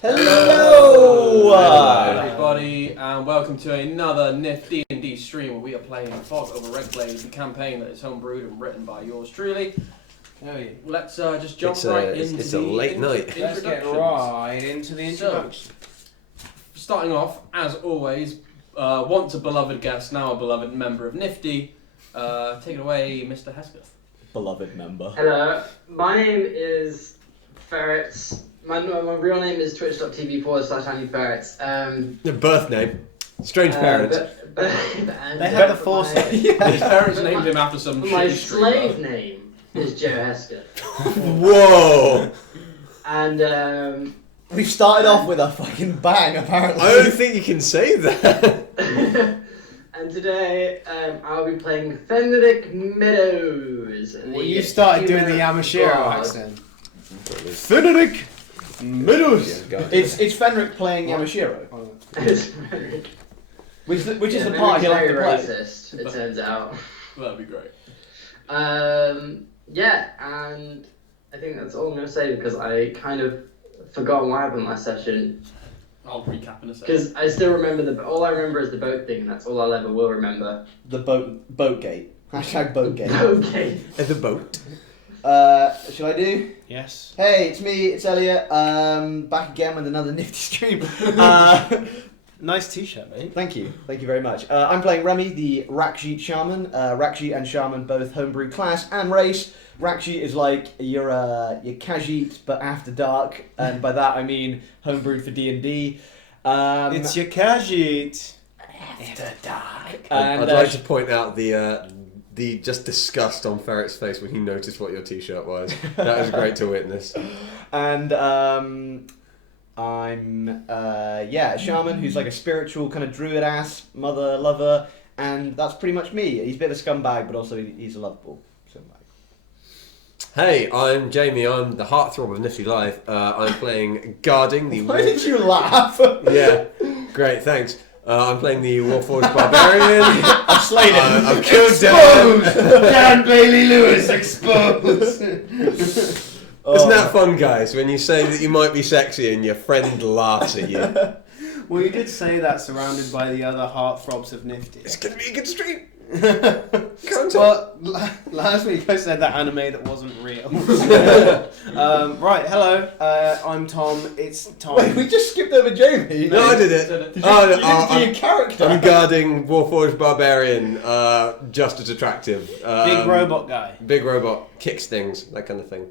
Hello, everybody, and welcome to another NifD&D stream where we are playing Fog over Redglade, the campaign that is homebrewed and written by yours truly. Let's just jump right into It's a late night. Let's get right into the introduction. Starting off, as always, once a beloved guest, now a beloved member of NifD. Take it away, Mr. Hesketh. beloved member. Hello, my name is Ferrets. My real name is twitch.tv/AndyFerrets. The birth name. Strange parents. They had the foresight. His parents named him after some My shitty slave streamer. name is Joe Hesketh. Whoa! And We've started off with a fucking bang, apparently. I don't think you can say that. and today I'll be playing Fenric Meadows. Well, you started doing the Yamashiro accent. Fenric Meadows. It's Fenric playing Yamashiro, It's Fenric. which is the Fenric's part he'll have to very play. racist, it turns out. That'd be great. Yeah, and I think that's all I'm going to say because I kind of forgot what happened last session. I'll recap in a second. Because I still remember all I remember is the boat thing, and that's all I'll ever will remember. The boat gate. Hashtag boat gate. Okay. At the boat. Shall I do? Yes. Hey, it's me, it's Elliot. Back again with another nifty stream. Nice t-shirt, mate. Thank you very much. I'm playing Remy, the Rakshit Shaman. Rakshit and Shaman both homebrew class and race. Rakshit is like your Khajiit, but after dark, and by that I mean homebrewed for D&D. It's your Khajiit. After dark. I'd like to point out the just disgust on Ferret's face when he noticed what your t-shirt was. That was great to witness. And I'm a shaman who's like a spiritual kind of druid ass mother lover, and that's pretty much me. He's a bit of a scumbag, but also he's a lovable scumbag. Hey, I'm Jamie. I'm the heartthrob of Nifty Life. I'm playing Guarding the. Why did you laugh? Yeah, great, thanks. I'm playing the Warforged Barbarian. I've slayed him. I've killed Dan. Dan Bailey Lewis exposed. Isn't that fun, guys, when you say that you might be sexy and your friend laughs at you? Well, you did say that surrounded by the other heartthrobs of Nifty. It's going to be a good stream. Well, last week I said that anime that wasn't real. Right, hello, I'm Tom, it's Tom. Wait, we just skipped over Jamie. No, I did it. Did you, Oh, you no, didn't do your character. I'm guarding Warforged Barbarian, just as attractive. Big robot guy. Big robot, kicks things, that kind of thing.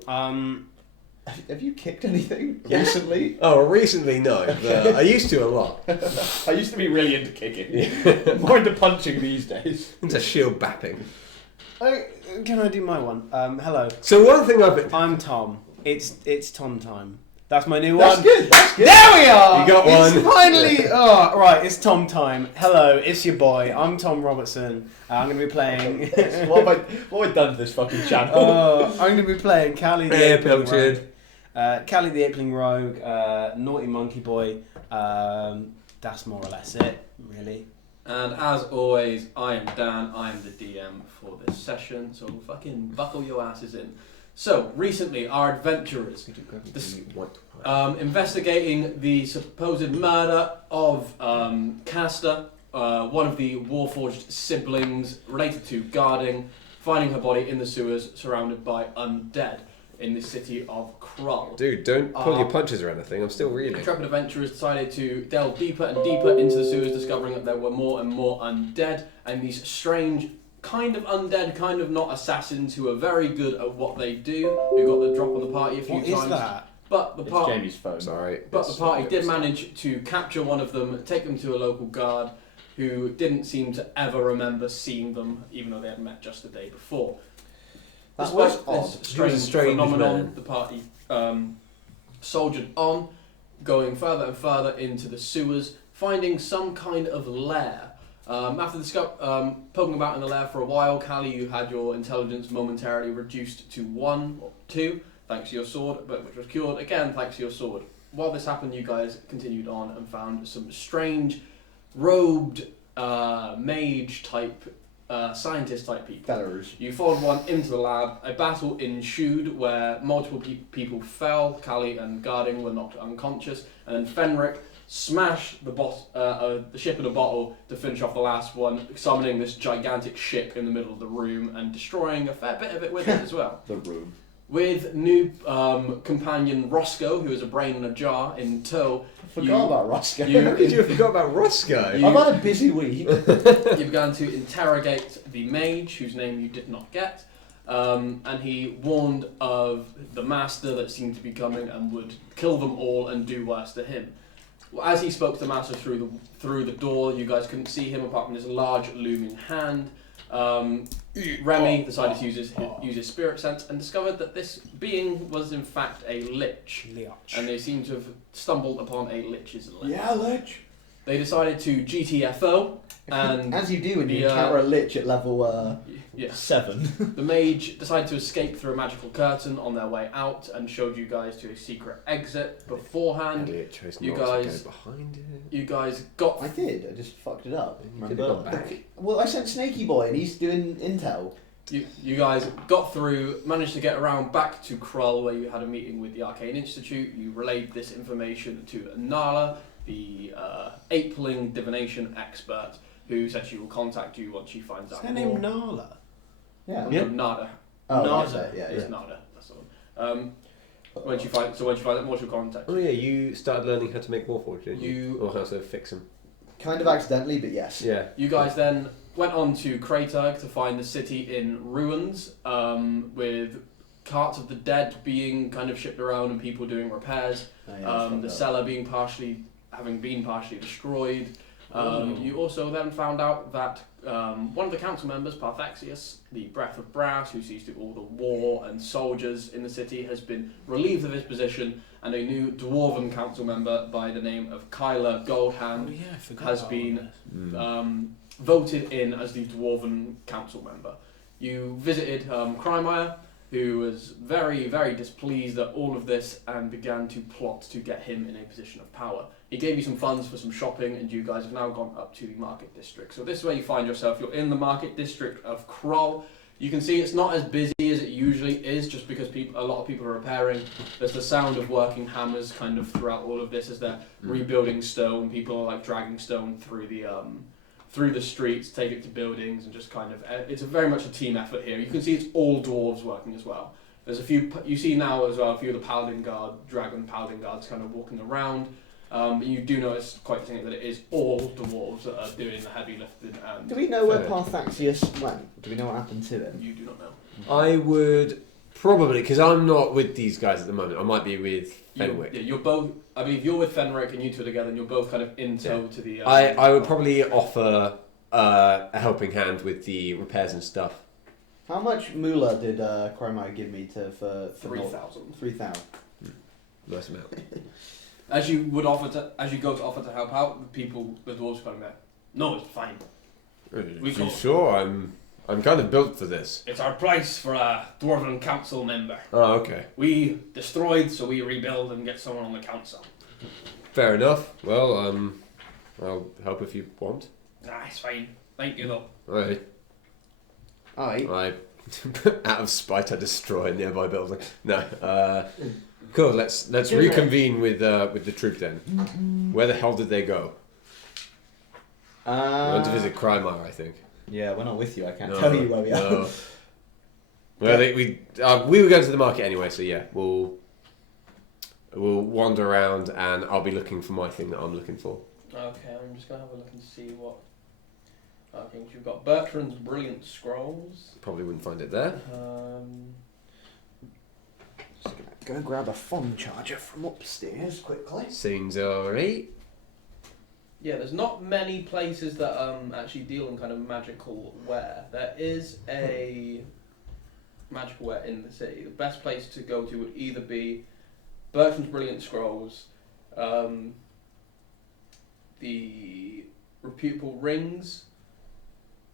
Have you kicked anything recently? Oh, recently, no. But I used to a lot. I used to be really into kicking. More into punching these days. Into shield bapping. Can I do my one? Hello, So one thing I've been... I'm Tom. It's Tom time. That's my new That's one. good. That's good. There we are! You got It's one. finally... Oh, right, it's Tom time. Hello, it's your boy. I'm Tom Robertson. I'm going to be playing... What have I done to this fucking channel? I'm going to be playing Callie the Yeah, Apeling Rogue. pilchard. Callie the Apeling Rogue, Naughty Monkey Boy. That's more or less it, really. And as always, I am Dan, I am the DM for this session, so fucking buckle your asses in. So, recently, our adventurers, investigating the supposed murder of Castor, one of the Warforged siblings related to guarding, finding her body in the sewers surrounded by undead in the city of Krull. Dude, don't pull your punches or anything, I'm still reading. Intrepid adventurers decided to delve deeper and deeper into the sewers, discovering that there were more and more undead, and these strange, kind of undead, kind of not assassins who are very good at what they do, who got the drop on the party a few What times. is that? But the party, Jamie's phone. Sorry. but the party did manage to capture one of them, take them to a local guard, who didn't seem to ever remember seeing them, even though they had met just the day before. That Despite was this odd. He was a strange phenomenon, man. the party soldiered on, going further and further into the sewers, finding some kind of lair. After poking about in the lair for a while, Callie, you had your intelligence momentarily reduced to 1 or 2, thanks to your sword, but which was cured again thanks to your sword. While this happened, you guys continued on and found some strange, robed mage type scientist type people. Fellers. You followed one into the lab. A battle ensued where multiple people fell. Callie and Guarding were knocked unconscious, and then Fenric smashed the ship in a bottle to finish off the last one, summoning this gigantic ship in the middle of the room and destroying a fair bit of it with it as well. The room. With new companion Roscoe, who is a brain in a jar, in tow. Forgot about Roscoe. How could you have forgot about Roscoe? I've had a busy week. You began to interrogate the mage, whose name you did not get, and he warned of the master that seemed to be coming and would kill them all and do worse to him. As he spoke to the master through the door, you guys couldn't see him apart from his large looming hand. Remy decided to use his spirit sense and discovered that this being was in fact a lich. And they seem to have stumbled upon a lich's lich. Yeah, Lich. They decided to GTFO, and As you do when you encounter a Lich at level yeah. 7. The mage decided to escape through a magical curtain on their way out and showed you guys to a secret exit beforehand. Elliot chose You not guys- to go behind it. You guys got I did, I just fucked it up. You could have gone back. Well, I sent Snaky Boy and he's doing intel. you guys got through, managed to get around back to Krull, where you had a meeting with the Arcane Institute. You relayed this information to Nala, the Apeling divination expert, who said she will contact you once she finds Is out her more. name Nala? Yeah. Nada. Oh, Nada. that's it, yeah, It's yeah. Nada. That's the one. When she finds out more, she'll contact Oh you. yeah, you started learning how to make Warforged, didn't you? You- Or how to fix them. Kind of accidentally, but yes. Yeah. You guys then went on to Kraytag to find the city in ruins, with carts of the dead being kind of shipped around and people doing repairs. Oh, yeah, The cellar being having been partially destroyed. You also then found out that one of the council members, Parthaxius, the Breath of Brass, who sees to all the war and soldiers in the city, has been relieved of his position, and a new dwarven council member by the name of Kyla Goldhand I forgot has about been Mm. voted in as the dwarven council member. You visited Crymire, who was very, very displeased at all of this and began to plot to get him in a position of power. He gave you some funds for some shopping, and you guys have now gone up to the market district. So this is where you find yourself. You're in the market district of Krull. You can see it's not as busy as it usually is, just because a lot of people are repairing. There's the sound of working hammers kind of throughout all of this as they're rebuilding stone. People are like dragging stone through the streets, take it to buildings, and just kind of, it's very much a team effort here. You can see it's all dwarves working as well. There's a few, you see now as well, a few of the dragon paladin guards kind of walking around. But you do notice quite distinctly that it is all dwarves that are doing the heavy lifting. And Do we know where Fair. Parthaxius went? Do we know what happened to him? you do not know. I would probably, because I'm not with these guys at the moment. I might be with You're, Fenwick. yeah, you're both. I mean, if you're with Fenric and you two are together, and you're both kind of in tow to the. I would probably offer a helping hand with the repairs and stuff. How much moolah did Cromai give me for 3,000. 3,000. Nice amount. As you go to offer to help out, the dwarves are going there. No, it's fine. Are you sure? I'm kind of built for this. It's our price for a dwarven council member. Oh, okay. We destroyed, so we rebuild and get someone on the council. Fair enough. Well, I'll help if you want. Nah, it's fine. Thank you though. Alright. Alright. Out of spite, I destroy a nearby building. No. Cool. Let's reconvene with the troop then. Where the hell did they go? We went to visit Crymire, I think. Yeah, we're not with you. I can't No, tell you where we are. no. Well, we were going to the market anyway, so yeah, we'll wander around, and I'll be looking for my thing that I'm looking for. Okay, I'm just going to have a look and see what. Okay, you've got Bertrand's Brilliant Scrolls. Probably wouldn't find it there. Just gonna go grab a phone charger from upstairs quickly. Seems alright. Yeah, there's not many places that actually deal in kind of magical wear. There is a magical wear in the city. The best place to go to would either be Bertrand's Brilliant Scrolls, the Reputable Rings,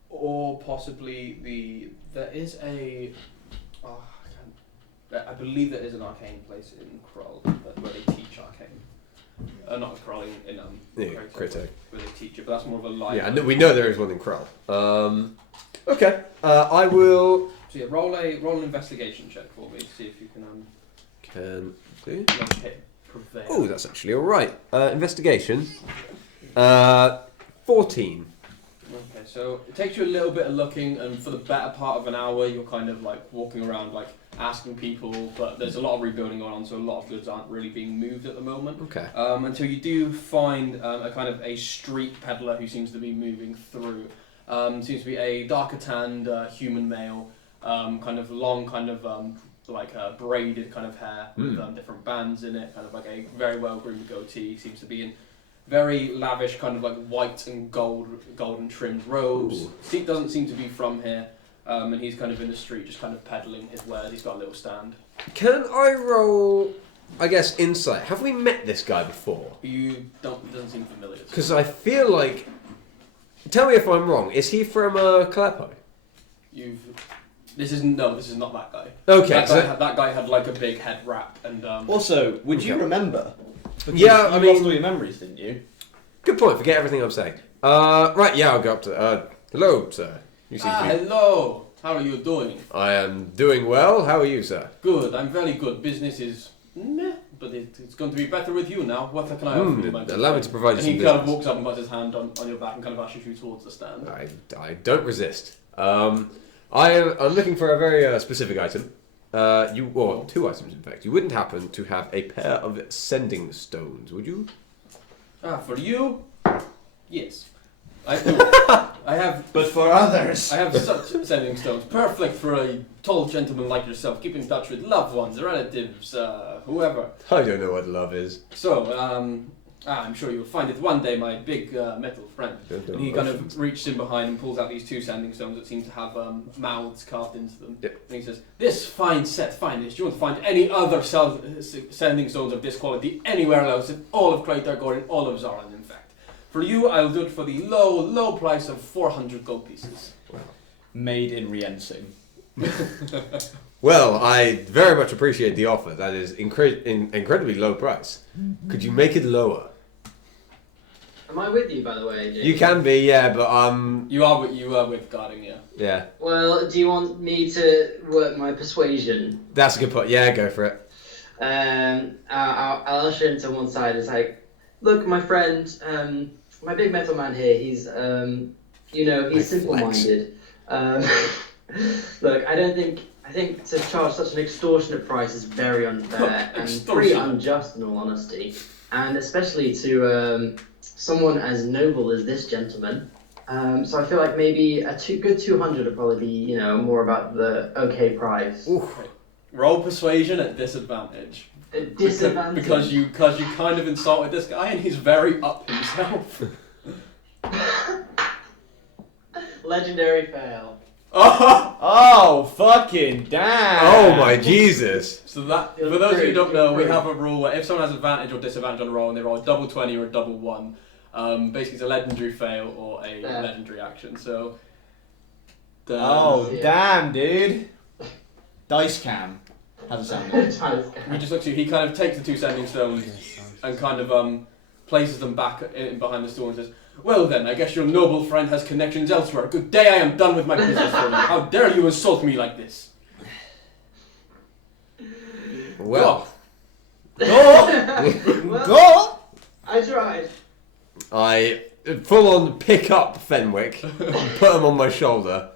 or possibly there is a. I believe there is an arcane place in Krull where they teach arcane. Not Krull in Yeah, Kraytag. where they teach it, but that's more of a live. Yeah, we know there is one in Krull. Okay. I will. So yeah, roll an investigation check for me to see if you can Can do. locate prevail. Oh, that's actually all right. Investigation. 14. Okay, so it takes you a little bit of looking, and for the better part of an hour, you're kind of like walking around, like asking people. But there's a lot of rebuilding going on, so a lot of goods aren't really being moved at the moment. Okay. Until you do find a kind of a street peddler who seems to be moving through. Seems to be a darker tanned human male, kind of long, kind of like braided kind of hair with different bands in it, kind of like a very well groomed goatee. Seems to be in very lavish, kind of like white and golden trimmed robes. Doesn't seem to be from here, and he's kind of in the street, just kind of peddling his wares. He's got a little stand. Can I roll? I guess insight. Have we met this guy before? You don't. It doesn't seem familiar. Because I feel like. Tell me if I'm wrong. Is he from Cleppo? This is not that guy. Okay. That guy had like a big head wrap and. Also, would you Okay. remember? Because Yeah, you lost all your memories, didn't you? Good point. Forget everything I'm saying. Right. Yeah, I'll go up to. Hello, sir. You seem to be. Hello. How are you doing? I am doing well. How are you, sir? Good. I'm very good. Business is meh, but it's going to be better with you now. What can I offer you, my good Allow me friend? to provide you And some he kind of business. walks up and puts his hand on your back and kind of ushers you towards the stand. I don't resist. I'm looking for a very specific item. Or two items, in fact. You wouldn't happen to have a pair of sending stones, would you? For you, yes. I do. I have. But for others. I have such sending stones, perfect for a tall gentleman like yourself. Keep in touch with loved ones, relatives, whoever. I don't know what love is. So, I'm sure you'll find it one day, my big metal friend. And he kind of reaches in behind and pulls out these two sanding stones that seem to have mouths carved into them. Yep. And he says, "This fine set, finest. You won't find any other sanding stones of this quality anywhere else in all of Claytargor and all of Zaran, in fact. For you, I'll do it for the low price of 400 gold pieces." Made in Riensing. Well, I very much appreciate the offer. That is incredibly low price. Could you make it lower? Am I with you, by the way, James? You can be, yeah, but You are with guarding, yeah. yeah. Well, do you want me to work my persuasion? That's a good point. Yeah, go for it. I'll usher him to one side. It's like, look, my friend, my big metal man here. He's, he's simple-minded. Look, I think to charge such an extortionate price is very unfair and pretty unjust, in all honesty, and especially to someone as noble as this gentleman. So I feel like maybe a good 200 would probably be, more about the okay price. Oof. Roll persuasion at disadvantage. A disadvantage? Because you kind of insulted this guy and he's very up himself. Legendary fail. Oh, fucking damn! Oh my Jesus! So that, for those of you who don't know, we have a rule where if someone has advantage or disadvantage on a roll and they roll a double 20 or a double 1, basically it's a legendary fail or a legendary action. So. Damn, dude. Dice cam has a sound. He just looks at you. He kind of takes the two sending stones and kind of places them back in behind the stool and says, "Well then, I guess your noble friend has connections elsewhere. Good day, I am done with my business for you. How dare you insult me like this?" Well, Go! I tried. I full on pick up Fenwick, put him on my shoulder,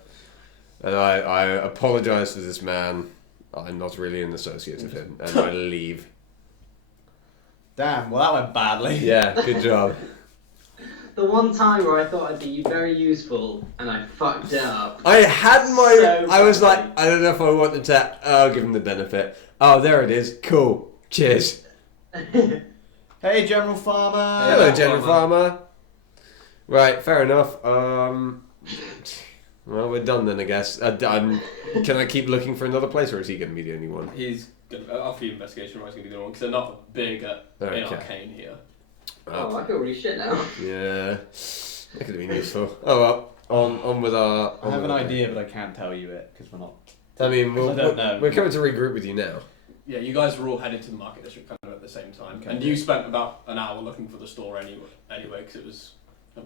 and I apologise to this man. I'm not really an associate of him, and I leave. Damn, well that went badly. Yeah, good job. The one time where I thought I'd be very useful and I fucked up. I had my. So I was badly. like, I don't know if I wanted to. I'll give him the benefit. Oh, there it is. Cool. Cheers. Hey, General Farmer. Hello, General Farmer. Right, fair enough. Well, we're done then, I guess. Can I keep looking for another place, or is he going to be the only one? He's going to, after your investigation, he's going to be the one because they're not big at in Arcane here. Oh, I feel really shit now. Yeah, that could have been useful. Oh well, on with our. I have an idea, but I can't tell you it because we're not. I mean, I don't know. we're coming to regroup with you now. Yeah, you guys were all headed to the market district kind of at the same time, Okay. and you spent about an hour looking for the store anyway because it was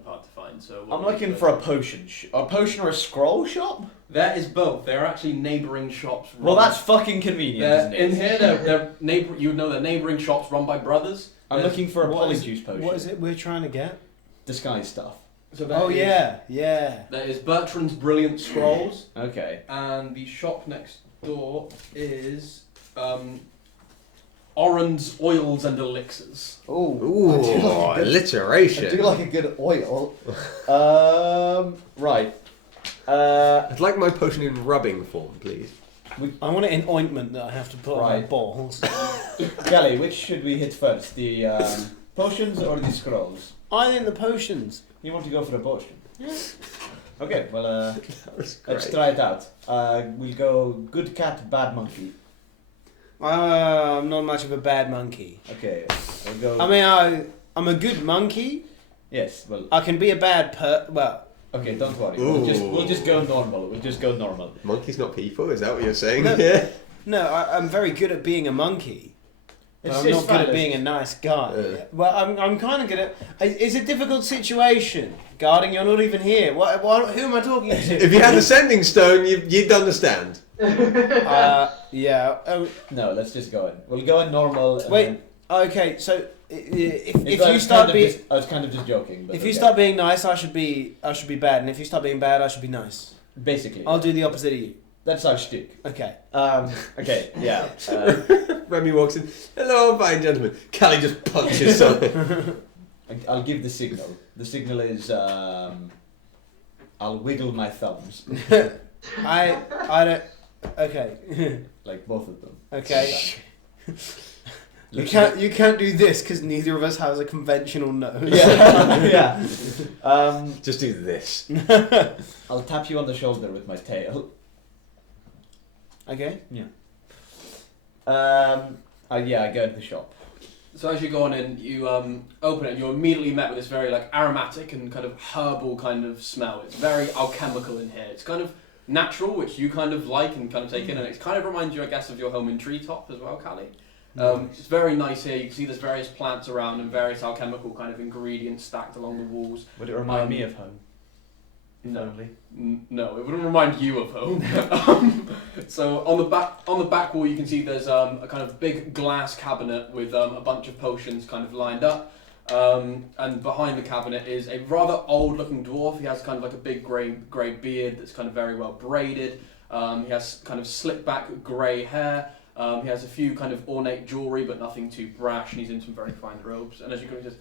hard to find. So I'm looking for a potion. A potion or a scroll shop? That is both. They're actually neighbouring shops. Well, that's fucking convenient, isn't it? In here, they're neighbour. You would know they're neighbouring shops run by brothers. I'm looking for a What is- polyjuice potion. What is it we're trying to get? Disguise stuff. So that Oh is- yeah. There is Bertrand's Brilliant Scrolls, Okay. and the shop next door is Oran's Oils and Elixirs. Ooh, I do like a alliteration. like a good oil. Right. I'd like my potion in rubbing form, please. I want it in ointment that I have to put on my Right. balls. Kelly, which should we hit first? The potions or the scrolls? I think the potions. You want to go for the potion? Okay, well, That was let's great. try it out. We'll go good cat, bad monkey. I'm not much of a bad monkey. Okay, I'll go. I mean, I'm a good monkey. Yes, well, I can be a bad well. okay, don't worry. Ooh. We'll just go normal. We'll just go normal. Monkeys not people, is that what you're saying? No. Yeah. No, I'm very good at being a monkey. But It's- I'm it's not good fine, at being a it's- nice guy. Yeah. Well, I'm kind of good at. It's a difficult situation. Guarding, you're not even here. Who am I talking to? If you had the sending stone, you'd understand. Yeah. No, let's just go in. We'll go in normal. And Wait. then- Okay. So if I you was start kind of being just- I was kind of just joking. But if you okay. start being nice, I should be bad, and if you start being bad, I should be nice. Basically, I'll do the opposite of you. that's our shtick. Okay. Okay, yeah. Remy walks in. Hello, fine gentlemen. Callie just punches something. I'll give the signal. The signal is I'll wiggle my thumbs, I don't. Okay. like both of them. Okay. You can't do this because neither of us has a conventional nose. Yeah, yeah. Just do this. I'll tap you on the shoulder with my tail. Okay. Yeah, I go to the shop. So as you go on in, you open it, and you're immediately met with this very like aromatic and kind of herbal kind of smell. It's very alchemical in here. It's kind of natural, which you kind of like and kind of take in, and it kind of reminds you, I guess, of your home in Treetop as well, Callie. It's very nice here. You can see there's various plants around and various alchemical kind of ingredients stacked along the walls. Would it remind me of home? No. Only. No, it wouldn't remind you of home. So on the back wall, you can see there's a kind of big glass cabinet with a bunch of potions kind of lined up. And behind the cabinet is a rather old-looking dwarf. He has kind of like a big grey beard that's kind of very well braided. He has kind of slick-back grey hair. He has a few kind of ornate jewellery, but nothing too brash, and he's in some very fine robes. And as you go, he says,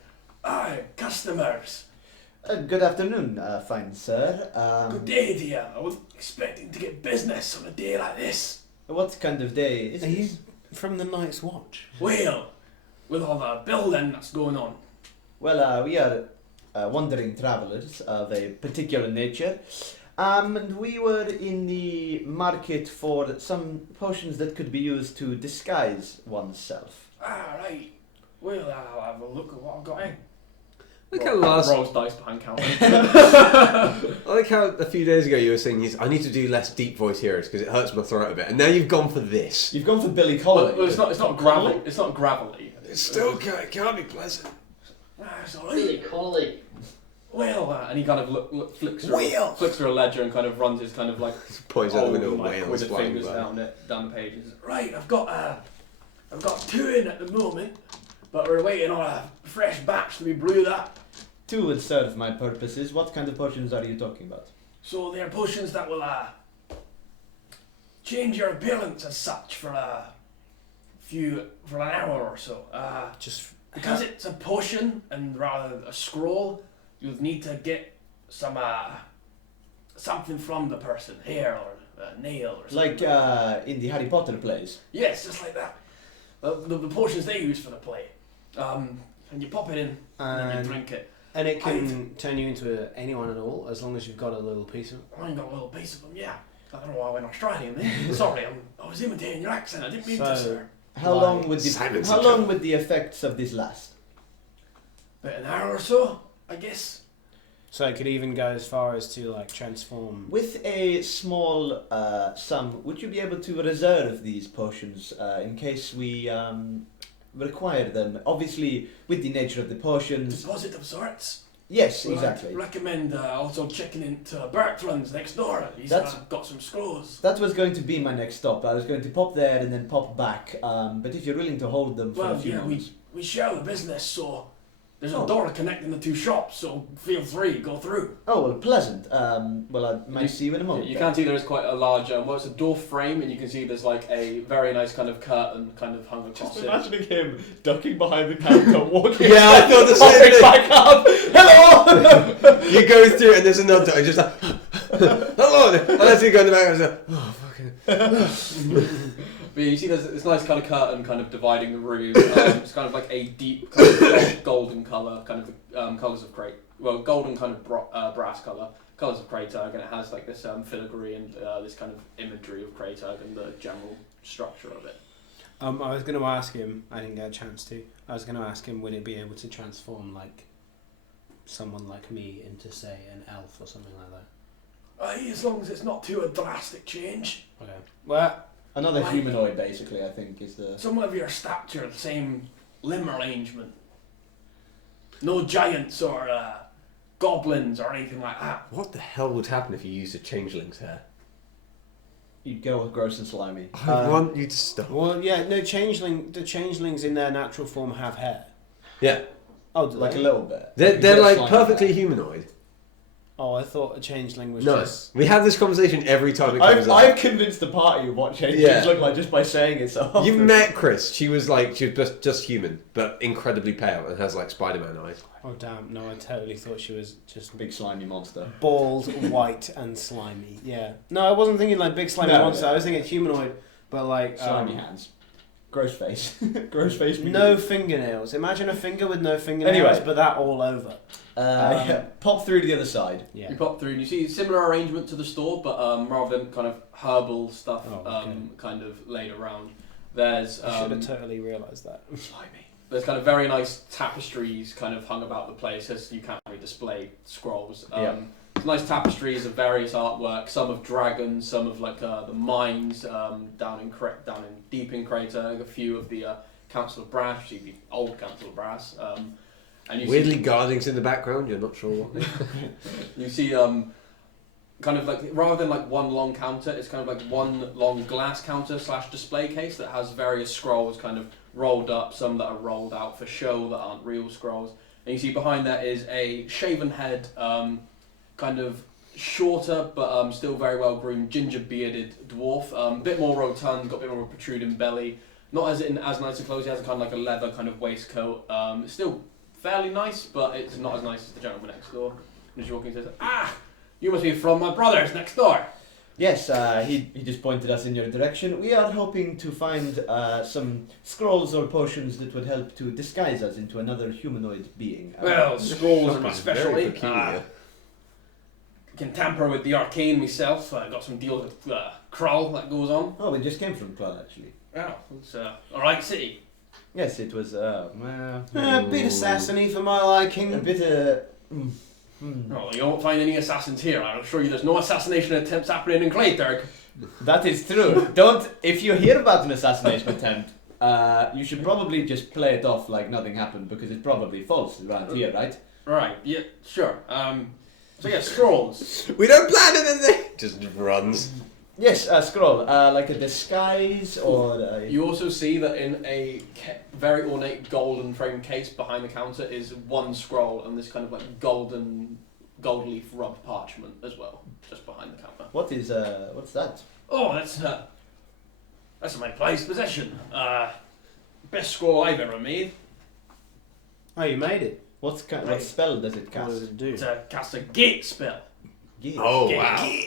"Aye, customers. Good afternoon, fine sir. Good day, dear. I wasn't expecting to get business on a day like this. What kind of day is Are you this? from the Night's Watch? Well, with all the building that's going on. Well, we are wandering travellers of a particular nature, and we were in the market for some potions that could be used to disguise oneself. Ah, right. Well, I'll have a look at what I've got in. Look how last. Rolls dice behind counter. I like how a few days ago you were saying, I need to do less deep voice heroes because it hurts my throat a bit, and now you've gone for this. You've gone for Billy Colley. Well, it's not gravelly. It's not gravelly. It still can't be pleasant. Ah, it's all right. Really collie. Well, and he kind of flicks through a ledger and kind of runs his kind of like Points out the window, like, whales with the flying fingers by. down the page. He says, right, I've got 2 in at the moment, but we're waiting on a fresh batch to be brewed up. 2 would serve my purposes. What kind of potions are you talking about? So they're potions that will change your appearance as such for an hour or so. Just Because it's a potion and rather a scroll, you'll need to get some something from the person, hair or a nail or something. Like in the Harry Potter plays. Yes, just like that. The potions they use for the play. And you pop it in and then you drink it. and it can turn you into anyone at all as long as you've got a little piece of it. I got a little piece of them, yeah. I don't know why I went Australian then. Sorry, I was imitating your accent. I didn't mean to, sir. How Right. long would Silence how each long other. would the effects of this last? About an hour or so, I guess. So it could even go as far as to like transform. With a small sum, would you be able to reserve these potions in case we require them? Obviously, with the nature of the potions, Deposit of sorts. Yes, Well, exactly. I recommend also checking into Bertrand's next door. He's got some scrolls. That was going to be my next stop. I was going to pop there and then pop back. But if you're willing to hold them for a few moments. We share the business, so there's a Oh. door connecting the two shops, so feel free, go through. Oh, well, pleasant. Well, I might see you in a moment. You can see there is quite a large, it's a door frame, and you can see there's like a very nice kind of curtain kind of hung across it. imagining him ducking behind the counter, walking. Yeah, I thought the same thing. back up. Hello. You go through it and there's another door, just like, hello! And as you go in the back, I was like, oh, fucking... But yeah, you see there's this nice kind of curtain kind of dividing the room. It's kind of like a deep kind of golden colour, kind of the colours of golden kind of brass colour, colours of Kraytag, and it has like this filigree and this kind of imagery of Kraytag and the general structure of it. I was going to ask him, I didn't get a chance to, I was going to ask him would it be able to transform like someone like me into, say, an elf or something like that. As long as it's not too a drastic change. Okay. Well, Another humanoid, basically, I think, is the... Someone of your stature, the same limb arrangement. No giants or goblins or anything like that. What the hell would happen if you used a changeling's hair? You'd go all gross and slimy. I want you to stop. well, yeah, no, the changelings in their natural form have hair. Yeah. Oh, do Like they? a little bit. They're like perfectly humanoid. Oh, I thought a changeling was No, just... we have this conversation every time it comes up. I've convinced the party of what changes Yeah. look like just by saying it so often. You met Chris. She was just human, but incredibly pale and has like Spider-Man eyes. Oh, damn. No, I totally thought she was just Big slimy monster. bald, white, and slimy. Yeah. No, I wasn't thinking like big slimy No, monster. yeah. I was thinking humanoid, but like... Slimy hands. Gross face. Gross face. No fingernails. Imagine a finger with no fingernails, Anyway. but that all over. Pop through to the other side. Yeah. You pop through and you see a similar arrangement to the store, but rather than kind of herbal stuff Oh, okay. kind of laid around, there's I should have totally realised that. there's kind of very nice tapestries kind of hung about the place, as you can't really display scrolls. Yeah. Nice tapestries of various artwork, some of dragons, some of like the mines down in deep in Crater, a few of the Council of Brass, the old Council of Brass. And you Weirdly, guardings in the background. You're not sure what. You see, kind of like rather than like one long counter, it's kind of like one long glass counter / display case that has various scrolls kind of rolled up, some that are rolled out for show that aren't real scrolls. And you see behind that is a shaven head, kind of shorter but still very well groomed, ginger bearded dwarf, a bit more rotund, got a bit more of a protruding belly. Not as nice a clothes. He has a kind of like a leather kind of waistcoat. It's still fairly nice, but it's not as nice as the gentleman next door. And as you walk in, he says, you must be from my brother's next door. Yes, he just pointed us in your direction. We are hoping to find some scrolls or potions that would help to disguise us into another humanoid being. Well, scrolls are my It's very specialty. peculiar. Can tamper with the arcane myself. I got some deals with Krull that goes on. Oh, we just came from Clun, actually. Well, it's alright city. Yes, it was, A bit assassiny for my liking. a bit, Oh, you won't find any assassins here. I'll assure you there's no assassination attempts happening in Clayturg. That is true. If you hear about an assassination attempt, you should probably just play it off like nothing happened, because it's probably false around here, right? Right, yeah, sure. So yeah, scrolls. We don't plan anything. Just runs. Yes, a scroll, like a disguise or... You also see that in a very ornate golden framed case behind the counter is one scroll and this kind of like gold leaf rubbed parchment as well, just behind the counter. what's that? Oh, that's my prized possession. Best scroll I've ever made. Oh, you made it. What spell does it What cast? does it do? It's a cast a gate spell. Gate. Oh Gate. wow.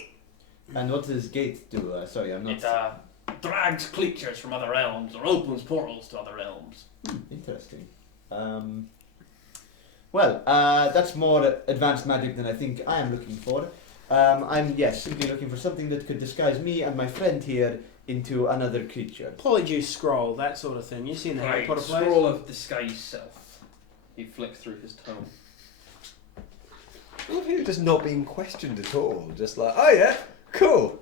And what does gate do? Sorry, I'm not... It drags creatures from other realms or opens portals to other realms. Interesting. Well, that's more advanced magic than I think I am looking for. I'm simply looking for something that could disguise me and my friend here into another creature. Polyjuice scroll, that sort of thing. You seen the Harry Potter plays? Scroll of disguise self. He flicks through his tome. I love you just not being questioned at all. Just like, oh yeah, cool.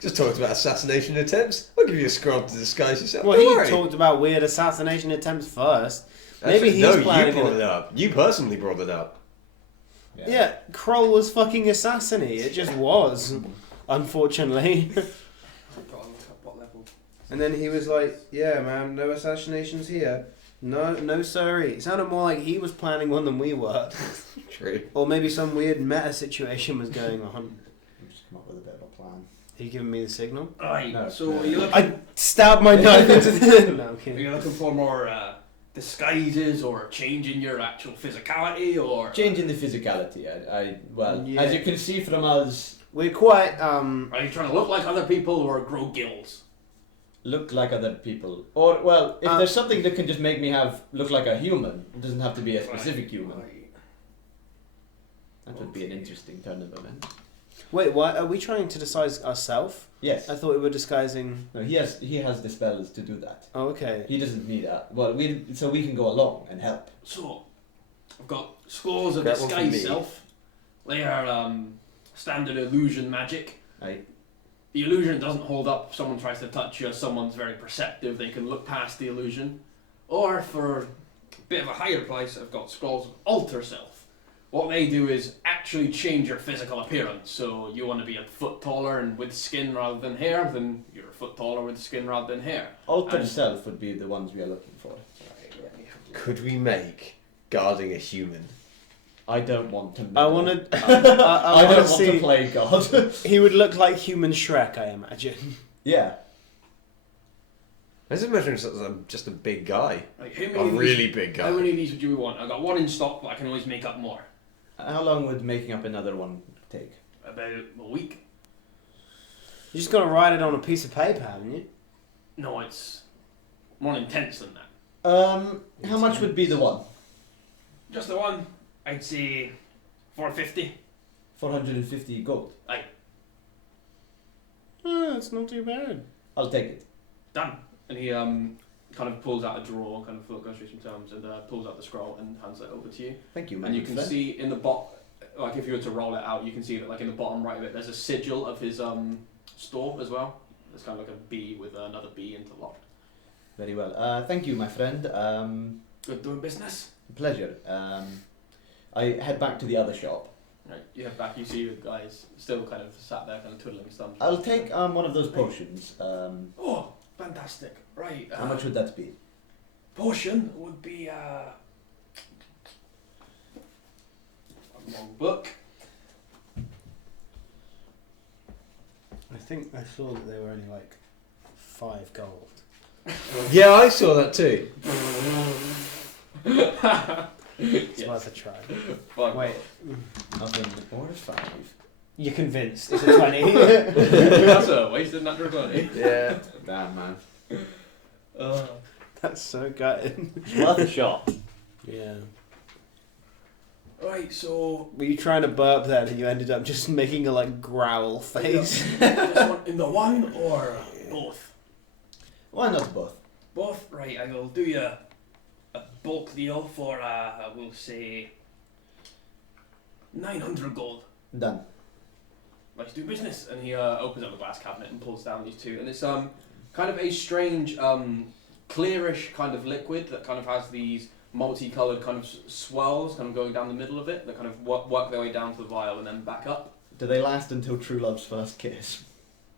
Just talked about assassination attempts. I'll give you a scroll to disguise yourself. Well, Don't he worry. talked about weird assassination attempts first. Maybe he's no, planning you brought it. it up. You personally brought it up. Yeah, Kroll was fucking assassin-y. It just was, unfortunately. What level? And then he was like, "Yeah, man, no assassinations here. No, sorry." It sounded more like he was planning one than we were. True. Or maybe some weird meta situation was going on. We've just come up with a bit of a plan. He giving me the signal. Right. No. So are you looking? I stabbed my knife into the... No, I'm Are kidding. you looking for more disguises or changing your actual physicality or? Changing the physicality. Well, Yeah. as you can see from us, We're quite, Are you trying to look like other people or grow gills? look like other people. Or, well, if there's something that can just make me look like a human, it doesn't have to be a specific human. Right. That would be an interesting turn of events. Wait, what? Are we trying to disguise ourselves? Yes. I thought we were disguising... No, he has the spells to do that. Oh, okay. He doesn't need that. Well, so we can go along and help. So, I've got scrolls of Grab one from disguise me. self. They are standard illusion magic. Right? The illusion doesn't hold up if someone tries to touch you. Someone's very perceptive. They can look past the illusion. Or for a bit of a higher price, I've got scrolls of alter self. What they do is actually change your physical appearance. So you want to be a foot taller and with skin rather than hair, then you're a foot taller with skin rather than hair. Alter And- self would be the ones we are looking for. Could we make guarding a human? I don't want to. I wanted... I I don't want want to see... to play God. He would look like human Shrek, I imagine. Yeah. I just imagine just a big guy. Like, how A many of these- really big guy. How many of these would you want? I've got one in stock, but I can always make up more. How long would making up another one take? About a week. You just got to write it on a piece of paper, haven't you? No, it's more intense than that. How much would be the one? Just the one, I'd say 450. 450 gold. Oh, it's not too bad. I'll take it. Done. And he kind of pulls out a drawer, kind of goes through some terms, and pulls out the scroll and hands it over to you. Thank you, my And you good can friend. see in the like if you were to roll it out, you can see that like in the bottom right of it, there's a sigil of his store as well. There's kind of like a B with another B interlocked. Very well. Thank you, my friend. Good doing business. Pleasure. I head back to the other shop. Right, you head back, you see the guys still kind of sat there, kind of twiddling his thumbs. I'll take one of those potions. Oh, fantastic. Right. How much would that be? Potion would be a long book. I think I saw that they were only like 5 gold. Yeah, I saw that too. It's worth a try. Fine. Wait, Nothing more 5. you're convinced? It's a 20. That's a wasted natural 20. Yeah. Damn, man. That's so gutted. It's worth a shot. Yeah. Right, so Were you trying to burp then and you ended up just making a like growl face? this one in the one or both? Why not both? Both. Right, I will do you a bulk deal for I will say 900 gold. Done. Let's do business. And he opens up a glass cabinet and pulls down these two, and it's kind of a strange clearish kind of liquid that kind of has these multicolored kind of swirls kind of going down the middle of it that kind of work their way down to the vial and then back up. Do they last until true love's first kiss?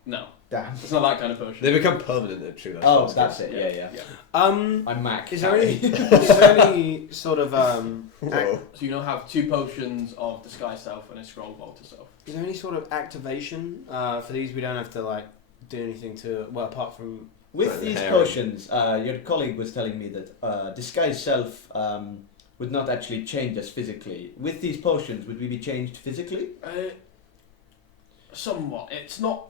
No, Damn. it's not that kind of potion. They become permanent at True Love. Oh, that's it. Yeah. I'm Mac. Is there any sort of Whoa. So you now have 2 potions of disguise self and a scroll of alter self. is there any sort of activation for these? We don't have to like do anything to apart from With these Harry. potions, your colleague was telling me that disguise self would not actually change us physically. With these potions, would we be changed physically? Somewhat. It's not.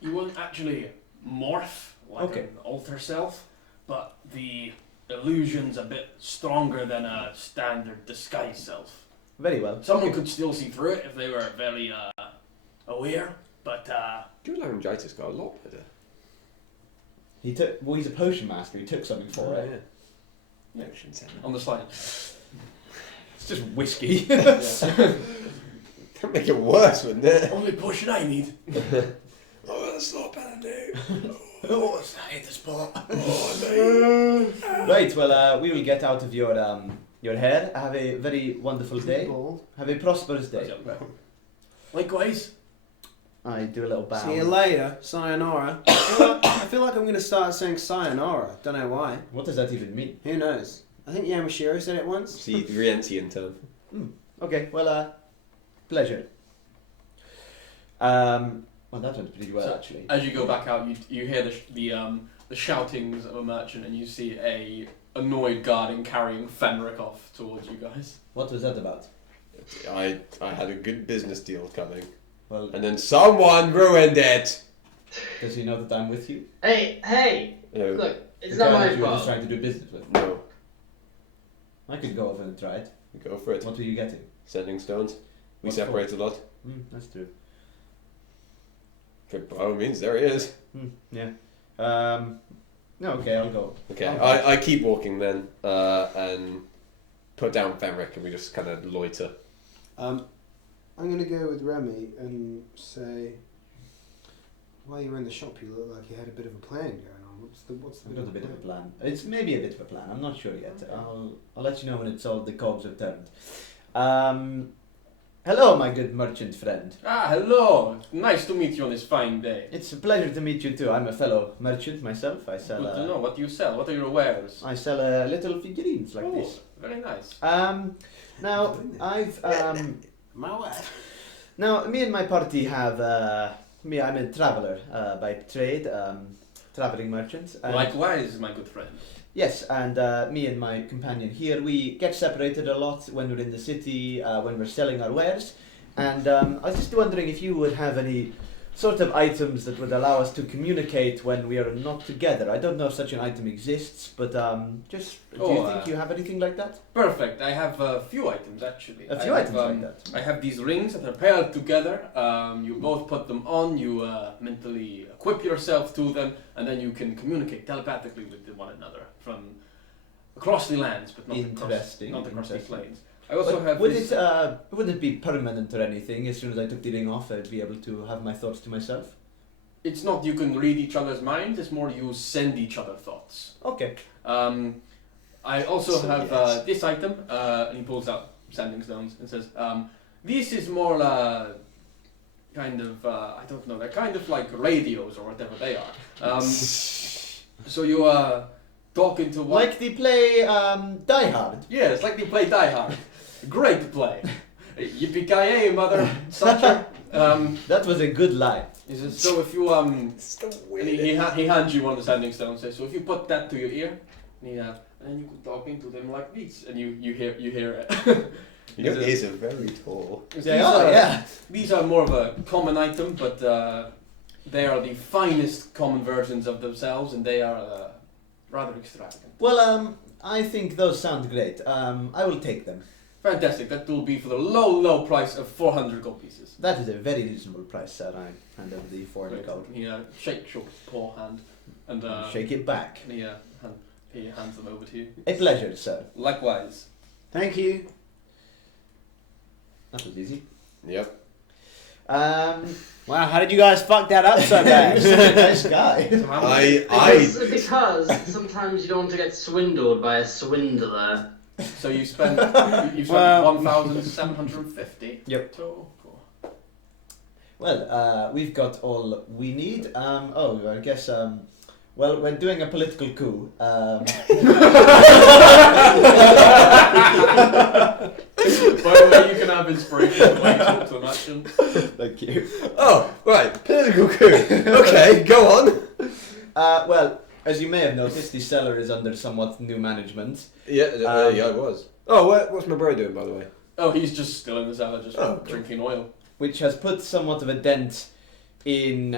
You won't actually morph like Okay. an alter self, but the illusion's a bit stronger than a standard disguise self. Very well. Someone Okay. could still see through it if they were very aware, but Your laryngitis got a lot better. He took. Well, he's a potion master. He took something for it. Yeah. on the slide. It's just whiskey. That'd make it worse, wouldn't it? Only potion I need. Oh, that's not bad, dude. Oh, I hate the spot. Oh, no. Right. Well, we will get out of your your hair. Have a very wonderful day. Ball. Have a prosperous day. Likewise. I do a little bow. See you later, sayonara. I feel like I'm going to start saying sayonara. Don't know why. What does that even mean? Who knows? I think Yamashiro said it once. It's the Rientian term. Okay, well, pleasure. Well, that went pretty well, So, actually. As you go back out, you hear the shoutings of a merchant, and you see a annoyed guard carrying Fenric off towards you guys. What was that about? I had a good business deal coming, Well, and then someone ruined it. does he know that I'm with you? Hey! No, Look, it's The not guy my that you were just fault. trying to do business with. no, I could go over and try it. go for it. What were you getting? Sending stones. We What separate a lot. That's true. But by all means, there he is. Yeah. No, okay, I'll go. Okay, Okay. I keep walking then, and put down Fenric, and we just kind of loiter. I'm going to go with Remy and say, while you were in the shop, you look like you had a bit of a plan going on. What's the I've got a bit of a plan. It's maybe a bit of a plan. I'm not sure yet. I'll let you know when it's all the cogs have turned. Hello, my good merchant friend. Ah, hello. Nice to meet you on this fine day. It's a pleasure to meet you too. I'm a fellow merchant myself. I Good sell. to know. What do you sell? What are your wares? I sell little figurines like Oh, this. very nice. Now I've My wife. now me and my party have I'm a traveler by trade, traveling merchant. And Likewise, my good friend. yes, and me and my companion here, we get separated a lot when we're in the city, when we're selling our wares. And I was just wondering if you would have any sort of items that would allow us to communicate when we are not together. I don't know if such an item exists, but do you think you have anything like that? Perfect. I have a few items actually. A few I items have, like that. I have these rings that are paired together. You both put them on. You mentally equip yourself to them, and then you can communicate telepathically with one another from across the lands, but not Interesting. across the Interesting. plains. I also have would this. would it be permanent or anything? As soon as I took the ring off, I'd be able to have my thoughts to myself. It's not you can read each other's minds. It's more you send each other thoughts. Okay. I also So have yes. this item, and he pulls out sanding stones and says, "This is more kind of I don't know. They're kind of like radios or whatever they are. So you talk into one. Like they play Die Hard. Yeah, it's like they play Die Hard. Great play. Yippee-ki-yay, mother sucker. That was a good lie. He says, so if you and he hands you one of the sanding stones. Says, so if you put that to your ear, and you could talk into them like this, and you hear it. Your ears are very tall. These are more of a common item, but they are the finest common versions of themselves, and they are rather extravagant. Well, I think those sound great. I will take them. Fantastic. That will be for the low price of 400 gold pieces. That is a very reasonable price, sir. I hand over the foreign gold. He shakes your poor hand, and Shake it back. he hands them over to you. A pleasure, sir. Likewise. Thank you. That was easy. Yep. Wow, how did you guys fuck that up so bad? Nice guy. So how much- Because sometimes you don't want to get swindled by a swindler. So you spent you spent Well- 1,750. Yep. Total. Cool. Well, we've got all we need. I guess. Well, we're doing a political coup. By the way, you can have inspiration when you talk to a merchant. Thank you. Oh, right. Political coup. Okay, go on. Well, as you may have noticed, the cellar is under somewhat new management. Yeah, it was. Oh, what's my bro doing, by the way? Oh, he's just still in the cellar, just Oh, drinking oil. Which has put somewhat of a dent in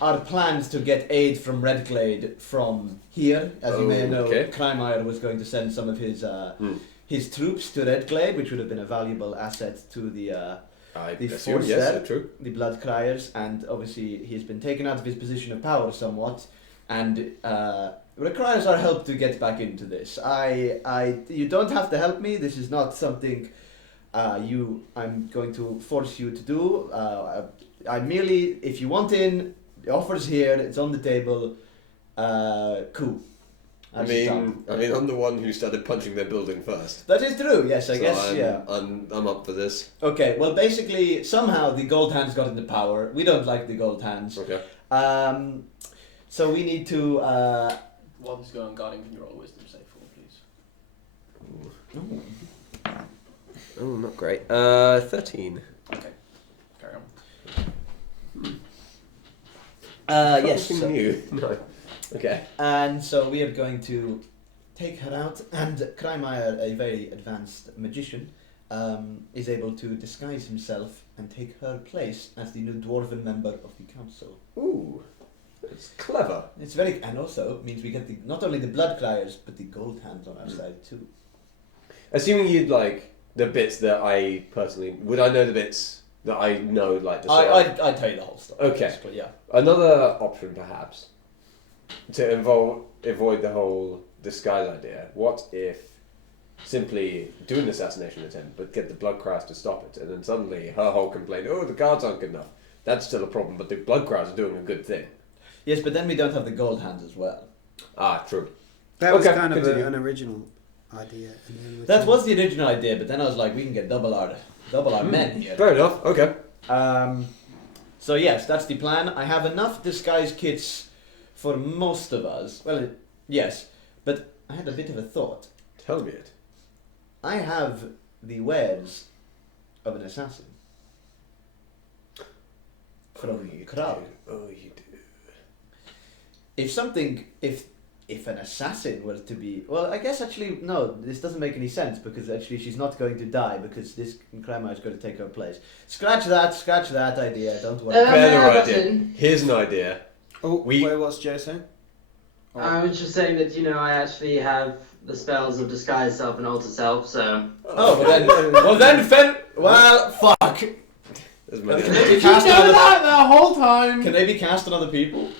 our plans to get aid from Redglade from here. As you may know, Okay. Kreimeier was going to send some of his troops to Redglade, which would have been a valuable asset to the I The assume, force yes, there. true. Blood Criers, and obviously he's been taken out of his position of power somewhat, and requires our help to get back into this. You don't have to help me. This is not something I'm going to force you to do. I merely, if you want in, the offer's here. It's on the table. Cool. I mean, I'm the one who started punching their building first. That is true. Yes, I guess. I'm up for this. Okay. Well, basically, somehow the gold hands got into power. We don't like the gold hands. Okay. So we need to. While this is going on, Guardian, can you roll a wisdom save for me, please? Oh, not great. 13. Okay. Carry on. Yes. Something new. No. Okay. And so we are going to take her out, and Krymire, a very advanced magician, is able to disguise himself and take her place as the new dwarven member of the council. Ooh, it's clever. It's very, and also means we get not only the blood criers but the gold hands on our side too. Assuming you'd like the bits that I personally would, I know the bits that I know, like the. I'd tell you the whole story. Okay. But yeah. Another option, perhaps, to avoid the whole disguise idea. What if simply do an assassination attempt, but get the blood criers to stop it, and then suddenly her whole complaint, oh, the guards aren't good enough. That's still a problem, but the blood criers are doing a good thing. Yes, but then we don't have the gold hands as well. Ah, true. That was Okay, kind of continue. an original idea. And then That was the original idea, but then I was like, we can get double our men here. Fair enough. Okay. So yes, that's the plan. I have enough disguise kits for most of us. Well, yes, but I had a bit of a thought. Tell me it. I have the wares of an assassin. From Krog. Oh, you do. If an assassin were to be, well, I guess actually no, this doesn't make any sense because actually she's not going to die because this Kremar is going to take her place. Scratch that idea. Don't worry. Better that's idea. in. Here's an idea. Oh, We- wait, what's Joe saying? I was just saying that, I actually have the spells of disguise self and alter self, so... Oh, well, fuck. There's my Can name. they be cast on other? the whole time? Can they be cast on other people?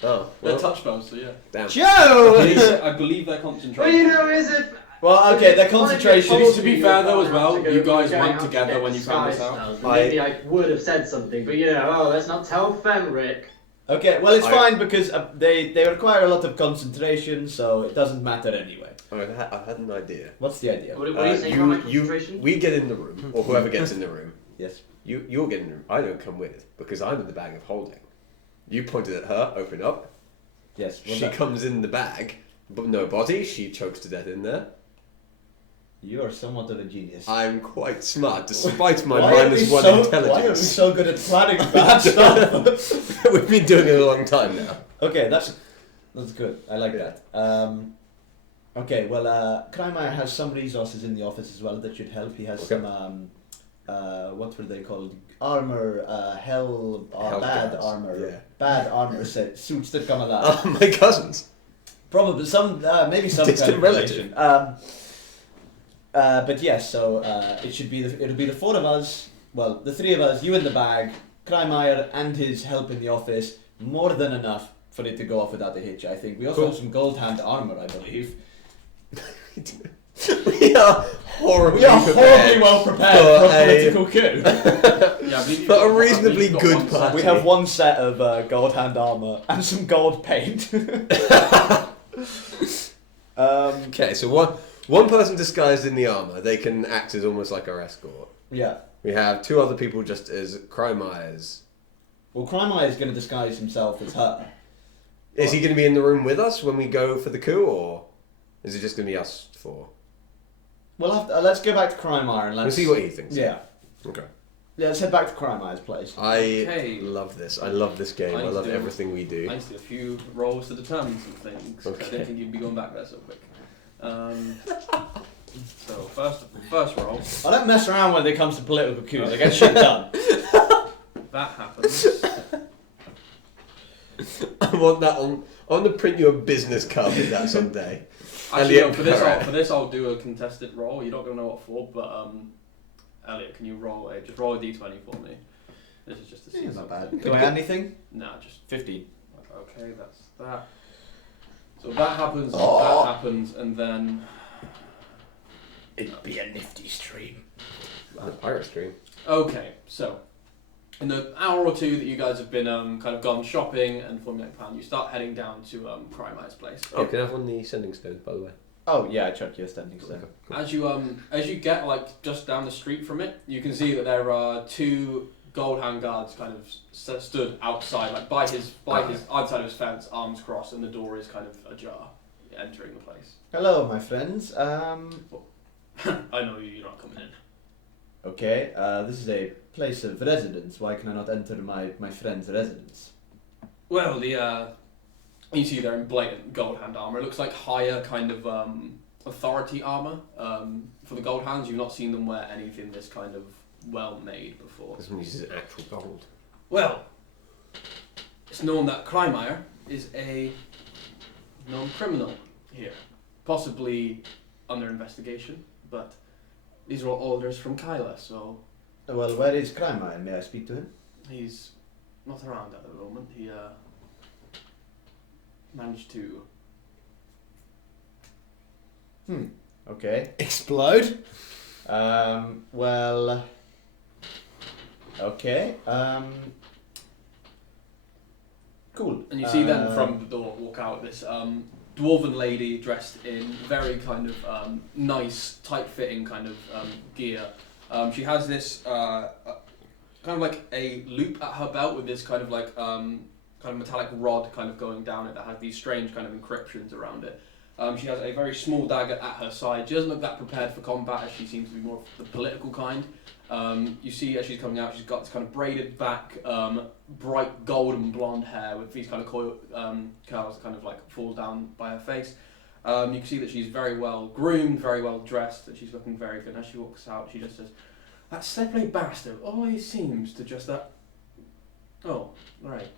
Oh, They're well, touch spells, so yeah. damn. Joe. I believe they're Well, concentration. is it... Well, okay, their concentration. To be fair, though, as well, you guys went together when you found this out. Maybe I would have said something, but let's not tell Fenric. Okay, well, it's fine because they require a lot of concentration, so it doesn't matter anyway. I've had an idea. What's the idea? What are you saying about my concentration? We get in the room, or whoever gets in the room. Yes. You'll get in the room. I don't come with because I'm in the bag of holding. You pointed at her. Open up. Yes. She comes in the bag, but no body. She chokes to death in there. You are somewhat of a genius. I'm quite smart, despite my Why are we -1 Why are we intelligence. so good at planning bad stuff? We've been doing it a long time now. Okay, that's good. I like that. Okay, well, Krymire has some resources in the office as well that should help. He has some, what were they called? Armor, Hell bad guards, armor. yeah. Bad armor suits that come alive. Oh, my cousins. Probably some, maybe some Distant kind of relative. relation. But yes, so it'll be the four of us. Well, the three of us. You in the bag. Krymire and his help in the office. More than enough for it to go off without a hitch. I think we also have some gold hand armor, I believe. We are horribly well prepared for a political coup. Yeah, I believe But a I believe reasonably you've got good one set. party. We have one set of gold hand armor and some gold paint. Okay, so one person disguised in the armor, they can act as almost like our escort. Yeah. We have two other people just as Krymires. Well, Krymire is going to disguise himself as her. Is he going to be in the room with us when we go for the coup, or is it just going to be us four? We'll have to, let's go back to Krymire and We'll let's see what he thinks. Yeah. Okay. Yeah, let's head back to Krymire's place. I love this. I love this game. I I need love to do- everything we do. I need to do a few rolls to determine some things. Okay. I didn't think you'd be going back there so quick. So first roll, I don't mess around when it comes to political coups. I get shit done. that happens. I want that on. I want to print you a business card with that someday. Actually, Elliot no, Parrott. for this I'll do a contested roll. You're not gonna know what for, but Elliot, can you roll a d20 for me? This is just to see. It's not something. bad. Do I add anything? Nah, just 15. okay. That's that. So that happens. Oh. That happens, and then It'd be a nifty stream. The pirate stream. okay. So in the hour or two that you guys have been kind of gone shopping and formulating a plan, you start heading down to Crymire's place. Oh, can I have one of the sending stones, by the way? Oh yeah, I chucked you a standing stone. Okay, cool. As you get like just down the street from it, you can see that there are two gold hand guards kind of stood outside, like by his outside of his fence, arms crossed, and the door is kind of ajar, entering the place. Hello, my friends. I know you're not coming in. Okay, this is a place of residence. Why can I not enter my friend's residence? Well, you see they're in blatant gold hand armor. It looks like higher kind of authority armor. For the gold hands, you've not seen them wear anything this kind of well made before. This one uses actual gold. Well, it's known that Crymire is a known criminal here, possibly under investigation, but these are all orders from Kyla, so... Well, where is Crymire? May I speak to him? He's not around at the moment. He managed to... Okay. Explode? Well... Okay, cool. And you see then from the door walk out this dwarven lady dressed in very kind of nice, tight-fitting kind of gear. She has this kind of like a loop at her belt with this kind of like kind of metallic rod kind of going down it that has these strange kind of encryptions around it. She has a very small dagger at her side. She doesn't look that prepared for combat, as she seems to be more of the political kind. You see as she's coming out, she's got this kind of braided back, bright golden blonde hair with these kind of curls that kind of like fall down by her face. You can see that she's very well groomed, very well dressed, and she's looking very good. As she walks out, she just says, "That slippery bastard always seems to just that..." Oh, right.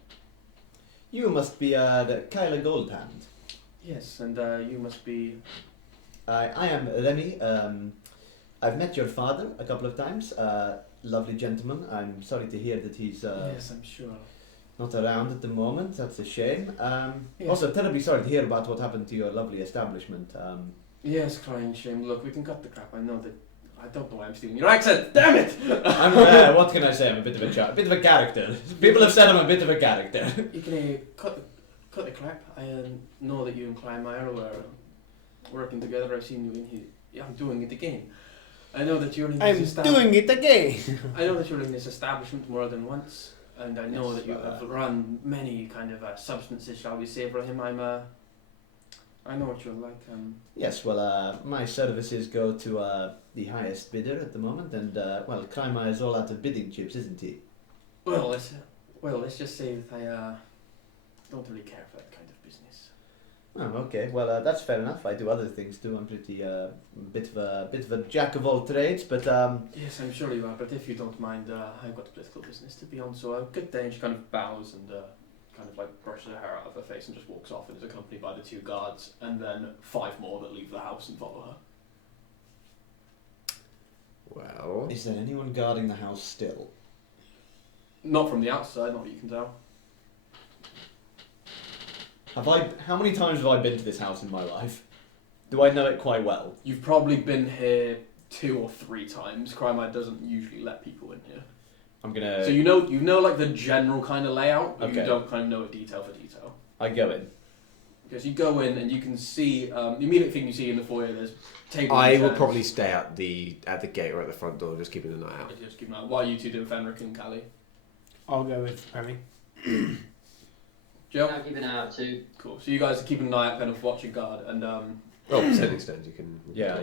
You must be the Kyla Goldhand. Yes, and you must be... I am Remy. I've met your father a couple of times. Lovely gentleman. I'm sorry to hear that he's yes, I'm sure. not around at the moment. That's a shame. Yes. Also, terribly sorry to hear about what happened to your lovely establishment. Yes, crying shame. Look, we can cut the crap. I know that... I don't know why I'm stealing your accent. Damn it! What can I say? I'm a bit of a bit of a character. People have said I'm a bit of a character. You can cut the crap. I know that you and Crymire were working together. I've seen you in here. Yeah, I'm doing it again. I know that you're in this doing it again! I know that you're in this establishment more than once, and I know that you have run many kind of substances, shall we say, for him. I know what you're like. Yes, well, my services go to the highest bidder at the moment, and well, Crymire is all out of bidding chips, isn't he? Well, let's just say that I don't really care for that kind of business. Oh, okay. Well, that's fair enough. I do other things too. I'm pretty bit of a jack of all trades, but Yes, I'm sure you are. But if you don't mind, I've got political business to be on. So good day. And she kind of bows and kind of like brushes her hair out of her face and just walks off and is accompanied by the two guards and then 5 more that leave the house and follow her. Well... is there anyone guarding the house still? Not from the outside, not what you can tell. How many times have I been to this house in my life? Do I know it quite well? You've probably been here 2 or 3 times. Crymire doesn't usually let people in here. I'm gonna... So you know like the general kind of layout, but Okay. you don't kind of know it detail for detail. I go in. Because you go in and you can see, the immediate thing you see in the foyer, there's tables I and will chairs. probably stay at the gate or at the front door, just keeping an eye out. Just keep an eye. Why are you two doing Fenric and Callie? I'll go with Remy. Joe? I'll keep an eye out too. Cool. So you guys are keeping an eye out, kind of watching guard, and Oh, sending stones, you can... Yeah.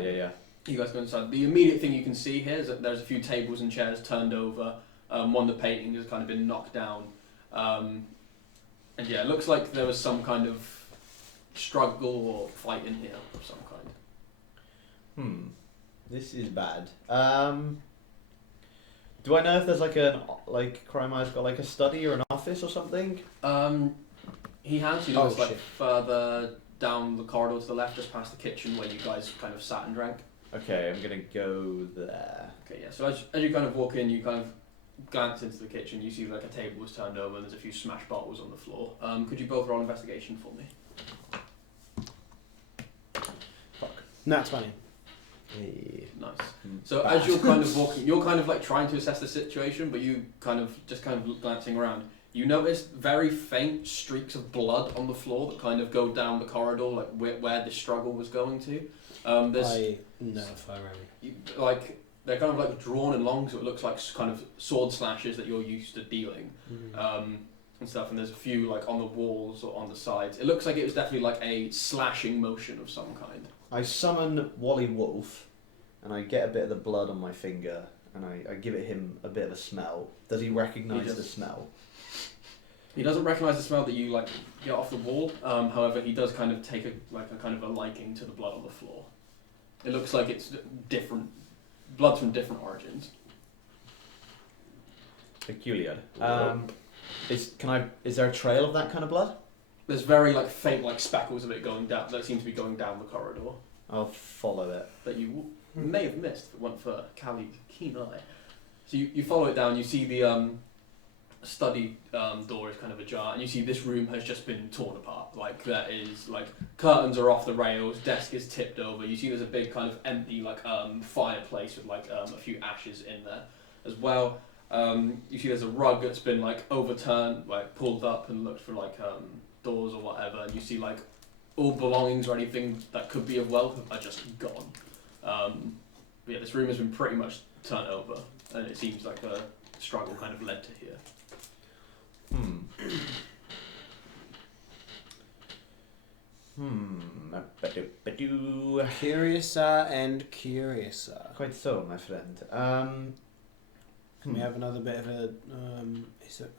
you guys go inside. The immediate thing you can see here is that there's a few tables and chairs turned over. One of the painting has kind of been knocked down. And yeah, it looks like there was some kind of struggle or fight in here of some kind. This is bad. Do I know if there's Crymire's got like a study or an office or something? He has. He looks like further down the corridor to the left, just past the kitchen where you guys kind of sat and drank. Okay, I'm gonna go there. Okay, yeah. So as you kind of walk in, you kind of glance into the kitchen. You see like a table was turned over and there's a few smashed bottles on the floor. Could you both roll investigation for me? Fuck. No, it's funny. Hey. Nice. So as you're kind of walking, you're kind of like trying to assess the situation, but you kind of glancing around. You notice very faint streaks of blood on the floor that kind of go down the corridor, like where the struggle was going to. There's I notify Remy. They're kind of like drawn and long, so it looks like kind of sword slashes that you're used to dealing, and stuff. And there's a few like on the walls or on the sides. It looks like it was definitely like a slashing motion of some kind. I summon Wally Wolf, and I get a bit of the blood on my finger, and I give him a bit of a smell. Does he recognise the smell? He doesn't recognise the smell that you like get off the wall. However, he does kind of take a kind of a liking to the blood on the floor. It looks like it's different blood from different origins. Peculiar. Is there a trail of that kind of blood? There's very like faint like speckles of it going down. That seems to be going down the corridor. I'll follow it. That you may have missed if it weren't for Callie's keen eye. So you follow it down. You see the study door is kind of ajar, and you see this room has just been torn apart. Like there is like curtains are off the rails, desk is tipped over. You see there's a big kind of empty like fireplace with like a few ashes in there as well. You see there's a rug that's been like overturned, like pulled up and looked for like doors or whatever, and you see like all belongings or anything that could be of wealth are just gone. But yeah, this room has been pretty much turned over, and it seems like a struggle kind of led to here. Curiouser and curiouser. Quite so, my friend. Can we have another bit of a? Is it?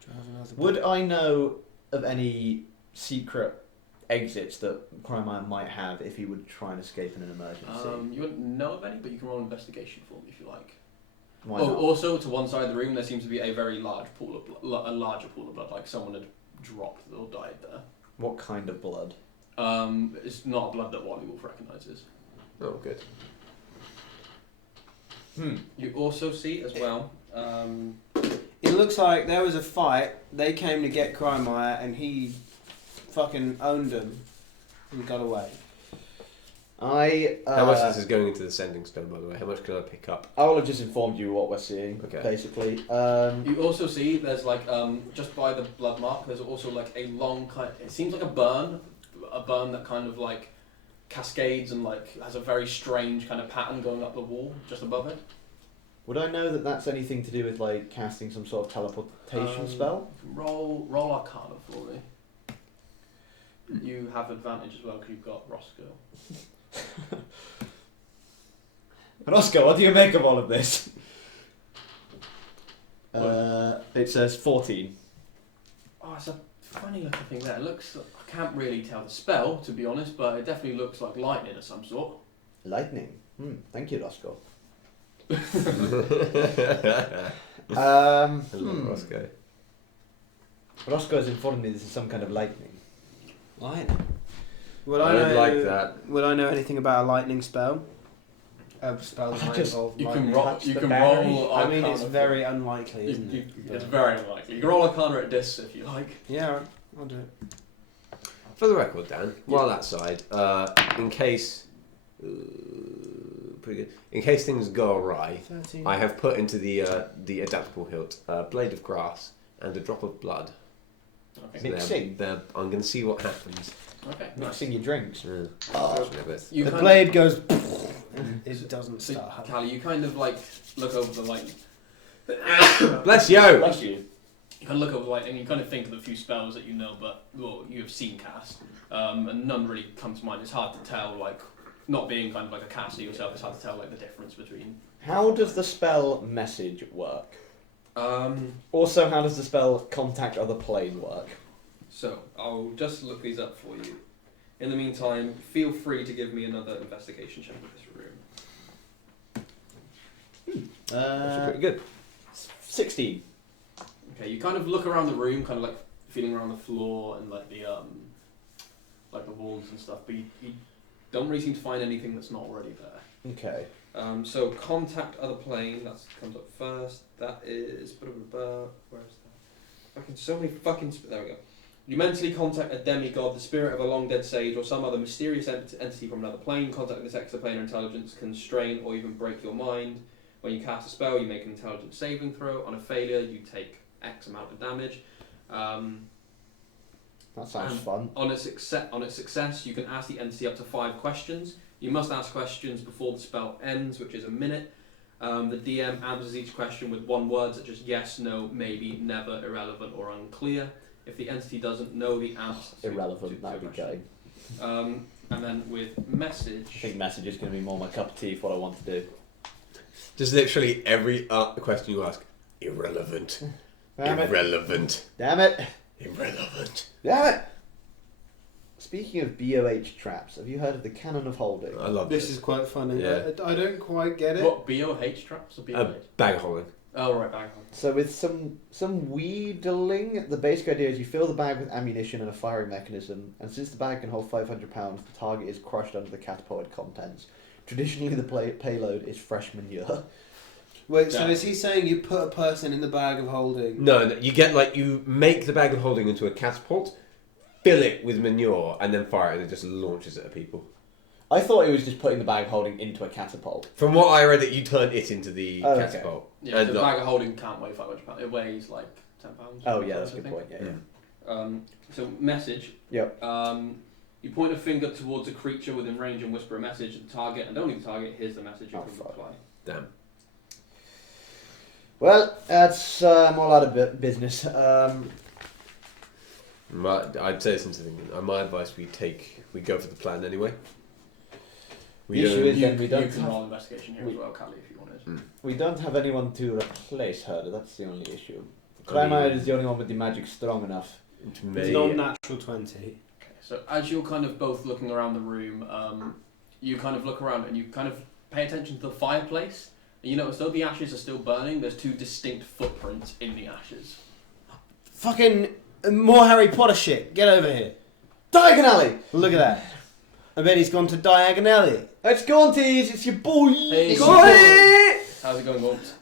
Do I have another? Would I know of any secret exits that Crime might have if he would try and escape in an emergency? You wouldn't know of any, but you can roll an investigation for me if you like. Why not? Also to one side of the room there seems to be a very large pool of a larger pool of blood, like someone had dropped or died there. What kind of blood? It's not blood that Wally Wolf recognises. Oh, good. You also see as well. It looks like there was a fight. They came to get Crymire, and he fucking owned them and got away. How much this is going into the sending stone, by the way? How much can I pick up? I will have just informed you what we're seeing, basically. You also see there's like just by the blood mark. There's also like a long kind. It seems like a burn that kind of like cascades and like has a very strange kind of pattern going up the wall just above it. Would I know that that's anything to do with like casting some sort of teleportation spell? Roll Arcana for me. You have advantage as well because you've got Roscoe. Roscoe, what do you make of all of this? It says 14. Oh, it's a funny looking thing there. It looks. I can't really tell the spell to be honest, but it definitely looks like lightning of some sort. Lightning. Thank you, Roscoe. Roscoe. Roscoe has informed me this is some kind of lightning. Lightning. Would I I would know? like that. Would I know anything about a lightning spell? A spell that might involve You lightning. can roll. You can roll. I mean, Arcana it's for- very unlikely, isn't it? It's very unlikely. You can roll Arcana at dis if you like. Yeah, I'll do it. For the record, Dan, while outside, in case, pretty good. In case things go awry, 13. I have put into the adaptable hilt a blade of grass and a drop of blood. Okay. So Mixing? I'm going to see what happens. Okay. Nice. Mixing your drinks. You The kind blade goes. It doesn't So, start. Callie, you kind of like look over the light. Bless you! Bless you. You kind of look over the light and you kind of think of the few spells that you know, but well, you have seen cast, and none really come to mind. It's hard to tell, like not being kind of like a caster yourself. It's hard to tell like the difference between. How does the spell message work? Also, how does the spell contact other plane work? So I'll just look these up for you. In the meantime, feel free to give me another investigation check of this room. Actually pretty good. 16. Okay, you kind of look around the room, kind of like feeling around the floor and like the walls and stuff, but you don't really seem to find anything that's not already there. Okay. So contact other plane, that comes up first. That is where is that? Fucking so many fucking there we go. You mentally contact a demigod, the spirit of a long-dead sage, or some other mysterious entity from another plane. Contacting this extraplanar intelligence can strain or even break your mind. When you cast a spell, you make an intelligence saving throw. On a failure, you take X amount of damage. That sounds fun. On its success, you can ask the entity up to 5 questions. You must ask questions before the spell ends, which is a minute. The DM answers each question with 1 word, such as yes, no, maybe, never, irrelevant, or unclear. If the entity doesn't know the answer, Irrelevant, that'd be going. And then with message, I think message is going to be more my cup of tea for what I want to do. Just literally every question you ask, irrelevant. Irrelevant. Damn it. Irrelevant. Damn it. Speaking of BOH traps, have you heard of the Cannon of Holding? I love This is quite funny. Yeah. I don't quite get it. what BOH traps or BOH? bag holding. Oh right, bag on. So with some wheedling, the basic idea is you fill the bag with ammunition and a firing mechanism, and since the bag can hold 500 pounds, the target is crushed under the catapulted contents. Traditionally, the payload is fresh manure. Wait, so Yeah. is he saying you put a person in the bag of holding? No, you get you make the bag of holding into a catapult, fill it with manure, and then fire it, and it just launches it at people. I thought it was just putting the bag of holding into a catapult. From what I read, that you turn it into the Oh, okay. catapult. Yeah, And the bag of holding can't weigh 500 pounds. It weighs like 10 pounds. Oh yeah, that's a I good think. point. Yeah, yeah. So message. Yep. You point a finger towards a creature within range and whisper a message to the target, and only the target hears the message you Oh, can fuck. reply. Damn. Well, that's all out of business. I'd say something. My advice: we go for the plan anyway. The issue is then we You don't can have, roll investigation here as well, Callie, if you wanted. we don't have anyone to replace her. That's the only issue. I Climate mean- is the only one with the magic strong enough. It's May- non-natural 20. Okay, so as you're kind of both looking around the room, you kind of look around and you kind of pay attention to the fireplace, and you notice though the ashes are still burning, there's 2 distinct footprints in the ashes. Fucking more Harry Potter shit. Get over here. Diagon Alley! Look at that. I bet he's gone to Diagon Alley. It's Gaunties, it's your boy! Hey, Boy! How's it going, Gaunt?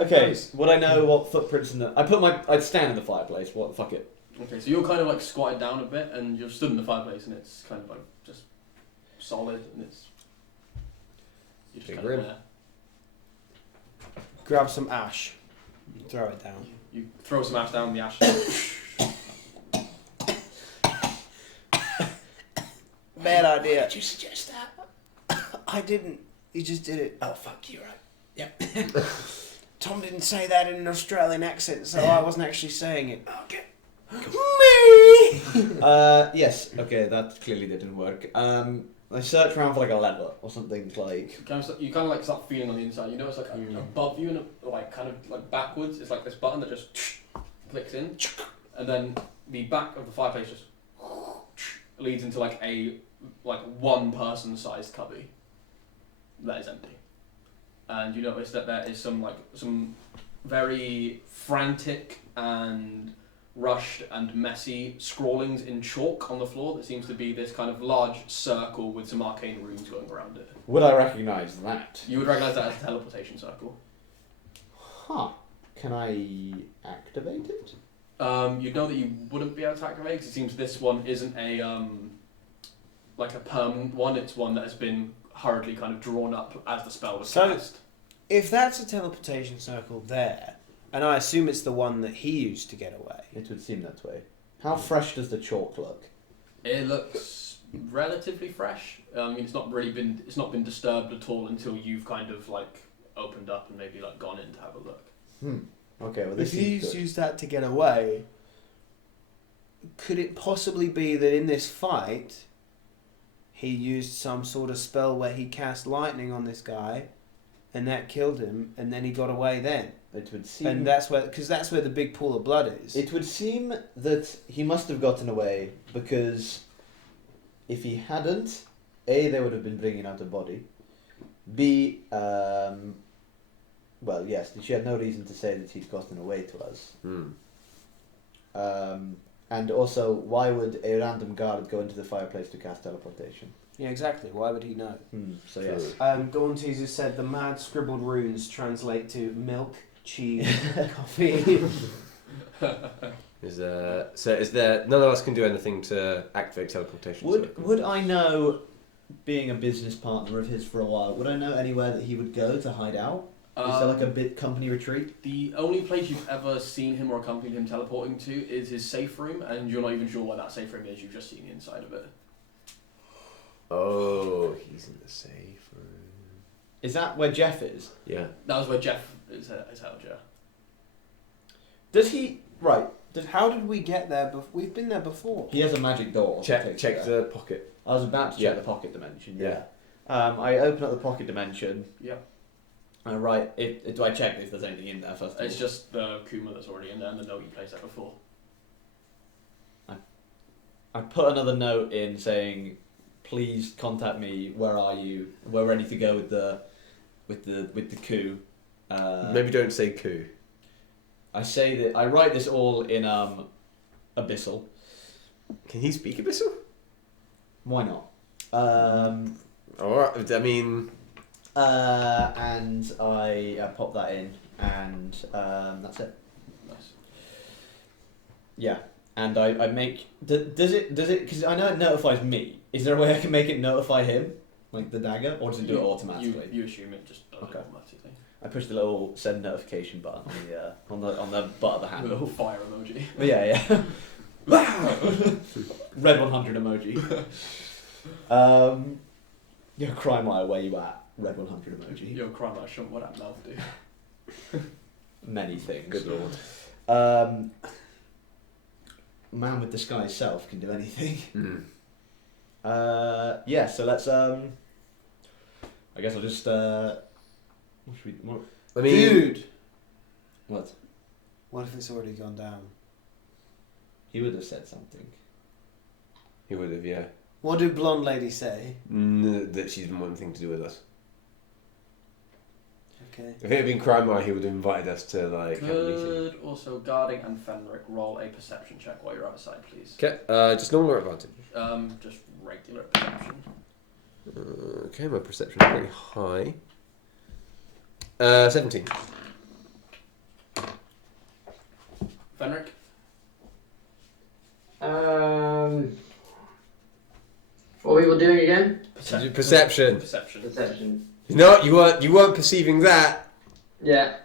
Okay, would I know what footprints in the... I'd stand in the fireplace, fuck it. Okay, so you're kind of like squatted down a bit and you're stood in the fireplace and it's kind of like just solid and it's... You're just Big kind of room. there. Grab some ash. Throw it down. You throw some ash down the ashes. Bad idea. Did you suggest that? I didn't. He just did it. Oh, fuck, you're right. Yep. Tom didn't say that in an Australian accent, so I wasn't actually saying it. Okay. Me! Yes, okay, that clearly didn't work. I search around for like a lever or something like... You kind of like start feeling on the inside. You notice like above you and like kind of like backwards, it's like this button that just clicks in, and then the back of the fireplace just leads into like a one person sized cubby that is empty. And you notice that there is some very frantic and rushed and messy scrawlings in chalk on the floor that seems to be this kind of large circle with some arcane runes going around it. Would I recognise that? You would recognise that as a teleportation circle. Huh. Can I activate it? You'd know that you wouldn't be able to activate because it seems this one isn't a like a permanent one. It's one that has been hurriedly kind of drawn up as the spell was So- cast. If that's a teleportation circle there, and I assume it's the one that he used to get away. It would seem that way. How fresh does the chalk look? It looks relatively fresh. I mean, it's not been disturbed at all until you've kind of like opened up and maybe like gone in to have a look. Okay, well this If seems he's good. used that to get away, could it possibly be that in this fight, he used some sort of spell where he cast lightning on this guy, and that killed him, and then he got away then? It would seem... And that's where the big pool of blood is. It would seem that he must have gotten away because if he hadn't, A, they would have been bringing out a body. B, well, yes, she had no reason to say that he'd gotten away to us. And also, why would a random guard go into the fireplace to cast teleportation? Yeah, exactly. Why would he know? So yes. Gaunties has said the mad scribbled runes translate to milk, cheese, coffee. Is there none of us can do anything to activate teleportation? Would I know, being a business partner of his for a while, would I know anywhere that he would go to hide out? Is there like a bit company retreat? The only place you've ever seen him or accompanied him teleporting to is his safe room, and you're not even sure where that safe room is. You've just seen the inside of it. Oh, he's in the safe room. Is that where Jeff is? Yeah. That was where Jeff is held, yeah. Does he... Right. How did we get there? We've been there before. He has a magic door. Check the pocket. I was about to check the pocket dimension, yeah. I open up the pocket dimension. Yeah. And I write... do I check if there's anything in there first? It's just the Kuma that's already in there and the note you placed there before. I put another note in saying, please contact me, where are you? We're ready to go with the coup. Maybe don't say coup. I say that I write this all in Abyssal. Can he speak Abyssal? Why not? Alright, I mean... and I pop that in, and that's it. Nice. Yeah, and I make... Does it... Because I know it notifies me. Is there a way I can make it notify him? Like the dagger? Or does it do it automatically? You assume it just does it automatically. I push the little send notification button on the butt of the The handle. little fire emoji. But yeah. Red 100 emoji. Yo, Crymire, where you at? Red 100 emoji. Yo, Crymire, show me what that mouth do. Many things. Good lord. Man with disguise self can do anything. Mm. So let's I guess I'll just what? I mean... Dude! What? What if it's already gone down? He would have said something. He would have, yeah. What did Blonde Lady say? That she didn't want anything to do with us. Okay. If it had been Crymire, he would have invited us to, like, have a meeting. Good. Also, Guarding and Fenric, roll a perception check while you're outside, please. Okay, just normal or advantage? Just regular perception. Okay, my perception is pretty high. 17. Fenric? What we were doing again? Perception. Perception. Perception. No, you weren't perceiving that. Yeah.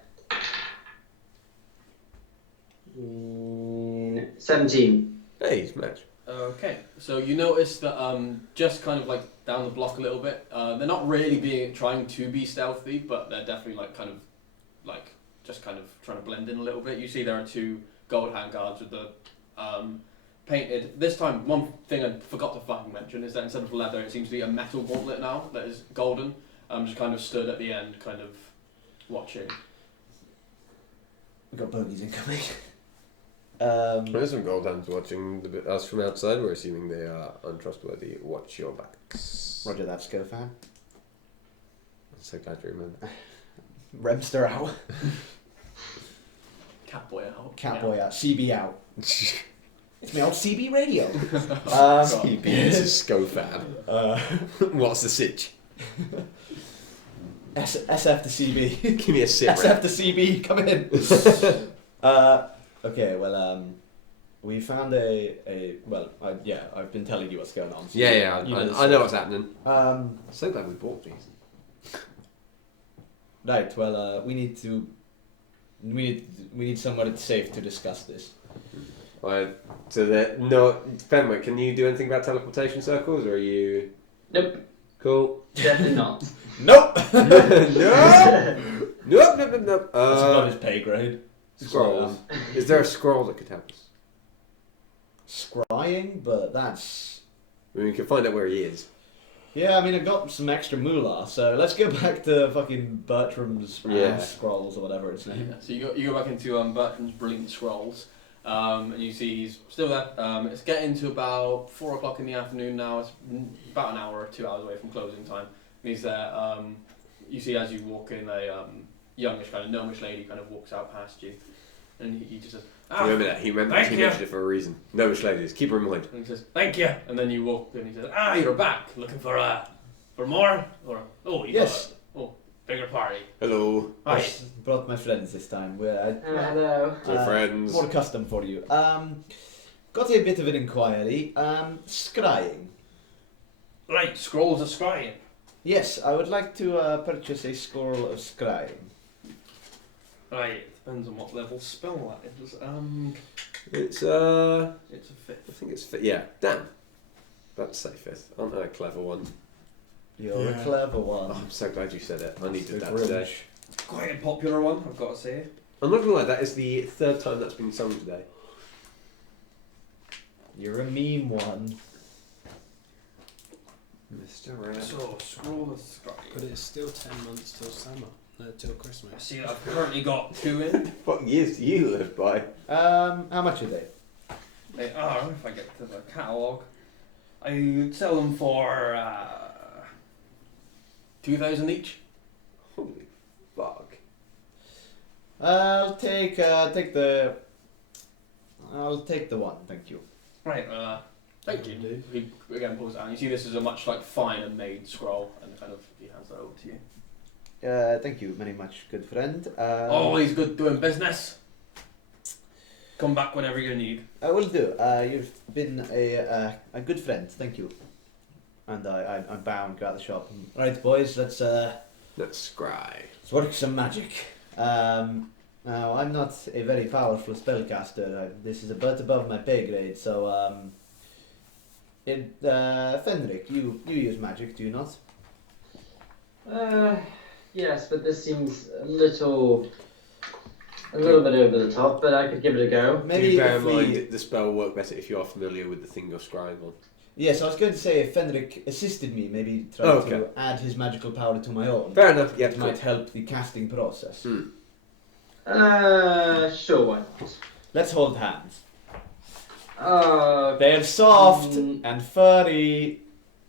17. Hey, he's match. Okay, so you notice that just kind of like down the block a little bit, they're not really trying to be stealthy, but they're definitely just kind of trying to blend in a little bit. You see there are two gold handguards with the painted. This time, one thing I forgot to fucking mention is that instead of leather, it seems to be a metal gauntlet now that is golden. Just kind of stood at the end, kind of watching. We've got bogeys incoming. There's some gold hands watching us from outside. We're assuming they are untrustworthy. Watch your backs. Roger that, Scofan. I'm so glad you remember. Remster out. Catboy out. Catboy out. CB out. It's my old CB radio. CB, this is Scofan. What's the sitch? SF to CB. Give me a sit SF rep. to CB, come in. Okay, well, we found I've been telling you what's going on. So Yeah, I know what's happening. So glad we bought these. Right, well, we need somewhere safe to discuss this. Fenwick, can you do anything about teleportation circles, or are you... Nope. Cool. Definitely not. Nope! Nope. That's above his pay grade. Scrolls. Is there a scroll that could help us? Scrying, but that's... I mean, we can find out where he is. Yeah, I mean, I've got some extra moolah, so let's go back to fucking Bertram's Scrolls or whatever its name. Yeah, so you go back into Bertram's Brilliant Scrolls, and you see he's still there. It's getting to about 4 o'clock in the afternoon now. It's about an hour or 2 hours away from closing time. And he's there. You see as you walk in, a youngish kind of gnomish lady kind of walks out past you, and he just says, Remember that. He mentioned it for a reason. No wish ladies. Keep her in mind. and he says, "Thank you." And then you walk in and he says, "You're back. Looking for more? Or, you Yes. got it. Oh, Bigger party. Hello. Hi. I brought my friends this time. Hello. We're friends. More custom for you. Got a bit of an inquiry. Scrying. Right, scrolls of scrying. Yes, I would like to purchase a scroll of scrying. Right, depends on what level spell that is. It's It's a fifth. I think it's yeah. Damn. About to say fifth. Aren't I a clever one? You're a Yeah. clever Oh, one. I'm so glad you said it. I needed The that today. Grinch. Quite a popular one, I've got to say. I'm not gonna lie. That is the third time that's been sung today. You're a meme one. Mr. Red. So, scroll of scrying. But it's still 10 months till summer, till I Christmas. see I've currently got 2 in. What years do you live by? How much are they? They are, if I get to the catalogue. I sell them for 2,000 each. Holy fuck. I'll take the. I'll take the one, thank you. Right, thank you. He again pulls it out. You see this is a much like finer made scroll, and kind of he hands that over to you. Thank you very much, good friend. Always good doing business. Come back whenever you need. I will do. You've been a good friend, thank you. And I bow and go out the shop. Right, boys, let's scry. work some magic. Now, I'm not a very powerful spellcaster. This is a bit above my pay grade, so Fenric, you use magic, do you not? Yes, but this seems a little bit over the top, but I could give it a go. Maybe bear if in mind we... that the spell will work better if you are familiar with the thing you're scrying on. Yes, I was going to say if Fenric assisted me, maybe try to add his magical power to my own. Fair enough. Yeah, It might help the casting process. Sure, why not? Let's hold hands. Okay. They're soft and furry.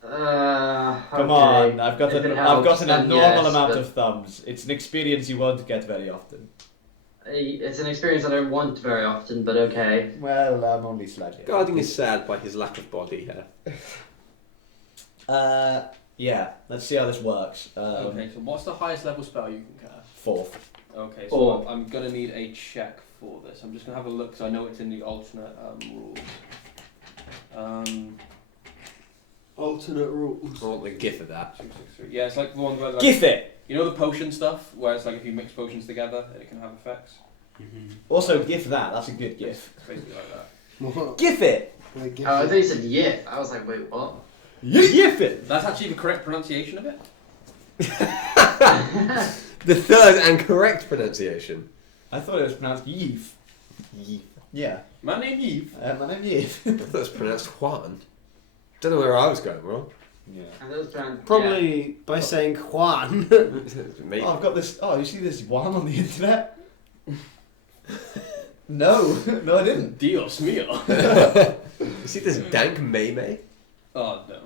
Come on, I've got If it an helps, then abnormal yes, amount but of thumbs. It's an experience you won't get very often. It's an experience I don't want very often, but okay. Well, I'm only slightly. Guarding is sad by his lack of body hair. Yeah, let's see how this works. Okay, so what's the highest level spell you can cast? Fourth. Okay, so I'm gonna need a check for this. I'm just gonna have a look because I know it's in the alternate rules. Alternate rules. I want the gif of that. 2, 6, 3. Yeah, it's like the one where like, Gif it! you know the potion stuff where it's like if you mix potions together, it can have effects. Also, gif that. That's a good gif. It's basically like that. What? Gif it! Oh, I thought you said yeah. I was like, wait, what? Gif it! That's actually the correct pronunciation of it. The third and correct pronunciation. I thought it was pronounced Yeef. Yeah. My name Yves. My name's Yeef. I thought it was pronounced Juan. Don't know where I was going wrong. Yeah. And those trans- Probably by saying Juan. Maybe. Oh, I've got this. Oh, you see this one on the internet? No, no, I didn't. Dios mío. You see this dank May? Oh no.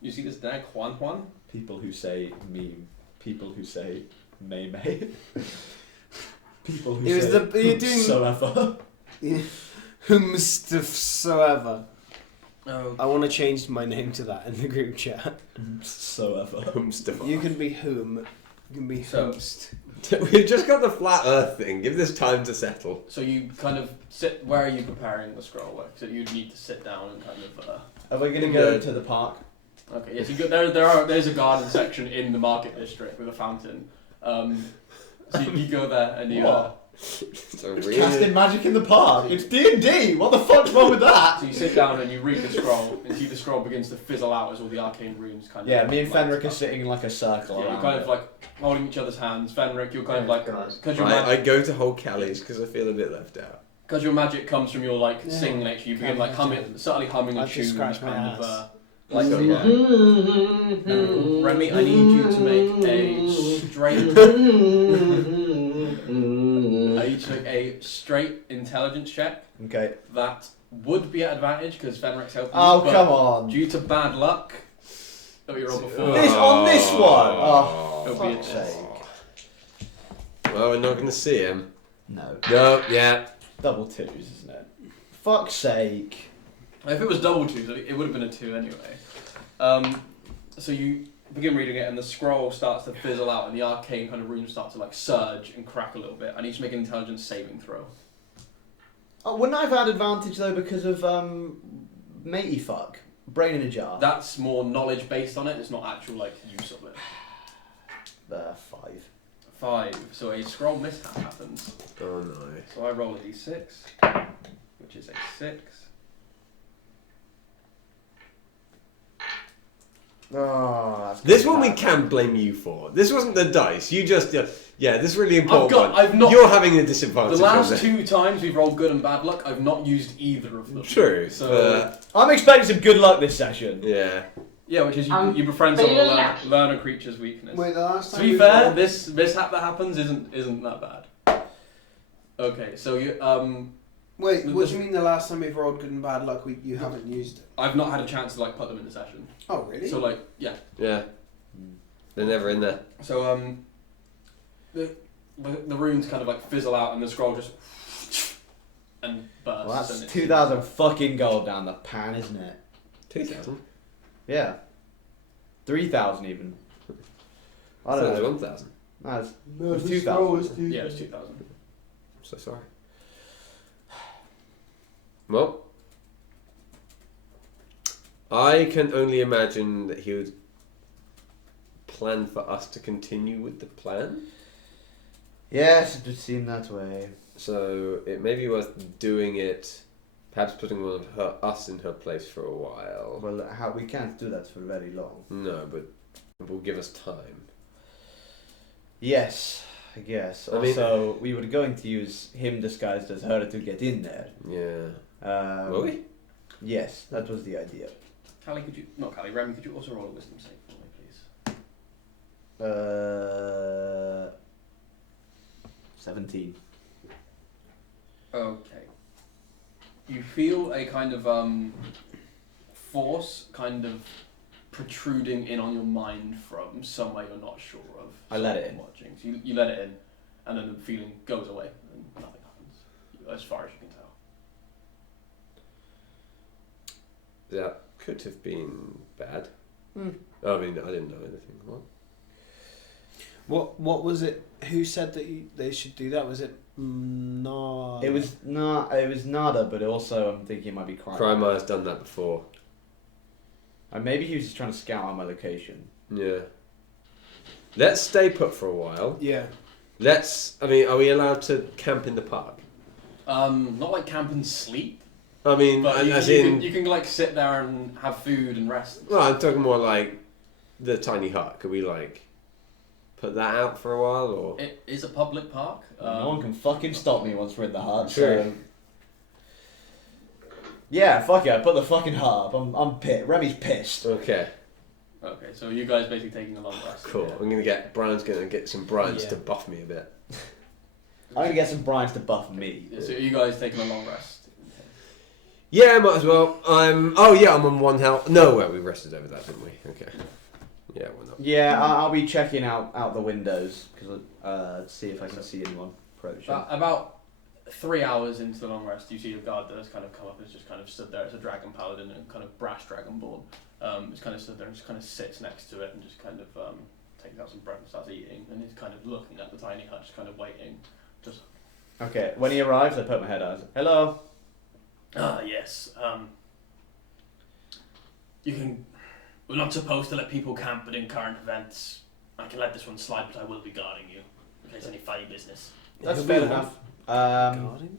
You see this dank Juan? People who say meme. People who say May May. People who It was say you're doing whomsoever. whomsoever. Oh. I want to change my name to that in the group chat. Whomsoever. You can be whom. You can be So- whomst. We've just got the flat earth thing. Give this time to settle. So you kind of sit. Where are you preparing the scroll work? So you need to sit down and kind of. Are we gonna go to the park? Okay. Yes. You go, there's a garden section in the market district with a fountain. So you go there and you. What? So It's really, casting magic in the park. It's D&D. What the fuck's wrong with that? So you sit down and you read the scroll, and see the scroll begins to fizzle out as all the arcane runes kind of. Yeah, me and light Fenric are up. sitting in like a circle. Yeah, you're around kind it. of like holding each other's hands. Fenric, you're kind of Oh, like God. because your right, I magic, go to hold Callie's because I feel a bit left out. because your magic comes from your like Yeah. singing nature. You begin Can't like imagine. humming, subtly humming a I've just tune. scratched my Kind of, ass. like So, yeah. Remy, I need you to make a straight. I need to make a straight intelligence check. Okay. That would be at advantage because Fenric's helping you. Oh, but come on. Due to bad luck that we rolled before. This on this one? Oh, It'll be a fuck's check. sake. Well, we're not going to see him. No. No, yeah. Double twos, isn't it? Fuck's sake. If it was double twos, it would have been a 2 anyway. So you begin reading it, and the scroll starts to fizzle out, and the arcane kind of runes start to like surge and crack a little bit. I need to make an intelligence saving throw. Oh, wouldn't I have had advantage though because of matey fuck? Brain in a jar. That's more knowledge based on it. It's not actual like use of it. 5. 5. So a scroll mishap happens. Oh no. So I roll a d6, which is a 6. Oh, that's This gonna one be we bad. can blame you for. This wasn't the dice. You just yeah. This is really important. I've not. You're having a disadvantage. The last on 2 times we've rolled good and bad luck, I've not used either of them. True. So I'm expecting some good luck this session. yeah. yeah, which is you befriend but someone you're to lucky. learn a creature's weakness. Wait, the last To time be we fair, rolled- this mishap that happens isn't that bad. Okay, so you Wait, the- what do you mean the last time we've rolled good and bad luck you haven't used it? I've not had a chance to like put them in the session. Oh, really? So like yeah. Yeah. They're never in there. So the runes kind of like fizzle out and the scroll just and bursts. Well, and that's it's- 2,000 fucking gold down the pan, isn't it? 2,000. Yeah. 3,000 even. I So don't there's know. 1,000. That's No, It's the 2,000. scroll was 2,000. Yeah, it's 2,000. I'm so sorry. Well, I can only imagine that he would plan for us to continue with the plan. Yes, it would seem that way. So it may be worth doing it, perhaps putting one of us in her place for a while. Well, we can't do that for very long. No, but it will give us time. Yes, I guess. I mean- Also, we were going to use him disguised as her to get in there. Yeah. Will Um, we? Yes, that was the idea. Callie, Remy, could you also roll a wisdom save for me, please? 17. Okay. You feel a kind of force kind of protruding in on your mind from somewhere you're not sure of. I let it in. Watching. So you let it in, and then the feeling goes away, and nothing happens, as far as you can tell. That could have been bad. Hmm. I mean, I didn't know anything. What? What was it? Who said that they should do that? Was it no? It was not. It was nada, but also I'm thinking it might be crime. Crymire's done that before. And maybe he was just trying to scout out my location. Yeah. Let's stay put for a while. Yeah. I mean, are we allowed to camp in the park? Not like camp and sleep, I mean, but you you can like sit there and have food and rest. Well, I'm talking more like the tiny hut. Could we like put that out for a while, or? It is a public park. No one can fucking stop me once we're in the hut. True. So. Yeah, fuck it. I put the fucking hut up. I'm pissed. Remy's pissed. Okay, Okay, so you guys basically taking a long rest. cool. Yeah. Brian's gonna get some Brian's Yeah. to buff me a bit. I'm gonna get some Bryans to buff me. So are you guys taking a long rest? Yeah, might as well. I'm on 1 health. No, well, we rested over that, didn't we? Okay. Yeah, why not? Yeah, I'll be checking out the windows because to see if I can see anyone approaching. About 3 hours into the long rest, you see a guard that has kind of come up and has just kind of stood there. It's a dragon paladin and kind of brash dragonborn. It's kind of stood there and just kind of sits next to it and just kind of takes out some bread and starts eating. And he's kind of looking at the tiny hut, just kind of waiting. Just Okay, when he arrives, I put my head out. Hello. yes. You can. We're not supposed to let people camp, but in current events, I can let this one slide. But I will be guarding you in case any funny business. That's Who fair we enough. Guarding?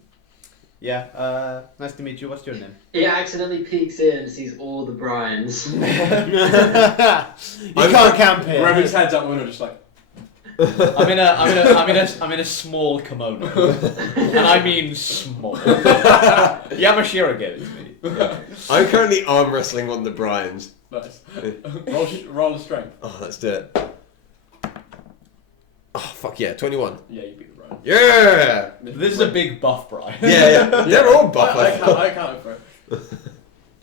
Yeah. Nice to meet you. What's your name? He accidentally peeks in and sees all the Bryans. You can't camp here. Remy's head's out the window, just like. I'm in a small kimono, and I mean small. Yamashiro gave it to me. Yeah. I'm currently arm wrestling one of the Brians. Nice. roll a strength. Oh, let's do it. Oh, fuck yeah, 21. Yeah, you beat the Brian. Yeah! This is a big buff, Brian. Yeah. They're all buff. I accounted for it.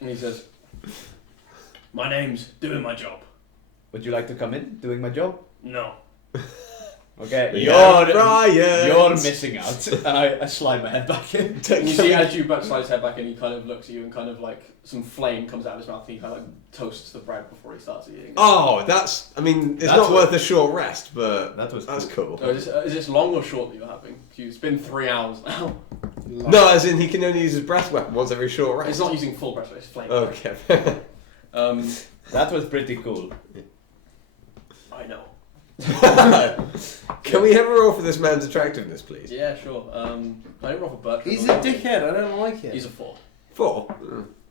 And he says, "My name's doing my job." Would you like to come in, doing my job? No. Okay, Brian. you're missing out. And I slide my head back in. And you see as you slide his head back in, he kind of looks at you and kind of like some flame comes out of his mouth and he kind of like toasts the bread before he starts eating it. Oh, it's That's not worth a short rest, but that's cool. So is this long or short that you're having? It's been 3 hours now. No, as in he can only use his breath weapon once every short rest. It's not using full breath, it's flame. Okay. That was pretty cool. I know. Can we have a roll for this man's attractiveness, please? Yeah, sure. I don't roll for Bertrand. He's a dickhead. I don't like it. He's a 4. 4?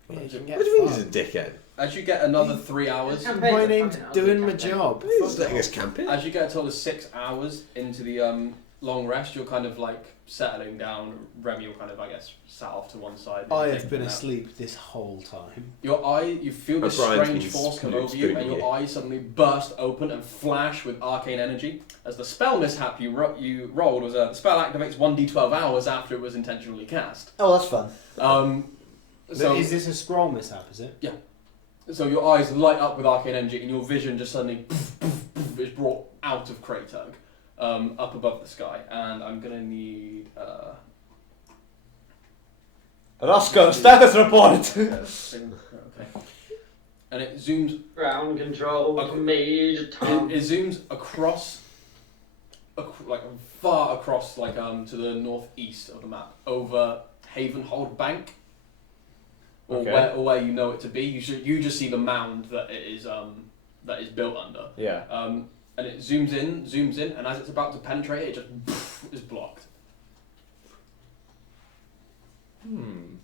Yeah, you can What get do you mean fucked. he's a dickhead? As you get another 3 hours, My name's doing my job. He's letting us camp in. as you get a total of 6 hours into the long rest, you're kind of like settling down. Remy will kind of, I guess, sat off to one side. I taking have been a nap. asleep this whole time. You feel this Brian's strange been force come spooning over you, and you. your eyes suddenly burst open and flash with arcane energy. As the spell mishap you rolled was the spell activates 1d12 hours after it was intentionally cast. Oh, that's fun. So Is this a scroll mishap, is it? So your eyes light up with arcane energy, and your vision just suddenly is brought out of Kraytug, up above the sky. And I'm gonna need. Roscoe, status report! Okay. And it zooms. Ground control, Major Tom. It zooms across, like far across, like to the northeast of the map, over Havenhold Bank. Or Okay. where you know it to be. You just see the mound that it is built under. Yeah. And it zooms in, and as it's about to penetrate, it just is blocked. And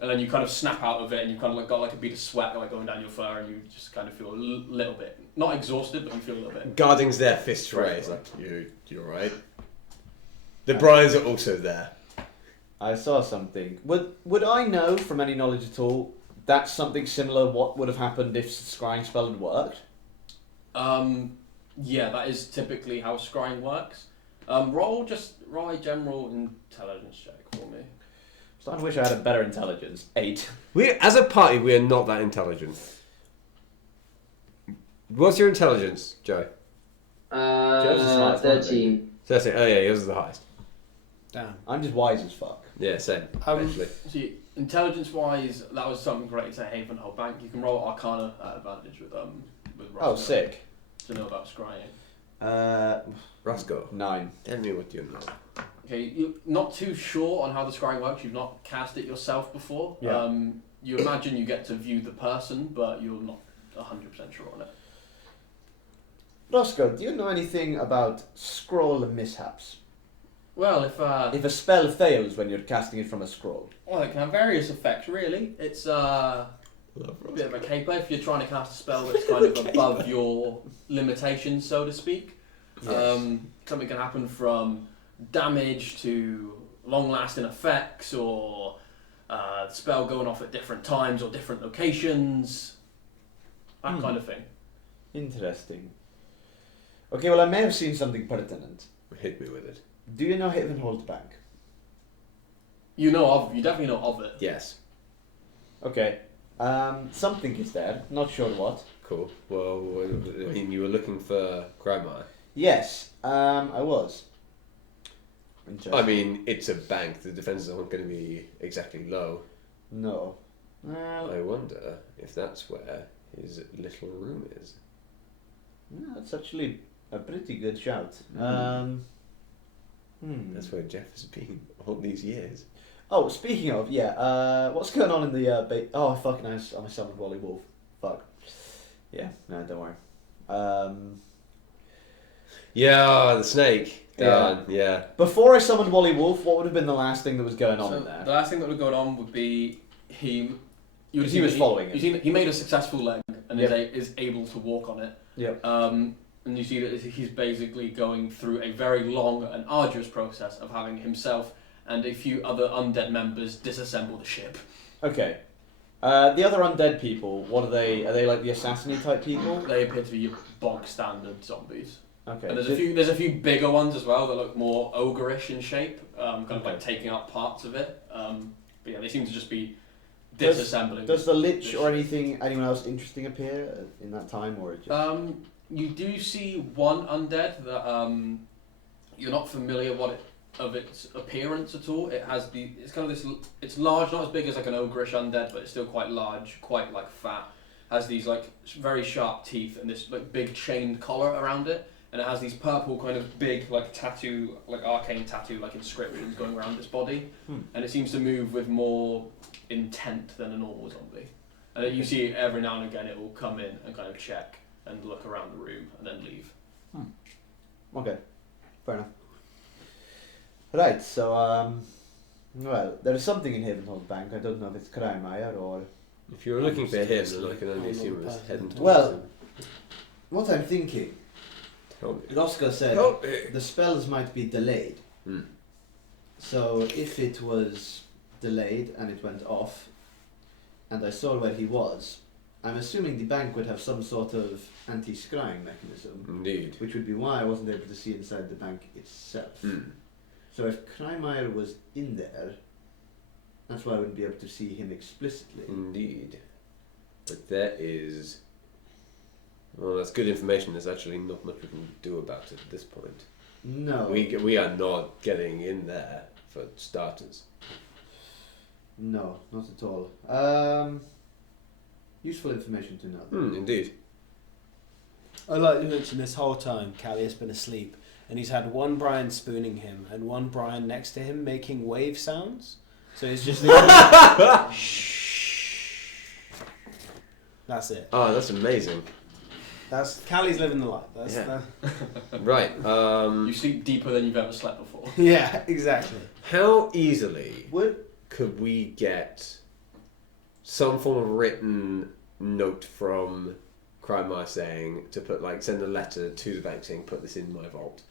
then you kind of snap out of it, and you kind of like got like a bead of sweat like going down your fur, and you just kind of feel a little bit, not exhausted, but you feel a little bit. Guarding's there, fists raised. Like, you're right. The Bryans are also there. I saw something. Would I know from any knowledge at all that's something similar what would have happened if scrying spell had worked? Yeah, that is typically how scrying works. Roll a general intelligence check for me. So I wish I had a better intelligence. 8. As a party, we are not that intelligent. What's your intelligence, Joe? Joe's the smartest one, 13. 13. Oh yeah, yours is the highest. Damn. I'm just wise as fuck. Yeah, same. Actually. See, intelligence-wise, that was something related to Havenhold Bank. You can roll Arcana at advantage with Oh, Roscoe sick. to know about scrying. Roscoe, 9. tell me what you know. Okay, you're not too sure on how the scrying works. You've not cast it yourself before. Yeah. You imagine you get to view the person, but you're not 100% sure on it. Roscoe, do you know anything about scroll mishaps? Well, If a spell fails when you're casting it from a scroll. well, it can have various effects. Really, it's a Love bit of a caper if you're trying to cast a spell that's kind of above your limitations, so to speak. Yes. Something can happen from damage to long-lasting effects, or the spell going off at different times or different locations, that kind of thing. Interesting. Okay, well I may have seen something pertinent. Hit me with it. Do you know Havenhold Bank? You definitely know of it. Yes. Okay. Something is there. Not sure what. Cool. Well, I mean, you were looking for grandma. Yes, I was. I mean, it's a bank. The defences aren't going to be exactly low. No. Well, I wonder if that's where his little room is. no, that's actually a pretty good shout. That's where Jeff has been all these years. Oh, speaking of, what's going on in the oh, fucking I summoned Wally Wolf. Fuck. Yeah, no, don't worry. Yeah, the snake. Yeah. Yeah. Before I summoned Wally Wolf, what would have been the last thing that was going on in The there? last thing that would have gone on would be he was following it. He made a successful leg and Yep. is able to walk on it. Yep. And you see that he's basically going through a very long and arduous process of having himself and a few other undead members disassemble the ship. Okay. The other undead people, what are they? Are they like the assassin type people? They appear to be your bog standard zombies. Okay. And there's a few bigger ones as well that look more ogre-ish in shape, kind of like taking up parts of it. But yeah, they seem to just be disassembling. Does the Lich or anyone else interesting appear in that time, or just? You do see one undead that you're not familiar of its appearance at all. It's kind of this. It's large, not as big as like an ogreish undead, but it's still quite large, quite like fat. Has these like very sharp teeth and this like big chained collar around it, and it has these purple kind of big like tattoo, like arcane tattoo like inscriptions going around its body, and it seems to move with more intent than a normal zombie. And then you see every now and again it will come in and kind of check and look around the room and then leave. Okay, fair enough. Right, so well, there is something in Havenhold Bank. I don't know if it's Kreimeier or. If you were looking for him, then I can only assume it was heading towards Well, him. what I'm thinking, Tell me. Roscoe said Help me. the spells might be delayed. So if it was delayed and it went off, and I saw where he was, I'm assuming the bank would have some sort of anti-scrying mechanism, Indeed. which would be why I wasn't able to see inside the bank itself. So if Kreimeier was in there, that's why I wouldn't be able to see him explicitly. Indeed. But there is... Well, that's good information. There's actually not much we can do about it at this point. No. We are not getting in there, for starters. No, not at all. Useful information to know. Indeed. I like to mention this whole time Callie has been asleep, and he's had one Brian spooning him and one Brian next to him making wave sounds. So he's just That's it. Oh, that's amazing. That's Callie's living the life. That's Yeah. Right. You sleep deeper than you've ever slept before. Yeah, exactly. How easily could we get some form of written note from Kreimeier saying to put send a letter to the bank saying put this in my vault?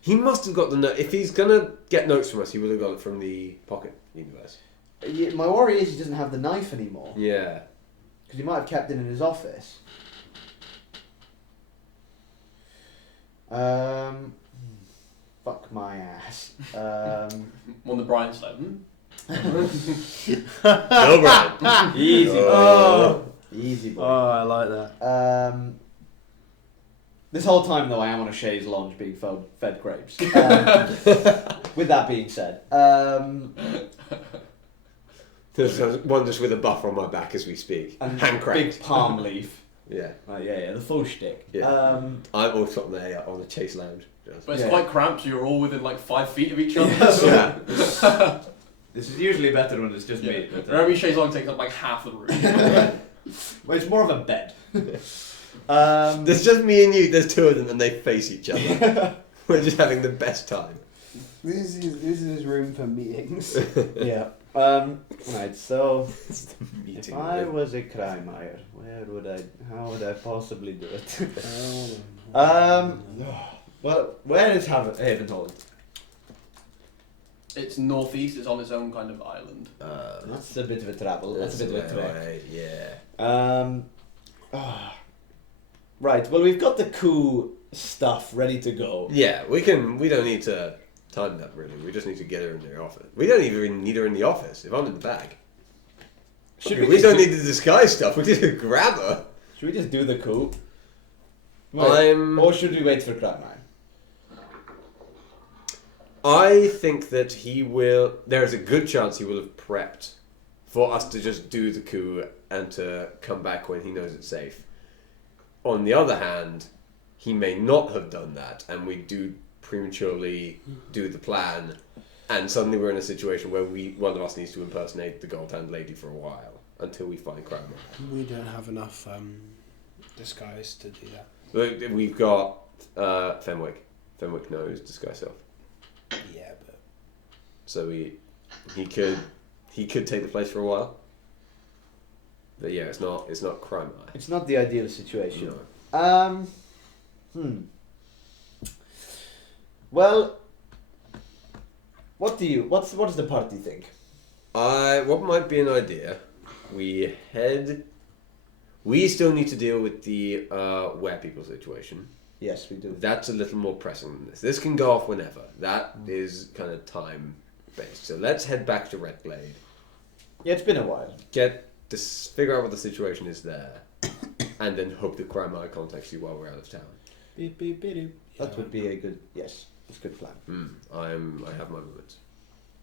He must have got the note. If he's gonna get notes from us, he would have got it from the pocket universe. Yeah, my worry is he doesn't have the knife anymore. Yeah. Because he might have kept it in his office. Fuck my ass. One of the Brian's like, No, Brian. Easy. Oh. Easy boy. Oh, I like that. This whole time though I am on a chaise lounge being fed grapes. With that being said, There's one just with a buffer on my back as we speak. and Hand cranked. big palm leaf. Yeah. Yeah, the full shtick. Yeah. I'm also on the chase lounge. but it's Yeah. quite cramped, so you're all within 5 feet of each other. Yeah. This is usually better when it's just Yeah. me. But, Every chaise lounge takes up half of the room. well, it's more of a bed. There's just me and you. There's two of them, and they face each other. We're just having the best time. This is room for meetings. Yeah. Right. So, It's the if meeting. I was a Kreimeier, how would I possibly do it? Well, where is Havenhold? It's northeast, it's on its own kind of island. That's a bit of a travel. That's a bit of a trek. Right, yeah. Right. Well, we've got the coup stuff ready to go. Yeah, we don't need to time that really. We just need to get her in the office. We don't even need her in the office. If I'm in the bag. We don't need the disguise stuff. We just grab her. Should we just do the coup? Or should we wait for Kreimeier? I think that he will. There's a good chance he will have prepped for us to just do the coup and to come back when he knows it's safe. On the other hand, he may not have done that, and we do prematurely do the plan, and suddenly we're in a situation where one of us needs to impersonate the gold-hand lady for a while until we find Kreimeier. We don't have enough disguise to do that. Look, we've got Fenwick. Fenwick knows disguise self. Yeah, but So he could take the place for a while. But yeah, it's not Kreimeier. It's not the ideal situation. No. Well, what does the party think? What might be an idea? We still need to deal with the were people situation. Yes, we do. That's a little more pressing than this. This can go off whenever. That is kind of time based. So let's head back to Redglade Yeah, it's been a while. Figure out what the situation is there, and then hope the Crime contacts you while we're out of town. Beep, beep, beep, beep. That would be a good, yes, that's a good plan. I have my moments.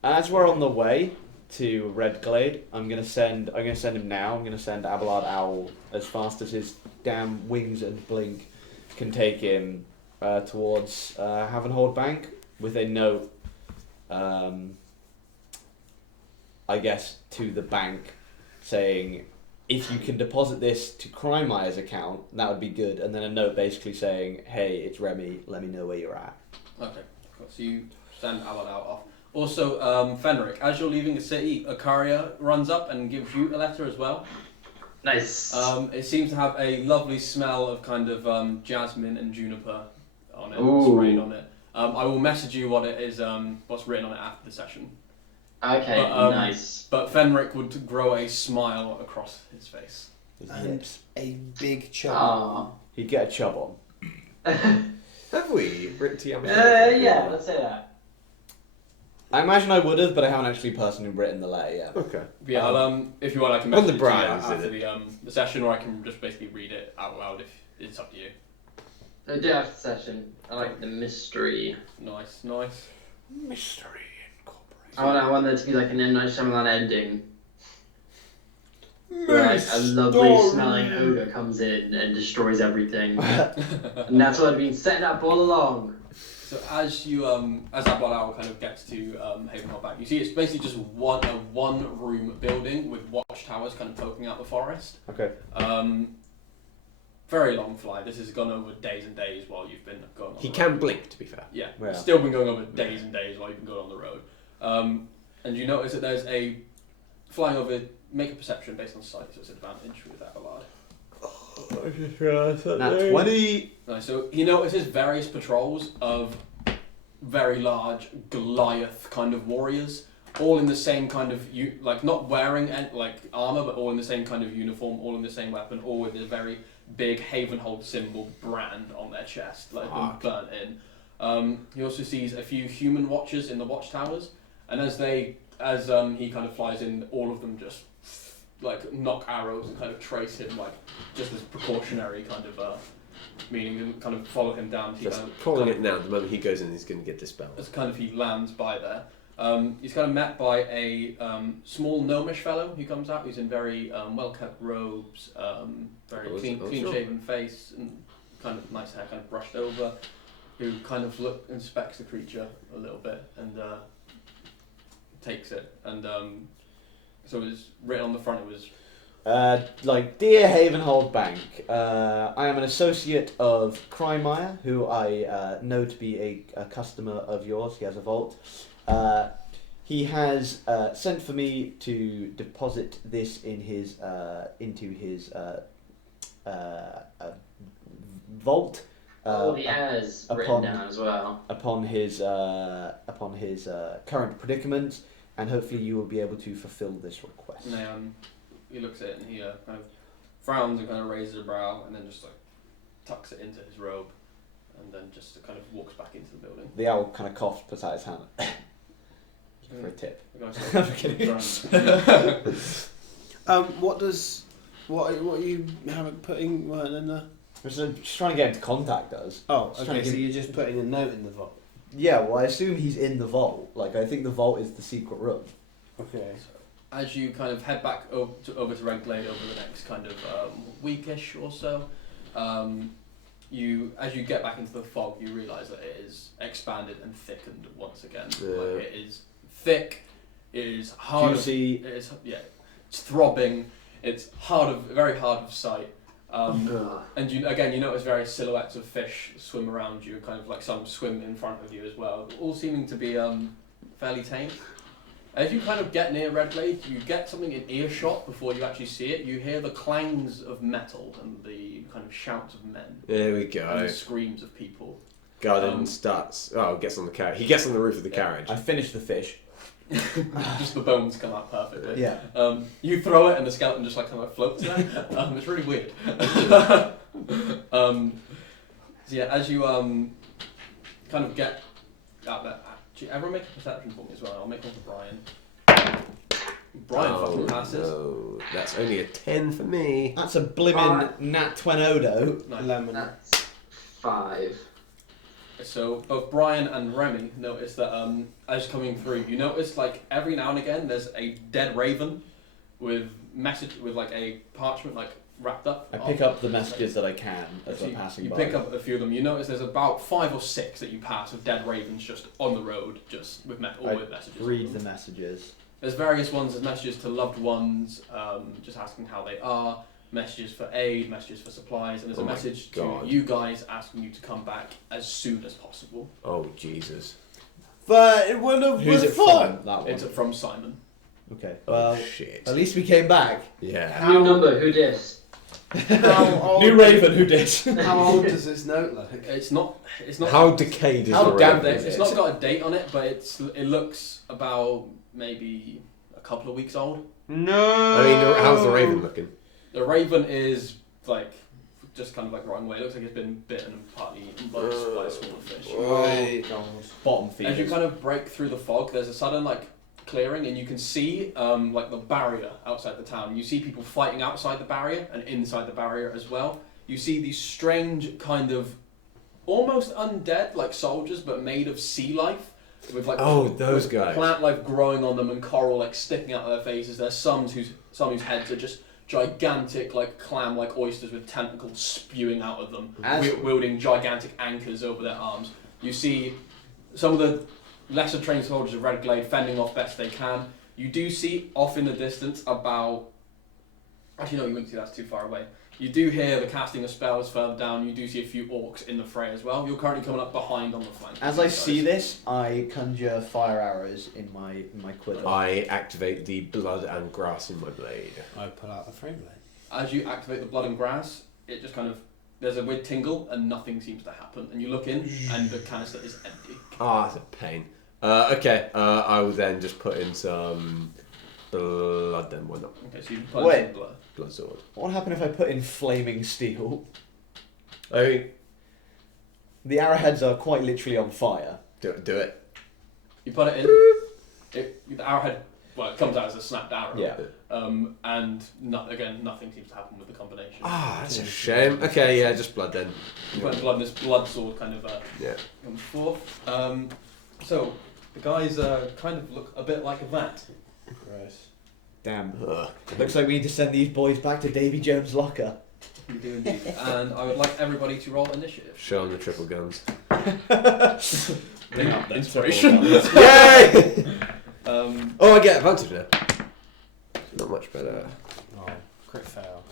As we're on the way to Redglade, I'm gonna send him now. I'm gonna send Abelard Owl as fast as his damn wings and blink can take him towards Havenhold Bank with a note. I guess to the bank saying, if you can deposit this to Crimey's account, that would be good. And then a note basically saying, hey, it's Remy, let me know where you're at. Okay, cool. So you send Alan out off. Also, Fenric, as you're leaving the city, a courier runs up and gives you a letter as well. Nice. It seems to have a lovely smell of kind of jasmine and juniper on it, Ooh. sprayed on it. I will message you what it is, what's written on it after the session. Okay, nice. But Fenric would grow a smile across his face. His And lips. a big chub. Ah. He'd get a chub on. Have we written to you? Yeah, let's say that. I imagine I would have, but I haven't actually personally written the letter yet. Okay. Yeah, I'll, if you want, I can On message the it to you Brian, after is the session, or I can just basically read it out loud. If it's up to you. I do after the session. I like the mystery. Nice. Mystery Incorporated. I want there to be like an M. Night Shyamalan ending. Where like a lovely smelling odor comes in and destroys everything. And that's what I've been setting up all along. So as you as that blood owl kind of gets to Havenhold Bank, you see it's basically just a one room building with watchtowers kind of poking out the forest. Okay. Very long flight. This has gone over days and days while you've been going on He the can road. blink, to be fair. Yeah, Yeah. it's still been going over days and days while you've been going on the road. And you notice that there's a flying over. Make a perception based on sight, so it's advantage with that Abelard. Nat 20. Nice. So he notices various patrols of very large Goliath kind of warriors, all in the same kind of like not wearing like armor, but all in the same kind of uniform, all in the same weapon, all with a very big Havenhold symbol brand on their chest, like been burnt in. He also sees a few human watchers in the watchtowers, and as he kind of flies in, all of them just like knock arrows and kind of trace him, like just as precautionary kind of meaning, and kind of follow him down. Just calling it now. The moment he goes in, he's going to get dispelled. As kind of he lands by there. He's kind of met by a small gnomish fellow who comes out. He's in very well-kept robes, very clean-shaven face, and kind of nice hair, kind of brushed over. Who kind of inspects the creature a little bit and takes it. And so it was written on the front. It was Like, dear Havenhold Bank, I am an associate of Crymeyer, who I know to be a customer of yours. He has a vault. He has sent for me to deposit this in his into his vault. He has written down as well. Upon his current predicament, and hopefully you will be able to fulfill this request. And he looks at it and he kind of frowns and kind of raises a brow, and then just like tucks it into his robe, and then just kind of walks back into the building. The owl kind of coughs, puts out his hand for a tip. The guy's I'm like, kidding. What you haven't putting in the? Just trying to get him to contact us. Oh, Just trying okay. to So give- you're just putting a note in the vault. Yeah, well, I assume he's in the vault. Like, I think the vault is the secret room. Okay. as you kind of head back over to Redglade over the next kind of weekish or so, as you get back into the fog, you realise that it is expanded and thickened once again. Yeah. Like, it is thick, it is hard, Juicy. it is it's throbbing, it's very hard of sight. And you notice various silhouettes of fish swim around you, kind of like some swim in front of you as well, all seeming to be fairly tame. As you kind of get near Redglade, you get something in earshot before you actually see it. You hear the clangs of metal and the kind of shouts of men. There we And go. the screams of people. Garden starts. Oh, gets on the carriage. He gets on the roof of the carriage. I finished the fish. Just the bones come out perfectly. Yeah. You throw it and the skeleton just like kind of floats there. It's really weird. So yeah, as you kind of get out there, actually, everyone make a perception for me as well. I'll make one for Brian. Brian fucking passes. No, that's only a 10 for me. That's a blimmin' nat 20. Nice. Lemon. That's 5. So both Brian and Remy notice that as coming through, you notice like every now and again there's a dead raven with like a parchment like wrapped up. I pick up the messages that I can as So I'm passing you by. pick up a few of them. You notice there's about 5 or 6 that you pass with dead ravens just on the road, just with with messages. Read the messages. There's various ones. There's messages to loved ones, just asking how they are. Messages for aid, messages for supplies, and there's a message to you guys asking you to come back as soon as possible. Oh, Jesus. But it would have Who's been it fun. from? That one. It's from Simon. Okay. Oh, Well, shit. at least we came back. Yeah. New number, who dis? How old, New Raven, who did? how old does this note look? It's not. How decayed is How the damn raven? It's not got a date on it, but it looks about maybe a couple of weeks old. No. I mean, how's the raven looking? The raven is like just kind of like rotting away. It looks like it's been bitten and partly eaten by a smaller fish. Right. Bottom feeders. As you kind of break through the fog, there's a sudden like clearing, and you can see like the barrier outside the town. You see people fighting outside the barrier and inside the barrier as well. You see these strange kind of almost undead like soldiers, but made of sea life. With like those guys. Plant life growing on them and coral like sticking out of their faces. There's some whose heads are just gigantic like clam like oysters with tentacles spewing out of them, wielding gigantic anchors over their arms. You see some of the lesser trained soldiers of Redglade fending off best they can. You do see off in the distance about... Actually no, you wouldn't see, that's too far away. You do hear the casting of spells further down. You do see a few orcs in the fray as well. You're currently coming up behind on the flank. As I see this, I conjure fire arrows in my quiver. I activate the blood and grass in my blade. I pull out the frame blade. As you activate the blood and grass, it just kind of... There's a weird tingle and nothing seems to happen. And you look in and the canister is empty. Ah, that's a pain. Okay, I will then just put in some blood then, why not? Okay, so you put Wait. some blood. Blood sword. What would happen if I put in flaming steel? I mean, The arrowheads are quite literally on fire. do it. You put it in. The arrowhead, well, it comes out as a snapped arrow. Yeah. And again, nothing seems to happen with the combination. Ah, that's a shame. Okay, yeah, just blood then. You put in blood, and this blood sword kind of Yeah. comes forth. So the guys kind of look a bit like that. Gross. Damn. Ugh. Looks like we need to send these boys back to Davy Jones' locker. You do indeed. And I would like everybody to roll initiative. Show 'em the triple guns. Bring up Inspiration. Yay! Um, Oh, I get advantage now. Not much better. Oh, crit fail.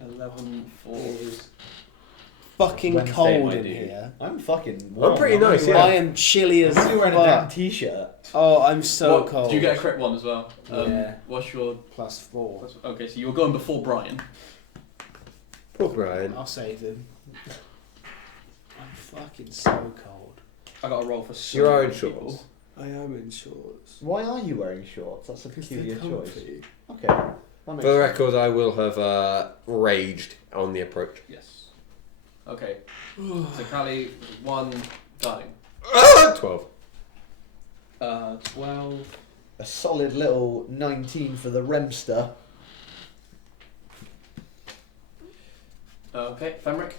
11, 4. Fucking Wednesday, cold my in dude. here. I'm fucking warm. I'm pretty nice, wearing- yeah. I am chilly as I'm only wearing a damn fuck. t-shirt. Oh, I'm so What, cold. do you get a crit one as well? Yeah. What's your... +4. Okay, so you were going before Brian. Poor Brian. I'll save him. I'm fucking so cold. I got a roll for so You are in many people. shorts. I am in shorts. Why are you wearing shorts? That's a peculiar choice. Comfy. Okay. That For makes the sense. record, I will have raged on the approach. Yes. Okay. So Callie, 1 guarding. 12. 12. A solid little 19 for the Remster. Okay, Femric.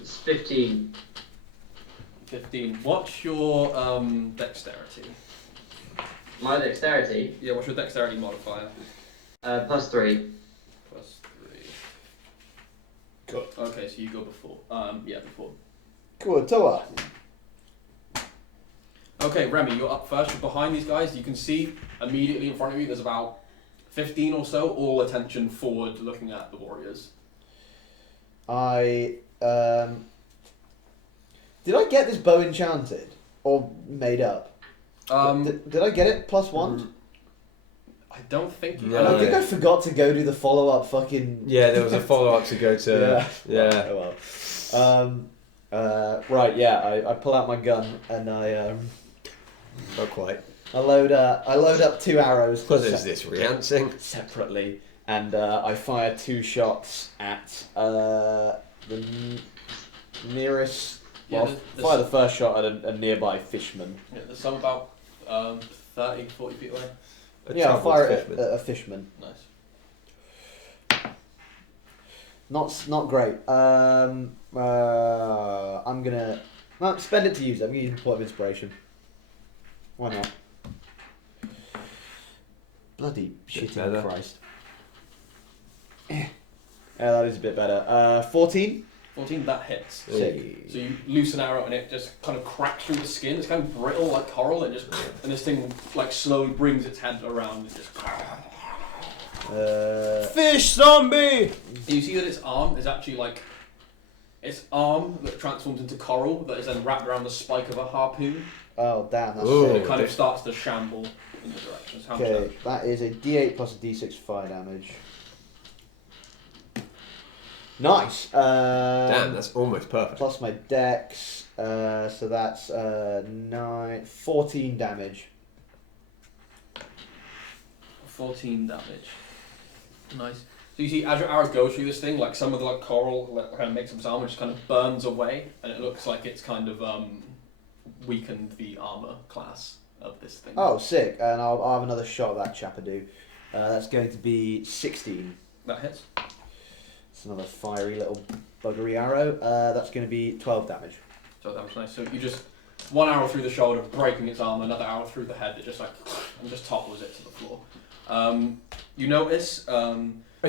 It's 15. 15. What's your dexterity? My dexterity, Yeah, what's your dexterity modifier? +3. +3. Good. Okay, so you go before. Yeah, before. Cool, Toa. Okay, Remy, you're up first. You're behind these guys. You can see immediately in front of you there's about 15 or so, all attention forward looking at the warriors. Did I get this bow enchanted? Or made up? Did I get it +1? I don't think you No. I think I forgot to go do the follow-up fucking... Yeah, there was a follow-up to go to. Yeah. Oh well. Right, yeah, I pull out my gun and I Not quite. load up 2 arrows What is this, Riancing? separately, and I fire 2 shots at the nearest. Yeah, Well, fire the first shot at a nearby fishman. Yeah, there's some about 30, 40 feet away. Yeah, I'll fire it at a fishman. Nice. Not great. I'm gonna spend it to use it. I'm gonna use a point of inspiration. Why not? Bloody shitting Christ. Yeah, that is a bit better. 14? 14, that hits. Sick. So you loose an arrow and it just kind of cracks through the skin. It's kind of brittle like coral, and this thing like slowly brings its head around and just. Fish zombie! You see that its arm is actually like its arm that transforms into coral that is then wrapped around the spike of a harpoon. Oh damn, that's Ooh. And sick. it kind of starts to shamble in the directions. How much Okay, damage? that is a D8 plus a D6 fire damage. Nice. Damn, that's almost perfect. Plus my dex, so that's 14 damage. 14 damage. Nice. So you see, as your arrow goes through this thing, like some of the like coral like, kind of makes up its armor, just kind of burns away, and it looks like it's kind of weakened the armor class of this thing. Oh, sick. And I'll have another shot of that chapadoo. That's going to be 16. That hits. It's another fiery little buggery arrow. That's going to be 12 damage. So that was nice. So you just one arrow through the shoulder, breaking its armor, another arrow through the head that just like and just topples it to the floor. You notice. Is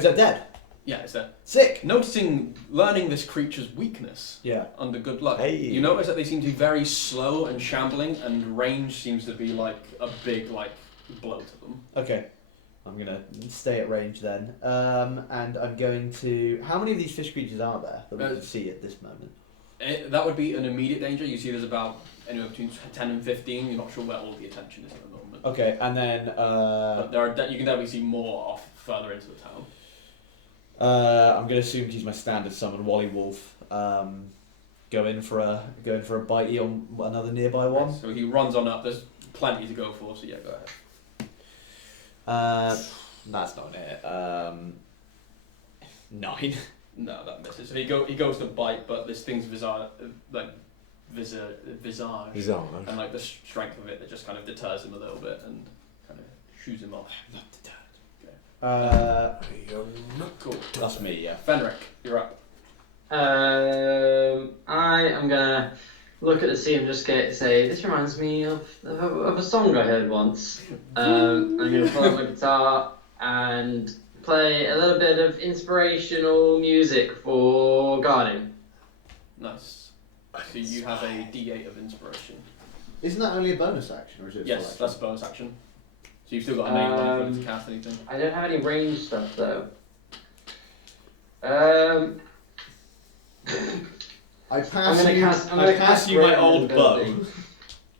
that dead? Yeah, it's there. Sick. Learning this creature's weakness. Yeah. Under good luck. Hey. You notice that they seem to be very slow and shambling, and range seems to be like a big like blow to them. Okay. I'm going to stay at range then. And I'm going to... How many of these fish creatures are there that we can see at this moment? That would be an immediate danger. You see there's about anywhere between 10 and 15. You're not sure where all the attention is at the moment. Okay, and then... But there are you can definitely see more off further into the town. I'm going to assume to use my standard summon, Wally Wolf. Go in for a bitey on another nearby one. So he runs on up. There's plenty to go for. So yeah, go ahead. That's not it. 9. No, that misses. So he goes to bite, but this thing's visage, and like the strength of it that just kind of deters him a little bit and kind of shoos him off. I'm not deterred. Okay. Cool. That's me, yeah. Fenric, you're up. I am gonna look at the sea and just say, this reminds me of a song I heard once. I'm gonna pull up my guitar and play a little bit of inspirational music for guarding. Nice. So you have a D8 of inspiration. Isn't that only a bonus action, or is it? Yes, that's a bonus action. So you've still got a main one to cast anything. I don't have any range stuff though. I pass you my old bow.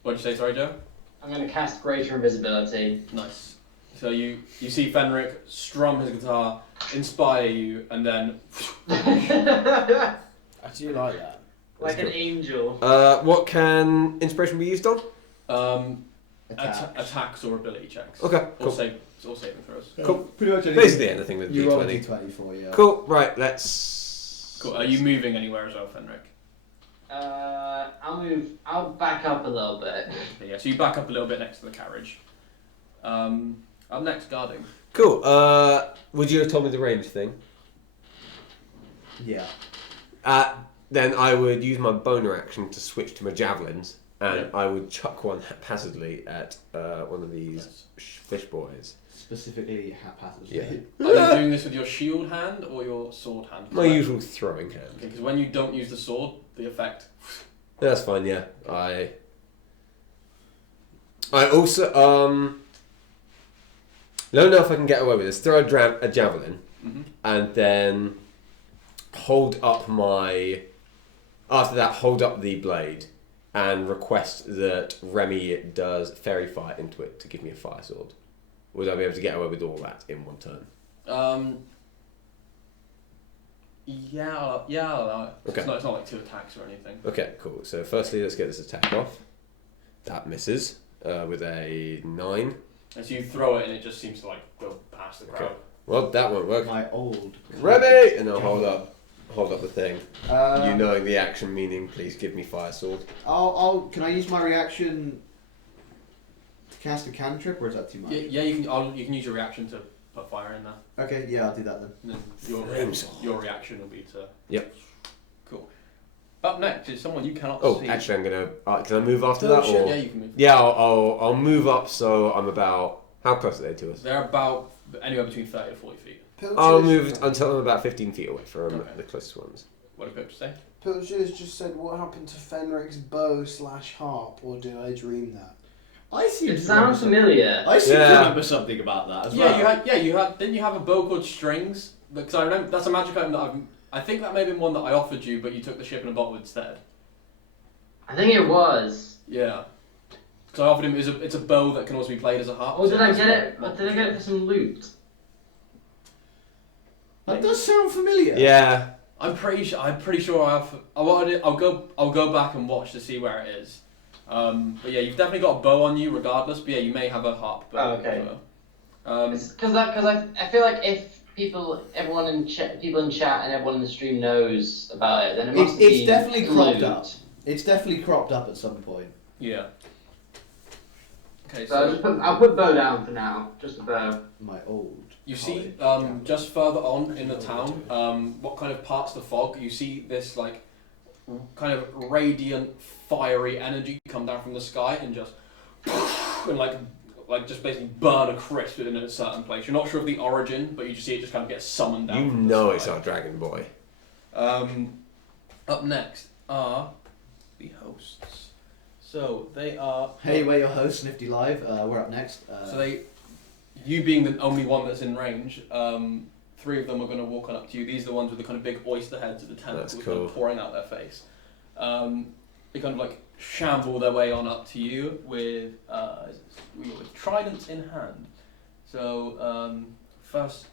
What'd you say, sorry, Joe? I'm going to cast Greater Invisibility. Nice. So you see Fenric strum his guitar, inspire you, and then... I do like that. Like an angel. What can inspiration be used on? Attacks or ability checks. Okay, cool. All saving throws. Cool. Pretty much Basically anything with you roll a D20. D20 for, yeah. Cool, right, let's... Cool. Are you moving anywhere as well, Fenric? I'll back up a little bit. Yeah, so you back up a little bit next to the carriage. Up next, guarding. Cool, would you have told me the range thing? Yeah. Then I would use my boner action to switch to my javelins, and Yeah. I would chuck one haphazardly at one of these fish boys. Specifically haphazardly. Yeah. Are you doing this with your shield hand or your sword hand? My usual throwing hand. Okay, because when you don't use the sword, the effect... That's fine, yeah. I also, don't know if I can get away with this. Throw a javelin, and then hold up the blade, and request that Remy does fairy fire into it to give me a fire sword. Would I be able to get away with all that in one turn? Yeah, I'll allow it. Okay. It's not like 2 attacks or anything. Okay, cool. So firstly, let's get this attack off. That misses with a 9. And so you throw it and it just seems to like go past the crowd. Okay. Well, that won't work. My old... Remy! And I'll hold up the thing. Um, You knowing the action meaning, please give me fire sword. Can I use my reaction cast a cantrip, or is that too much? Yeah, you can use your reaction to put fire in there. Okay, yeah, I'll do that then. And then your reaction will be to. Yep. Cool. Up next is someone you cannot Oh, see. actually, I'm gonna. Can I move after Oh, that? shit, Or? yeah, you can move. Yeah, I'll move up. So I'm about. How close are they to us? They're about anywhere between 30 to 40 feet. I'll move until I'm about 15 feet away from Okay. the closest ones. What did Pip say? Pilcher's just said, what happened to Fenric's bow/harp, or did I dream that? I seem It to sounds remember familiar. I seem to Yeah. remember something about that as well. You had. Didn't you have a bow called Strings? Because I remember that's a magic item that I think that may have been one that I offered you, but you took the ship in a bottle instead. I think it was. Yeah. Because I offered him. It's a bow that can also be played as a harp. Or so did I it's get not- it? not- Did I get it for some loot? That does sound familiar. Yeah. I'm pretty sure I offered. I'll go back and watch to see where it is. But yeah, you've definitely got a bow on you, regardless. But yeah, you may have a harp bow. Oh, okay. So, Because I feel like if people in chat and everyone in the stream knows about it, then it must It's be definitely cropped loot. up. It's definitely cropped up at some point. yeah. Okay, So so I'll put bow down for now. Just a bow. My old. you see, college just further on in the town, what kind of parts the fog? You see this like kind of radiant, fiery energy come down from the sky and just and like just basically burn a crisp in a certain place. You're not sure of the origin, but you just see it just kind of get summoned down. You from the know sky. it's our dragon boy. Up next are the hosts. So they are. Hey, we're your hosts, Nifty Live. We're up next. You being the only one that's in range, three of them are going to walk on up to you. These are the ones with the kind of big oyster heads of the tentacles That's kind cool. of pouring out their face. They kind of like shamble their way on up to you with tridents in hand. So first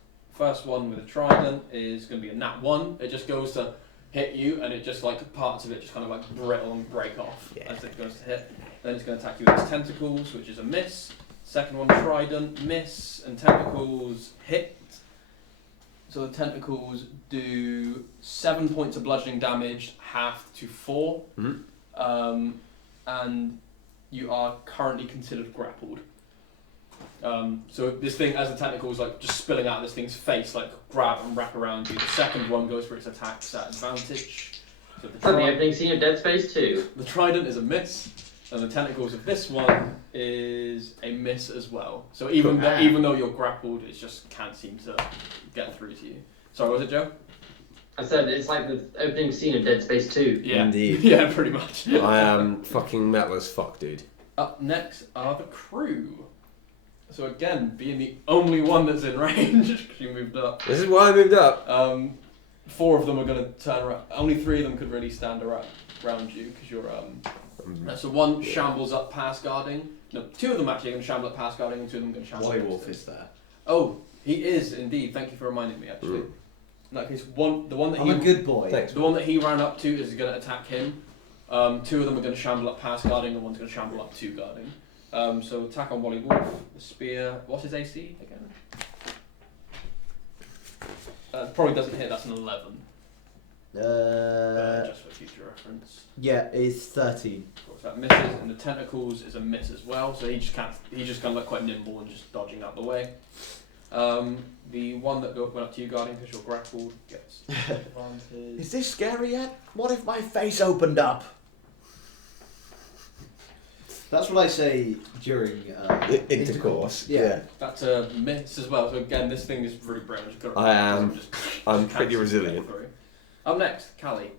one with a trident is going to be a nat 1. It just goes to hit you, and it just like parts of it just kind of like brittle and break off as it goes to hit. Then it's going to attack you with its tentacles, which is a miss. Second one, trident, miss, and tentacles hit. So the tentacles do 7 points of bludgeoning damage, halved to 4. Mhm. And you are currently considered grappled. So this thing, as the tentacles like just spilling out of this thing's face, like grab and wrap around you. The second one goes for its attacks at advantage. So Have you ever seen of Dead Space 2? the trident is a miss, and the tentacles of this one is a miss as well. So even though you're grappled, it just can't seem to get through to you. Sorry, what was it, Joe? I said it's like the opening scene of Dead Space 2. Yeah. Indeed. Yeah, pretty much. I am fucking metal as fuck, dude. Up next are the crew. So again, being the only one that's in range, because you moved up. This is why I moved up. 4 of them are going to turn around. Only 3 of them could really stand around you, because you're... So one shambles up past guarding. No, 2 of them actually are going to shamble up past guarding, and 2 of them are going to shamble Boy up Wolf next is there. Oh, he is indeed. Thank you for reminding me, actually. In that case, the one that I'm a good boy. Thanks. the one that he ran up to is going to attack him. 2 of them are going to shamble up past guarding, and one's going to shamble up to guarding. So attack on Wally Wolf, the spear. What's his AC again? Probably doesn't hit. That's an 11. Just for future reference. Yeah, it's 13. Of course, that misses, and the tentacles is a miss as well. So he just can't. He's just kind of like quite nimble and just dodging out the way. The one that went up to you, guarding, because you're grappled, gets advantage. Is this scary yet? What if my face opened up? That's what I say during Intercourse. Yeah. That's a miss as well. So again, this thing is really brown. I'm pretty resilient. Up next, Callie.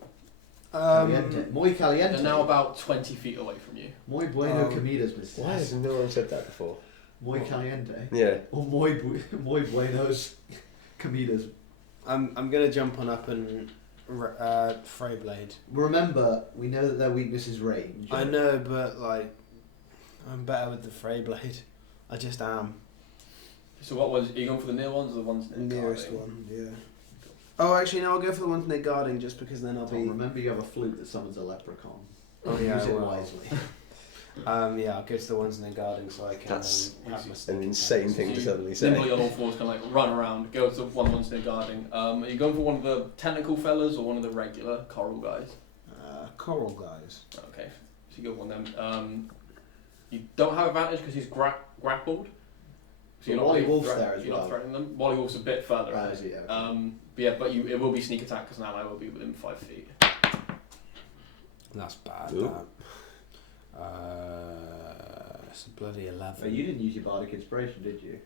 Caliente. Muy caliente. They're now about 20 feet away from you. Muy bueno comidas, Mr. Why has no one said that before? Muy caliente. Yeah. Or muy buenos comidas. I'm gonna jump on up and Freyblade. Remember, we know that their weakness is range. I know, but like, I'm better with the Freyblade. I just am. So what was? Are you going for the near ones or the ones near Nearest guarding? one, yeah. Oh, actually, no, I'll go for the ones near guarding just because then I'll Tom, be. remember you have a flute that summons a leprechaun. Oh, yeah, Use it I will. wisely. Yeah, I'll go to the ones near guarding so I can. That's have my an sneak insane attacks. thing to So suddenly say. Nimbly on all fours, kind of like run around, go to the ones near guarding. Are you going for one of the tentacle fellas or one of the regular coral guys? Coral guys. Okay, so you go for one of them. You don't have advantage because he's grappled. So you're not Wally really Wolf's there as you're well. not threatening them. Wally Wolf's a bit further. Oh, is he? Okay. But it will be sneak attack because an ally will be within 5 feet. That's bad. Ooh. It's a bloody 11. But you didn't use your bardic inspiration, did you?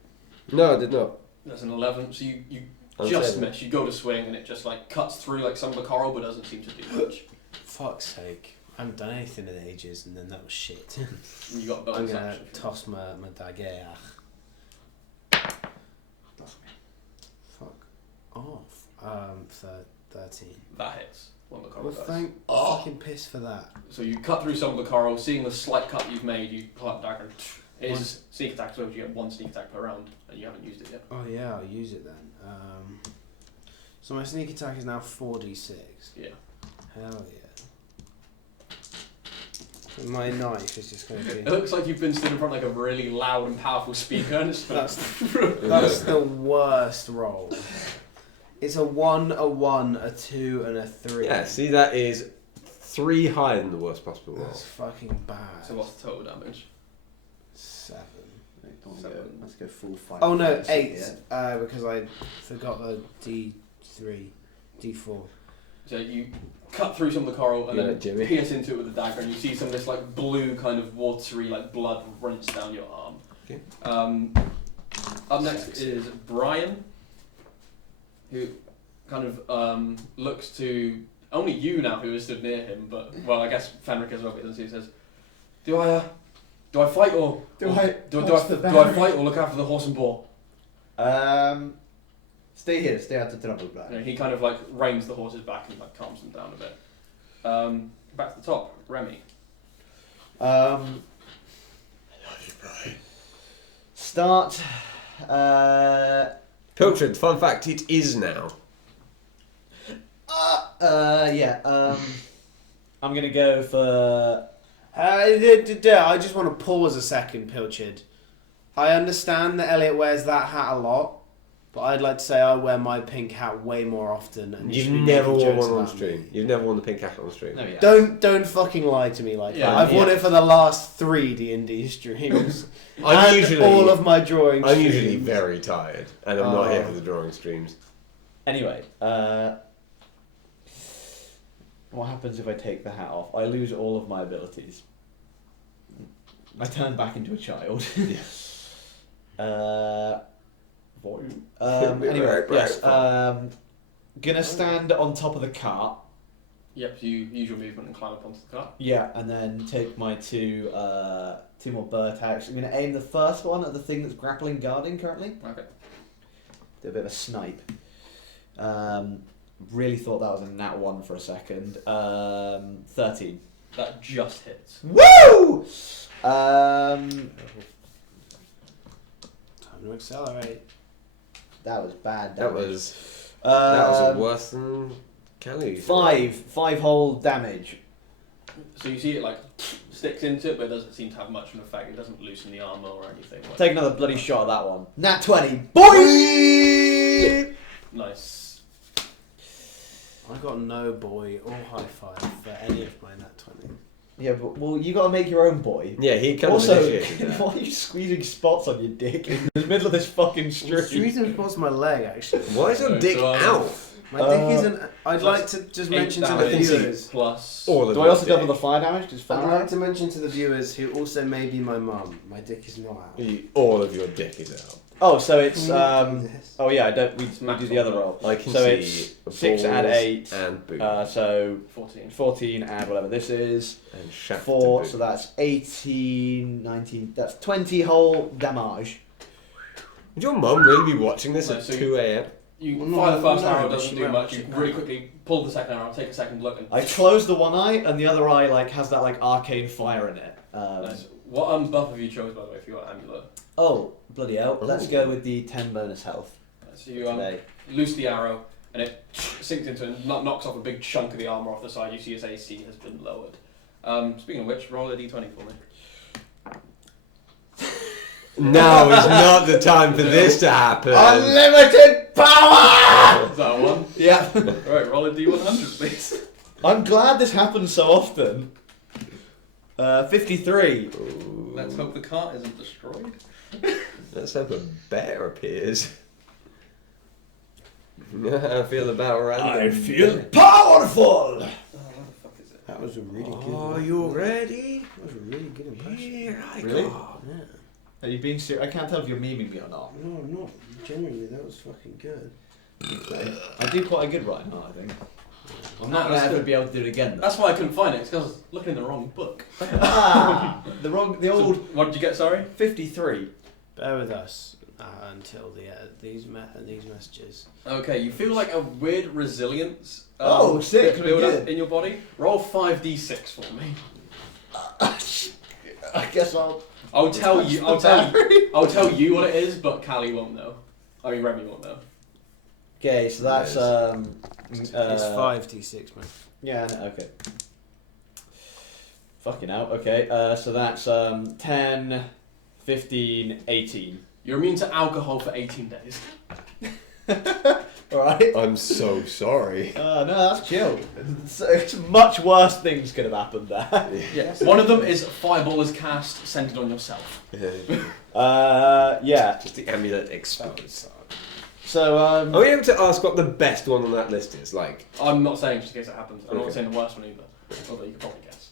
No, I did not. That's an 11. So you I'm just saying- miss. You go to swing and it just like cuts through like some of the coral, but doesn't seem to do much. Fuck's sake. I haven't done anything in ages and then that was shit. You got a I'm bonus gonna action. toss my dagger. Fuck off. 13. That hits one of the coral Well, dice. thank fucking piss for that. So you cut through some of the coral, seeing the slight cut you've made, you pull out the dagger. It is sneak attack, so you get 1 sneak attack per round, and you haven't used it yet. Oh yeah, I'll use it then. So my sneak attack is now 4d6. Yeah. Hell yeah. And my knife is just going to It be... looks like you've been stood in front of like a really loud and powerful speaker, and it's That's the worst roll. It's a 1, a 1, a 2, and a 3. Yeah, see, that is 3 higher than the worst possible roll. That's fucking bad. So what's the total damage? 7. Let's go full fight. Oh no, fantasy 8. here. Because I forgot the D3, D4. So you cut through some of the coral and Yeah, then Jimmy. pierce into it with the dagger, and you see some of this like blue kind of watery like blood rinse down your arm. Okay. Up next is Brian, who kind of looks to only you now who is stood near him, but well I guess Fenric as well, because he says, Do I fight or do I fight or look after the horse and boar? Stay here. Stay out of trouble, Brian. You know, he kind of like reins the horses back and like calms them down a bit. Back to the top, Remy. Start. Pilchard, fun fact, it is now. I'm gonna go for. I just want to pause a second, Pilchard. I understand that Elliot wears that hat a lot, but I'd like to say I wear my pink hat way more often. And you You've should be never making worn jokes one on about stream. me. You've never worn the pink hat on stream. No, yeah. Don't fucking lie to me like Yeah, that. I've worn yeah. it for the last 3 D&D streams. I'm and usually all of my drawing I'm streams. usually very tired, and I'm not here for the drawing streams. Anyway, what happens if I take the hat off? I lose all of my abilities. I turn back into a child. Anyway, yes. Gonna stand on top of the cart. Yep, so you use your movement and climb up onto the cart. Yeah, and then take my two more bird attacks. I'm gonna aim the first one at the thing that's grappling guarding currently. Okay. Do a bit of a snipe. Really thought that was a nat 1 for a second. 13. That just hits. Woo! Time to accelerate. That was bad. That was worse than Kelly. 5 whole damage. So you see it like sticks into it, but it doesn't seem to have much of an effect. It doesn't loosen the armor or anything. Like, Take another bloody shot at that one. Nat 20. Boy! nice. I got no boy or high five for any of my nat 20. Yeah, but well, you gotta make your own boy. Yeah, he kind of Also, initiated that. why are you squeezing spots on your dick in the middle of this fucking The stream? reason was my leg actually. Why is your dick out? My dick isn't. I'd like to just mention to the viewers. Plus. All of Do I your also double dick. the fire damage? Because I'd fire. like to mention to the viewers who also may be my mum. My dick is not out. All of your dick is out. Oh, so it's Yes. Oh yeah, I don't. We do the other roll. I can So see it's 6 add balls 8. and boot. So 14. 14 add whatever this is. and shaft 4. and So boot. that's 18, 19. That's 20 whole damage. Would your mum really be watching this No, at so 2 a.m.? You Well, fire the first no, arrow, but doesn't she do won't much. watch You it really now. quickly pull the second arrow, take a second look, and I close the one eye, and the other eye has that like arcane fire in it. nice. What buff have you chose, by the way, for your amulet? Oh bloody hell! Let's Ooh. go with the 10 bonus health So you today. loose the arrow, and it sinks into it and knocks off a big chunk of the armor off the side. You see his AC has been lowered. Speaking of which, roll a d20 for me. Now is not the time for this to happen. Unlimited power! Is that a 1? Yeah. Right, roll a d100, please. I'm glad this happens so often. 53. Ooh. Let's hope the cart isn't destroyed. Let's hope a bear appears. I feel about random. powerful. Oh, what the fuck is it? That was a really good. Are you ready? That was a really good impression. Here I Really? go. Yeah. Are you being serious? I can't tell if you're memeing me or not. No, not generally. That was fucking good. I do quite a good right now, I think. I'm not No, going to that's ever good. be able to do it again, though. That's why I couldn't find it. It's because I was looking in the wrong book. The So, old what did you get? Sorry. 53. Bear with us until these messages. Okay, you feel like a weird resilience. Sick, build good. up in your body. Roll 5d6 for me. I guess I'll I'll the tell you what it is, but Callie won't know. I mean, Remy won't know. Okay, so that's It's 5d6, man. Yeah, no, okay. Fucking hell. Okay, so that's 10, 15, 18. You're immune to alcohol for 18 days. Alright. I'm so sorry. No, that's chill. It's much worse things could have happened there. Yeah. One of them is fireball is cast centered on yourself. Yeah. Just the amulet explodes. So, Are we able to ask what the best one on that list is? Like, I'm not saying just in case it happens. I'm Okay. not saying the worst one either. Although you could probably guess.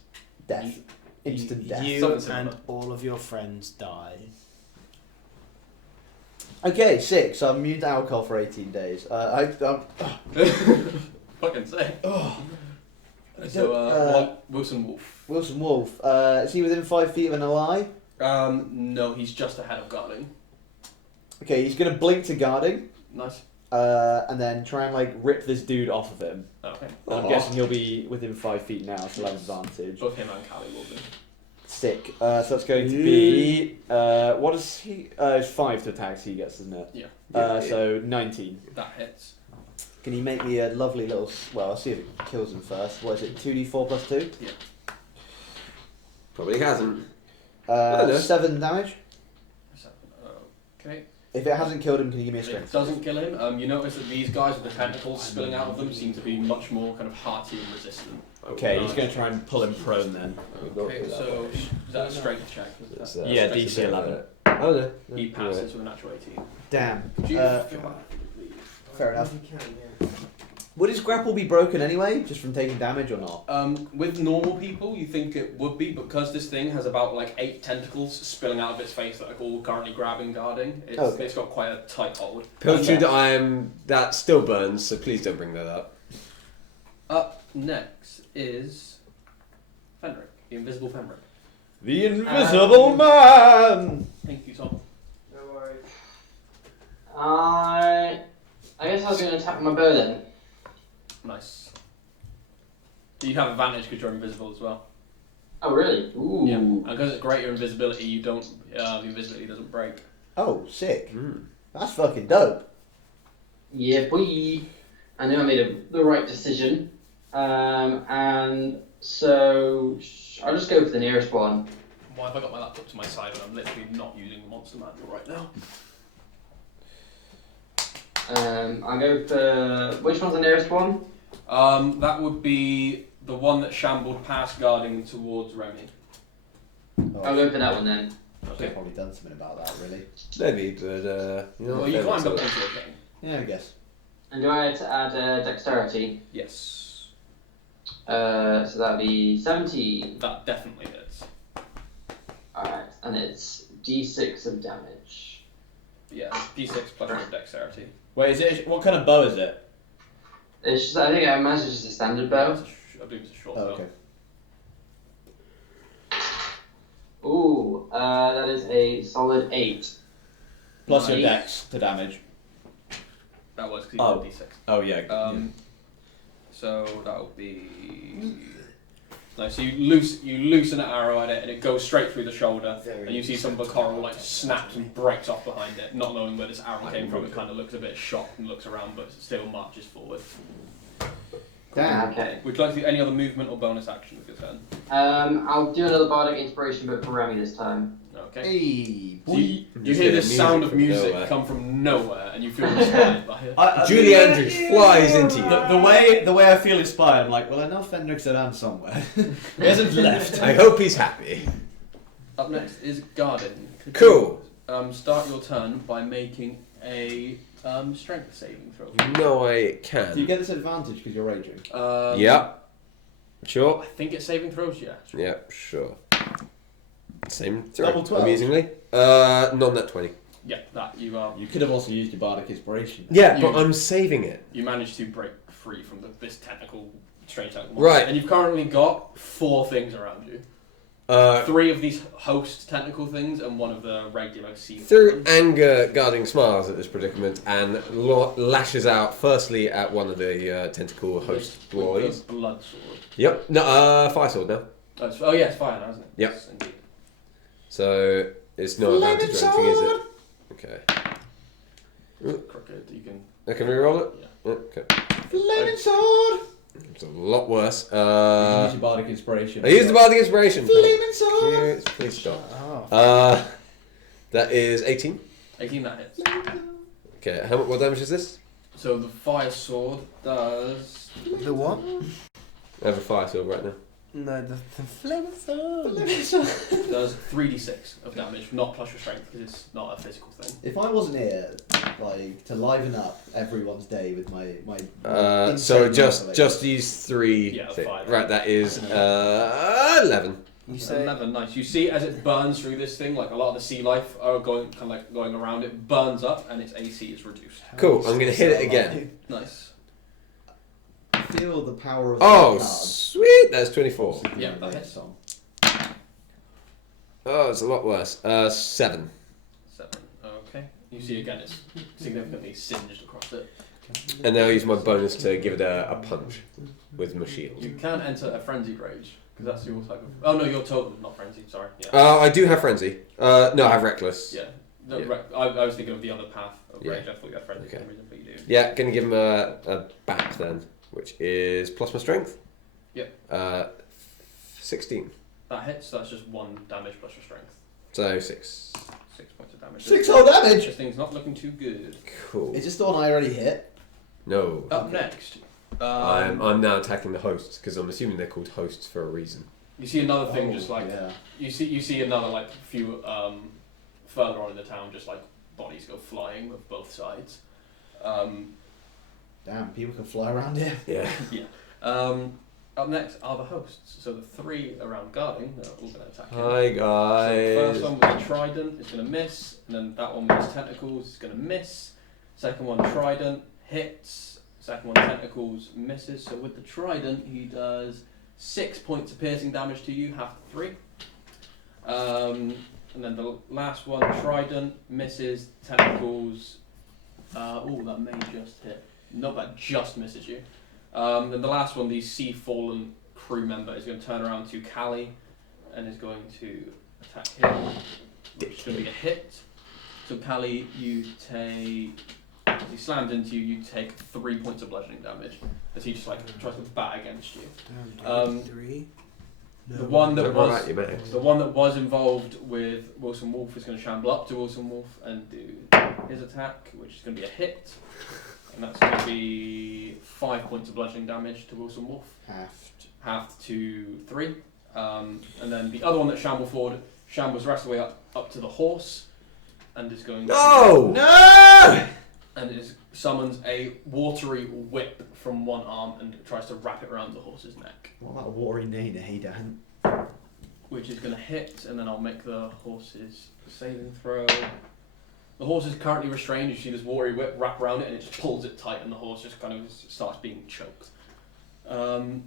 death. Instant death. You Something similar. and all of your friends die. Okay, 6. So I'm immune to alcohol for 18 days. Fucking say. Oh. So, Wilson Wolf. Wilson Wolf. Is he within 5 feet of an ally? No, he's just ahead of guarding. Okay, he's going to blink to guarding. Nice. And then try and like rip this dude off of him. Okay. I'm guessing he'll be within 5 feet now, so he'll have advantage. Both him and Callie will be. Sick. So that's going to be what is he? It's 5 to attack. He gets, isn't it? Yeah. So 19. That hits. Can you make me a lovely little? Well, I'll see if it kills him first. What is it? 2d4 plus 2. Yeah. probably hasn't. Hello. 7 damage. Okay. If it hasn't killed him, can you give me a It strength? doesn't kill him. You notice that these guys with the tentacles spilling out of them seem to be much more kind of hearty and resistant. Okay, he's going to try and pull him prone then. Okay, so is that a strength check? Is that- Yeah, DC 11. Oh no. He passes with a natural 18. Damn. Do you Fair enough. Would his grapple be broken anyway, just from taking damage or not? With normal people, you think it would be, because this thing has about like 8 tentacles spilling out of its face that are all currently grabbing, guarding. It's got quite a tight hold. Pilchard, that still burns, so please don't bring that up. Up next is Fenric, the invisible Fenric. The Invisible Man! Thank you, Tom. No worries. I guess I was going to attack my bow then. Nice. You have advantage because you're invisible as well. Oh really? Ooh. Yeah. And because it's greater invisibility, you don't. The invisibility doesn't break. Oh, sick. That's fucking dope. Yeah, boy. I knew I made the right decision. And so I'll just go for the nearest one. Why have I got my laptop to my side when I'm literally not using the monster manual right now? I'll go for which one's the nearest one? That would be the one that shambled past guarding towards Remy. I'll go for that one then. I've probably done something about that, really. Maybe, but Well, you climbed up into it then. Yeah, I guess. And do I have to add dexterity? Yes. So that'd be 17. That definitely is. Alright, and it's d6 of damage. Yeah, d6 plus your dexterity. Wait, is it? What kind of bow is it? It's just, I think I imagine it's just a standard bow. I believe it's a short Oh, bow. okay. Ooh, that is a solid 8. Plus your Nice. dex to damage. That was because Oh. you did d6. Oh, yeah. So that would be. No, so you loosen an arrow at it and it goes straight through the shoulder, and you see some of the coral like snaps and breaks off behind it. Not knowing where this arrow came from, it kind of looks a bit shocked and looks around, but still marches forward. Damn. Okay. Would you like to do any other movement or bonus action with your turn? I'll do another bardic inspiration, but for Remy this time. Okay. Hey, So boy. you hear this sound of music come from nowhere, and you feel inspired by it. Julie Andrews flies into you. The way I feel inspired, I'm like, well, I know Fendrick's around somewhere. He hasn't left. I hope he's happy. Up next is Garden. Cool. Start your turn by making a strength saving throw. No, I can. Do you get this advantage because you're raging? Yeah. Sure. I think it's saving throws, yeah. Yeah, sure. Same throw. Double 12. Amusingly. Not that 20. Yeah, that you are. You could have also used your bardic inspiration. Yeah, but I'm saving it. You managed to break free from this strange technical Right. And you've currently got 4 things around you. 3 of these host technical things and 1 of the regular sea. Through anger, Guarding smiles at this predicament and lashes out firstly at one of the tentacle host boys. The blood sword. Yep. No, fire sword now. Oh yeah, it's fire now, isn't it? Yep. Yes, indeed. So it's no advantage or anything, is it? Okay. Crooked, you can. I can reroll it? Yeah. Okay. Flaming sword! It's a lot worse. You use your bardic inspiration. I used the bardic inspiration. Flaming sword! Cute. Please stop. Oh. That is 18. 18, that hits. Okay, what damage is this? So the fire sword does. The what? I have a fire sword right now. No, the flaming sword. Does 3d6 of damage, not plus your strength because it's not a physical thing. If I wasn't here, like, to liven up everyone's day with my So insane just motivation. these 3 Yeah, things. 5. Right, that is 11. You say 11, nice. You see as it burns through this thing, like a lot of the sea life are going around it, burns up and its AC is reduced. Cool, I'm going to hit it again. Nice. Feel the power of Oh, the card. sweet! That's 24. Yeah, that hits. Oh, it's a lot worse. 7. 7. Okay. You see again, it's significantly singed across it. And now I use my bonus to give it a punch with my shield. You can enter a frenzied rage because that's your type of. Oh no, your totem, not frenzied. Sorry. Yeah. I do have frenzy. No, I have reckless. Yeah. No, Yeah. I was thinking of the other path of Yeah. rage. I thought you had frenzy for Okay. some reason, but you do. Yeah, gonna give him a back then, which is plus my strength. Yep. 16. That hits. So that's just 1 damage plus your strength. So 6. 6 points of damage. 6 whole damage! This thing's not looking too good. Cool. Is this the one I already hit? No. Up next, I'm now attacking the hosts because I'm assuming they're called hosts for a reason. you see another thing, just like yeah. you see another like few further on in the town, just like bodies go flying with both sides. Damn, people can fly around here. Yeah. Up next are the hosts. So the 3 around guarding are all going to attack him. Hi So the first guys. one with a trident is going to miss, and then that one with his tentacles is going to miss. Second one trident hits. Second one tentacles misses. So with the trident, he does 6 points of piercing damage to you, half to 3. And then the last one trident misses, tentacles. That may just hit. No, that just misses you. Then the last one, the Sea Fallen crew member, is going to turn around to Callie and is going to attack him, which is going to be a hit. So Callie, you take, as he slams into you, you take 3 points of bludgeoning damage as he just like tries to bat against you. Damn, 3. The one that Don't was worry about your max. the one that was involved with Wilson Wolf is going to shamble up to Wilson Wolf and do his attack, which is going to be a hit. And that's going to be 5 points of bludgeoning damage to Wilson Wolf. Halved to 3. And then the other one that shambled forward shambles the rest of the way up to the horse and is going No! No! and summons a watery whip from one arm and tries to wrap it around the horse's neck. What about a watery name, hey Dan? Which is going to hit, and then I'll make the horse's saving throw. The horse is currently restrained. You see this watery whip wrap around it, and it just pulls it tight, and the horse just kind of starts being choked. I love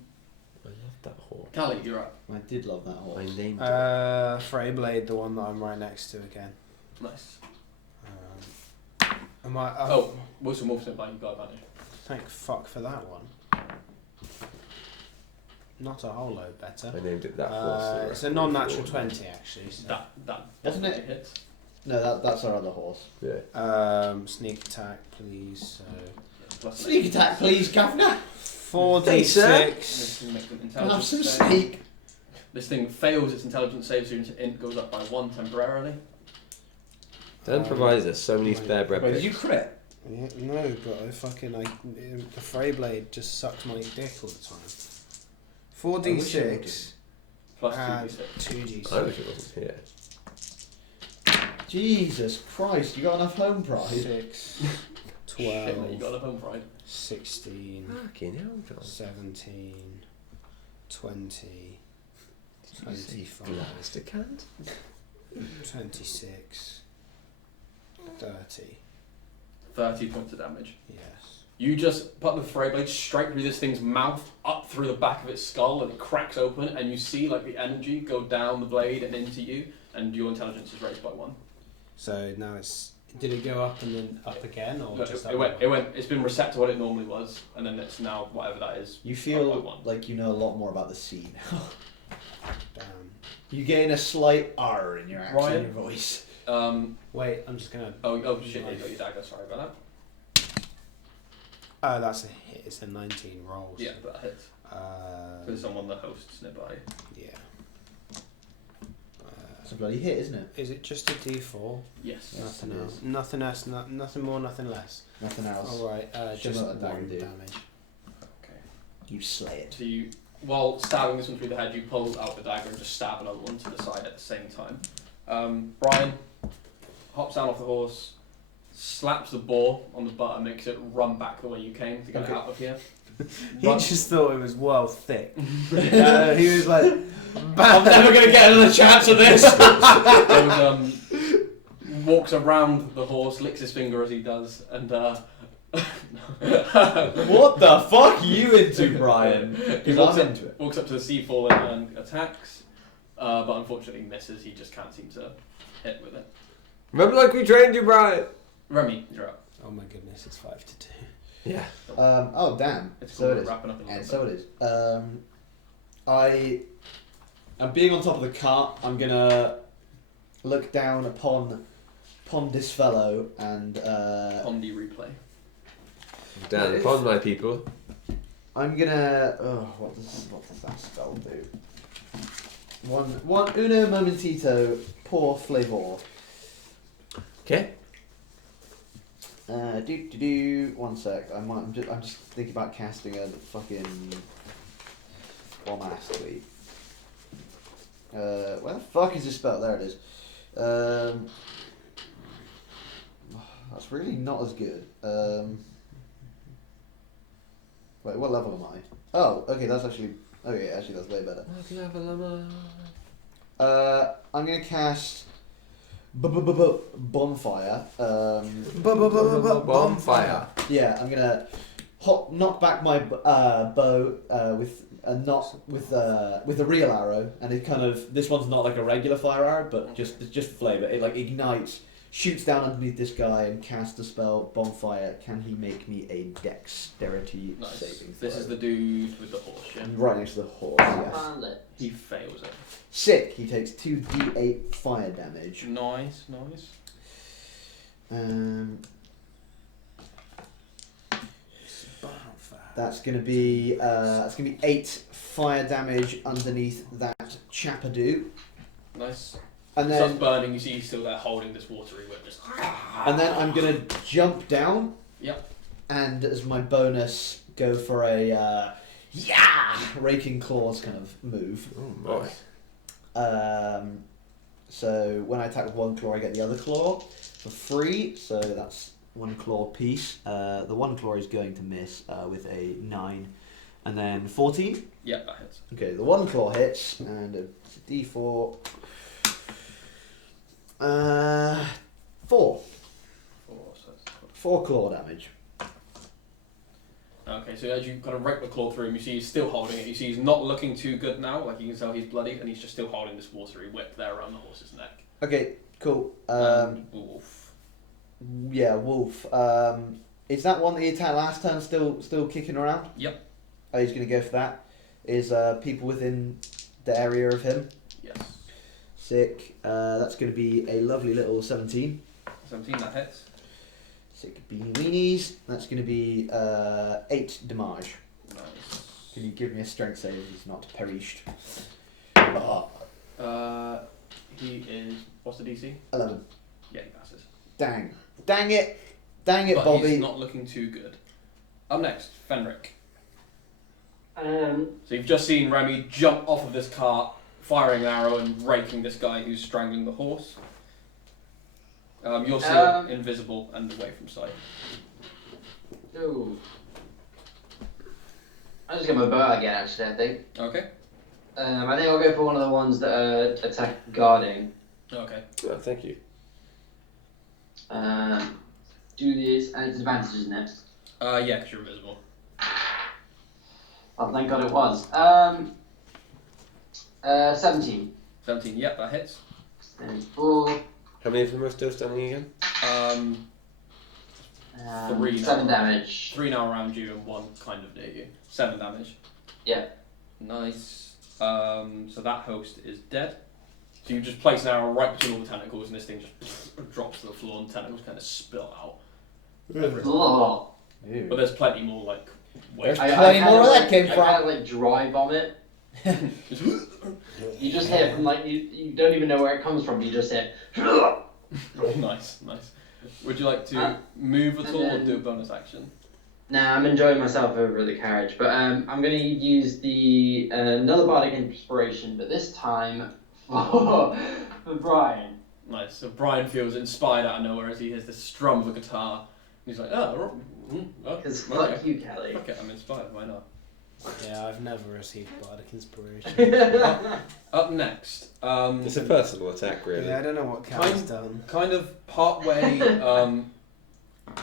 that horse. Callie, you're up. I did love that I horse. named it. Freyblade, the one that I'm right next to again. Nice. Am I? Wilson Wolf's in by you got advantage. Thank fuck for that one. Not a whole load better. I named it that horse. It's a non-natural 20 actually. So. That Wasn't definitely it? hits. No, that's our other horse. Yeah. Sneak attack, please. So Plus an Sneak attack, please, Governor! 4d6. Make an Can I have intelligence some save. sneak? This thing fails its intelligence save, so its int goes up by 1 temporarily. Dan provides us so many spare bread Wait, picks. did you crit? Yeah, no, but the Freyblade just sucks my dick all the time. 4d6 Plus and 2d6. I wish it wasn't here. Jesus Christ, you got enough home pride? 6, Shit, mate, you 12, got a home pride. 16, Fucking hell, John. 17, 20, Did you say 25, blaster cans? 26, 30. 30 points of damage. Yes. You just put the Freyblade straight through this thing's mouth, up through the back of its skull, and it cracks open, and you see like the energy go down the blade and into you, and your intelligence is raised by 1. So now did it go up and then up again, or No, just it went. It's been reset to what it normally was, and then it's now whatever that is. You up by feel 1. like you know a lot more about the sea now. Damn. You gain a slight R in your accent, Ryan? your voice. Wait, I'm just gonna. Oh shit! You got your dagger. Sorry about that. Oh, that's a hit. It's a 19 rolls. Yeah, that hits. There's someone the hosts nearby. Yeah. It's a bloody hit, isn't it? Is it just a D4? Yes. Yeah. Nothing it else. is. Nothing else. Nothing more. Nothing less. Nothing else. All right. Just Shimmer and dagger 1 do. damage. Okay. You slay it. So you, while stabbing this one through the head, you pull out the dagger and just stab another one to the side at the same time. Brian hops down off the horse, slaps the boar on the butt and makes it run back the way you came to get it Okay. out of here. He just thought it was well thick. He was like, I'm never going to get another chance at this! And, walks around the horse, licks his finger as he does, and What the fuck are you into, Brian? he Because walks I'm up, into it. walks up to the Seafall and attacks, but unfortunately misses. He just can't seem to hit with it. Remember like we trained you, Brian? Remy, you're up. oh my goodness, it's 5 to 2. Yeah. Oh damn. It's So called it is. wrapping up a little And bit. so it is. I'm being on top of the cart. I'm gonna look down upon this fellow and Pondy replay. Dan, upon my people. I'm gonna. Oh, what does that spell do? One uno momentito por flavor. Okay. One sec. I'm just thinking about casting a fucking bomb ass tweet. Where the fuck is this spell? There it is. That's really not as good. Wait, what level am I? Oh, okay, that's actually. Okay, actually, that's way better. What level am I'm gonna cast bonfire. Bonfire. Yeah, I'm gonna knock back my bow with a with a real arrow, and it kind of this one's not like a regular fire arrow, but just flame. It like ignites, shoots down underneath this guy, and casts the spell bonfire. Can he make me a dexterity Nice. saving throw? This is the dude with the horse, yeah? Right next to the horse. Yes. He fails it. Sick. He takes 2d8 fire damage. Nice. That's gonna be 8 fire damage underneath that chapadoo, Nice. and Starts then burning, you see he's still there holding this watery whip. Just... I'm gonna jump down. Yep. And as my bonus, go for a raking claws kind of move. Oh boy. So when I attack with one claw, I get the other claw for free. So that's one claw piece. The one claw is going to miss with a 9, and then 14. Yep, that hits. Okay, the one claw hits, and it's a D4. 4. 4, so that's 4 claw damage. Okay, so as you kind of rake the claw through him, you see he's still holding it. You see he's not looking too good now. Like you can tell he's bloodied, and he's just still holding this watery whip there around the horse's neck. Okay, cool. Wolf. Yeah, wolf. Is that one that he attacked last turn still kicking around? Yep. Oh, he's going to go for that. Is people within the area of him? Yes. Sick. That's going to be a lovely little 17. 17, that hits. Sick beanie weenies. That's going to be 8 damage. Nice. Can you give me a strength save if he's not perished? He is. What's the DC? 11. Yeah, he passes. Dang it, But Bobby. he's not looking too good. Up next, Fenric. So you've just seen Remy jump off of this cart, firing an arrow and raking this guy who's strangling the horse. You're still invisible and away from sight. Ooh. I'll just get my bow again, actually, I think. Okay. I think I'll go for one of the ones that are attack guarding. Okay. Oh, thank you. Do this, and it's advantage, isn't it? Yeah, because you're invisible. Oh, thank God it was. 17. 17, yep, that hits. And 4. How many of them are still standing again? 3 7 now. damage. 3 now around you and 1 kind of near you. 7 damage. Yeah. Nice. So that host is dead. So you just place an arrow right between all the tentacles and this thing just drops to the floor and tentacles kind of spill out. Oh. Ew. But there's plenty more like There's waste. plenty more where that came I from. kind of like dry vomit. You just hear from like you don't even know where it comes from. You just hear. Nice. Would you like to move at all or do a bonus action? Nah, I'm enjoying myself over the carriage, but I'm gonna use the another bardic inspiration, but this time for Brian. Nice. So Brian feels inspired out of nowhere as he hears the strum of a guitar. He's like, Because okay. fuck you, Kelly. Okay, I'm inspired. Why not? Yeah, I've never received bardic inspiration. Up next, It's a personal attack, really. Yeah, I don't know what Cal's done. kind of part way,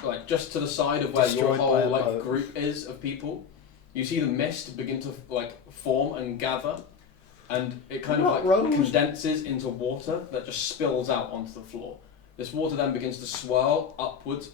like just to the side of where your Destroyed by whole a like boat. group is of people, you see the mist begin to like form and gather, and it kind of Not like Rose. condenses into water that just spills out onto the floor. This water then begins to swirl upwards,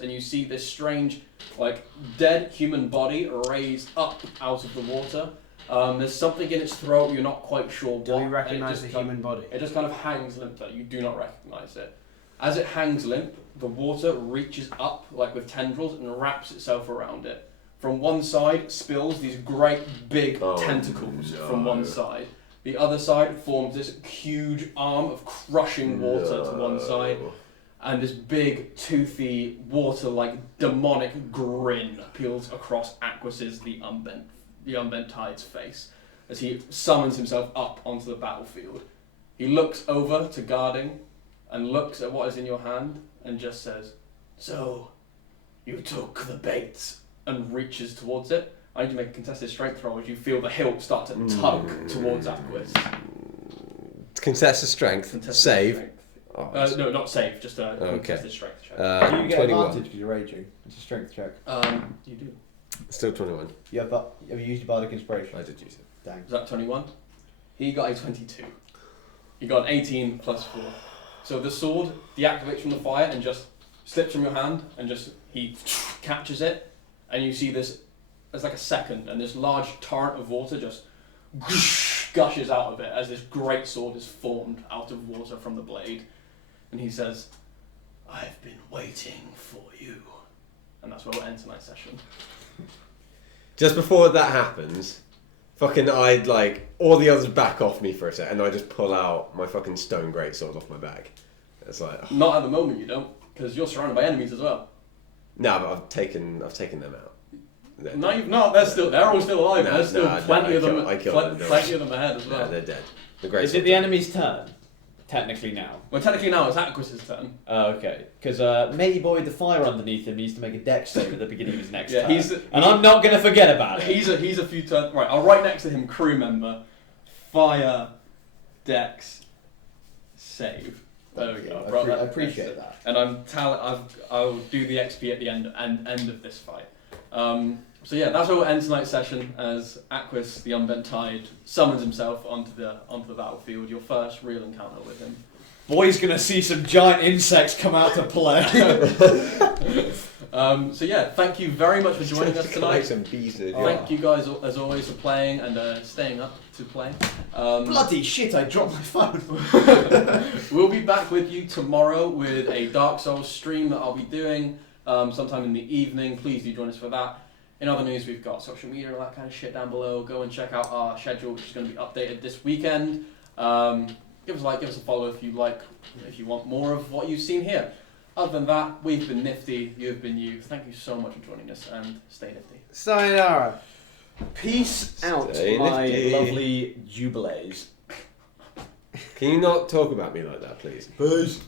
and you see this strange, like dead human body raised up out of the water. There's something in its throat. You're not quite sure what. Do we and it recognise just the human body? It just kind of hangs limp there. You do not recognise it. As it hangs limp, the water reaches up like with tendrils and wraps itself around it. From one side spills these great big tentacles from one side. The other side forms this huge arm of crushing water to one side. And this big, toothy, water-like demonic grin peels across Aquas's the unbent tide's face as he summons himself up onto the battlefield. He looks over to guarding and looks at what is in your hand and just says, "So, you took the bait," and reaches towards it. I need to make a contested strength roll as you feel the hilt start to tug towards Aquas. Contested strength. Contested Save. strength. Oh, No, not save, just a Okay. contested strength check. Do you get 21. advantage because you're raging? It's a strength check. You do. Still 21. Have you used your bardic inspiration? I did use it. Dang. Was that 21? He got a 22. He got an 18 plus 4. So the sword deactivates from the fire and just slips from your hand and just he catches it and you see this, there's like a second and this large torrent of water just gushes out of it as this great sword is formed out of water from the blade. And he says, "I've been waiting for you." And that's where we'll end tonight's session. Just before that happens, fucking I'd like all the others back off me for a sec, and I just pull out my fucking stone greatsword off my bag. It's like Not at the moment you don't, because you're surrounded by enemies as well. no, but I've taken them out. No, you've not. They're all still alive. No, There's still no, plenty I of them. killed- I killed them. Plenty of them ahead as No, well. they're dead. The Is greatsword. it the enemy's turn? Technically now. Well, technically now it's Aquas's turn. Oh, okay. Because Matey Boy, the fire underneath him, needs to make a dex save at the beginning of his next Yeah, turn. And I'm not going to forget about it. He's a few turns. Right, I'll write next to him crew member, fire, dex, save. There we go. I Brought that appreciate next. that. And I'll do the XP at the end of this fight. So yeah, that's where we'll end tonight's session as Aquas, the Unbent Tide, summons himself onto the battlefield. Your first real encounter with him. Boy's going to see some giant insects come out to play. So yeah, thank you very much for joining us Like tonight. some bees in Thank you guys as always for playing and staying up to play. Bloody shit, I dropped my phone. We'll be back with you tomorrow with a Dark Souls stream that I'll be doing sometime in the evening. Please do join us for that. In other news, we've got social media and all that kind of shit down below. Go and check out our schedule, which is going to be updated this weekend. Give us a like, give us a follow if you like, if you want more of what you've seen here. Other than that, we've been Nifty, you've been you. Thank you so much for joining us, and stay nifty. Sayonara. Peace out, Stay my nifty. lovely jubilees. Can you not talk about me like that, please? Peace.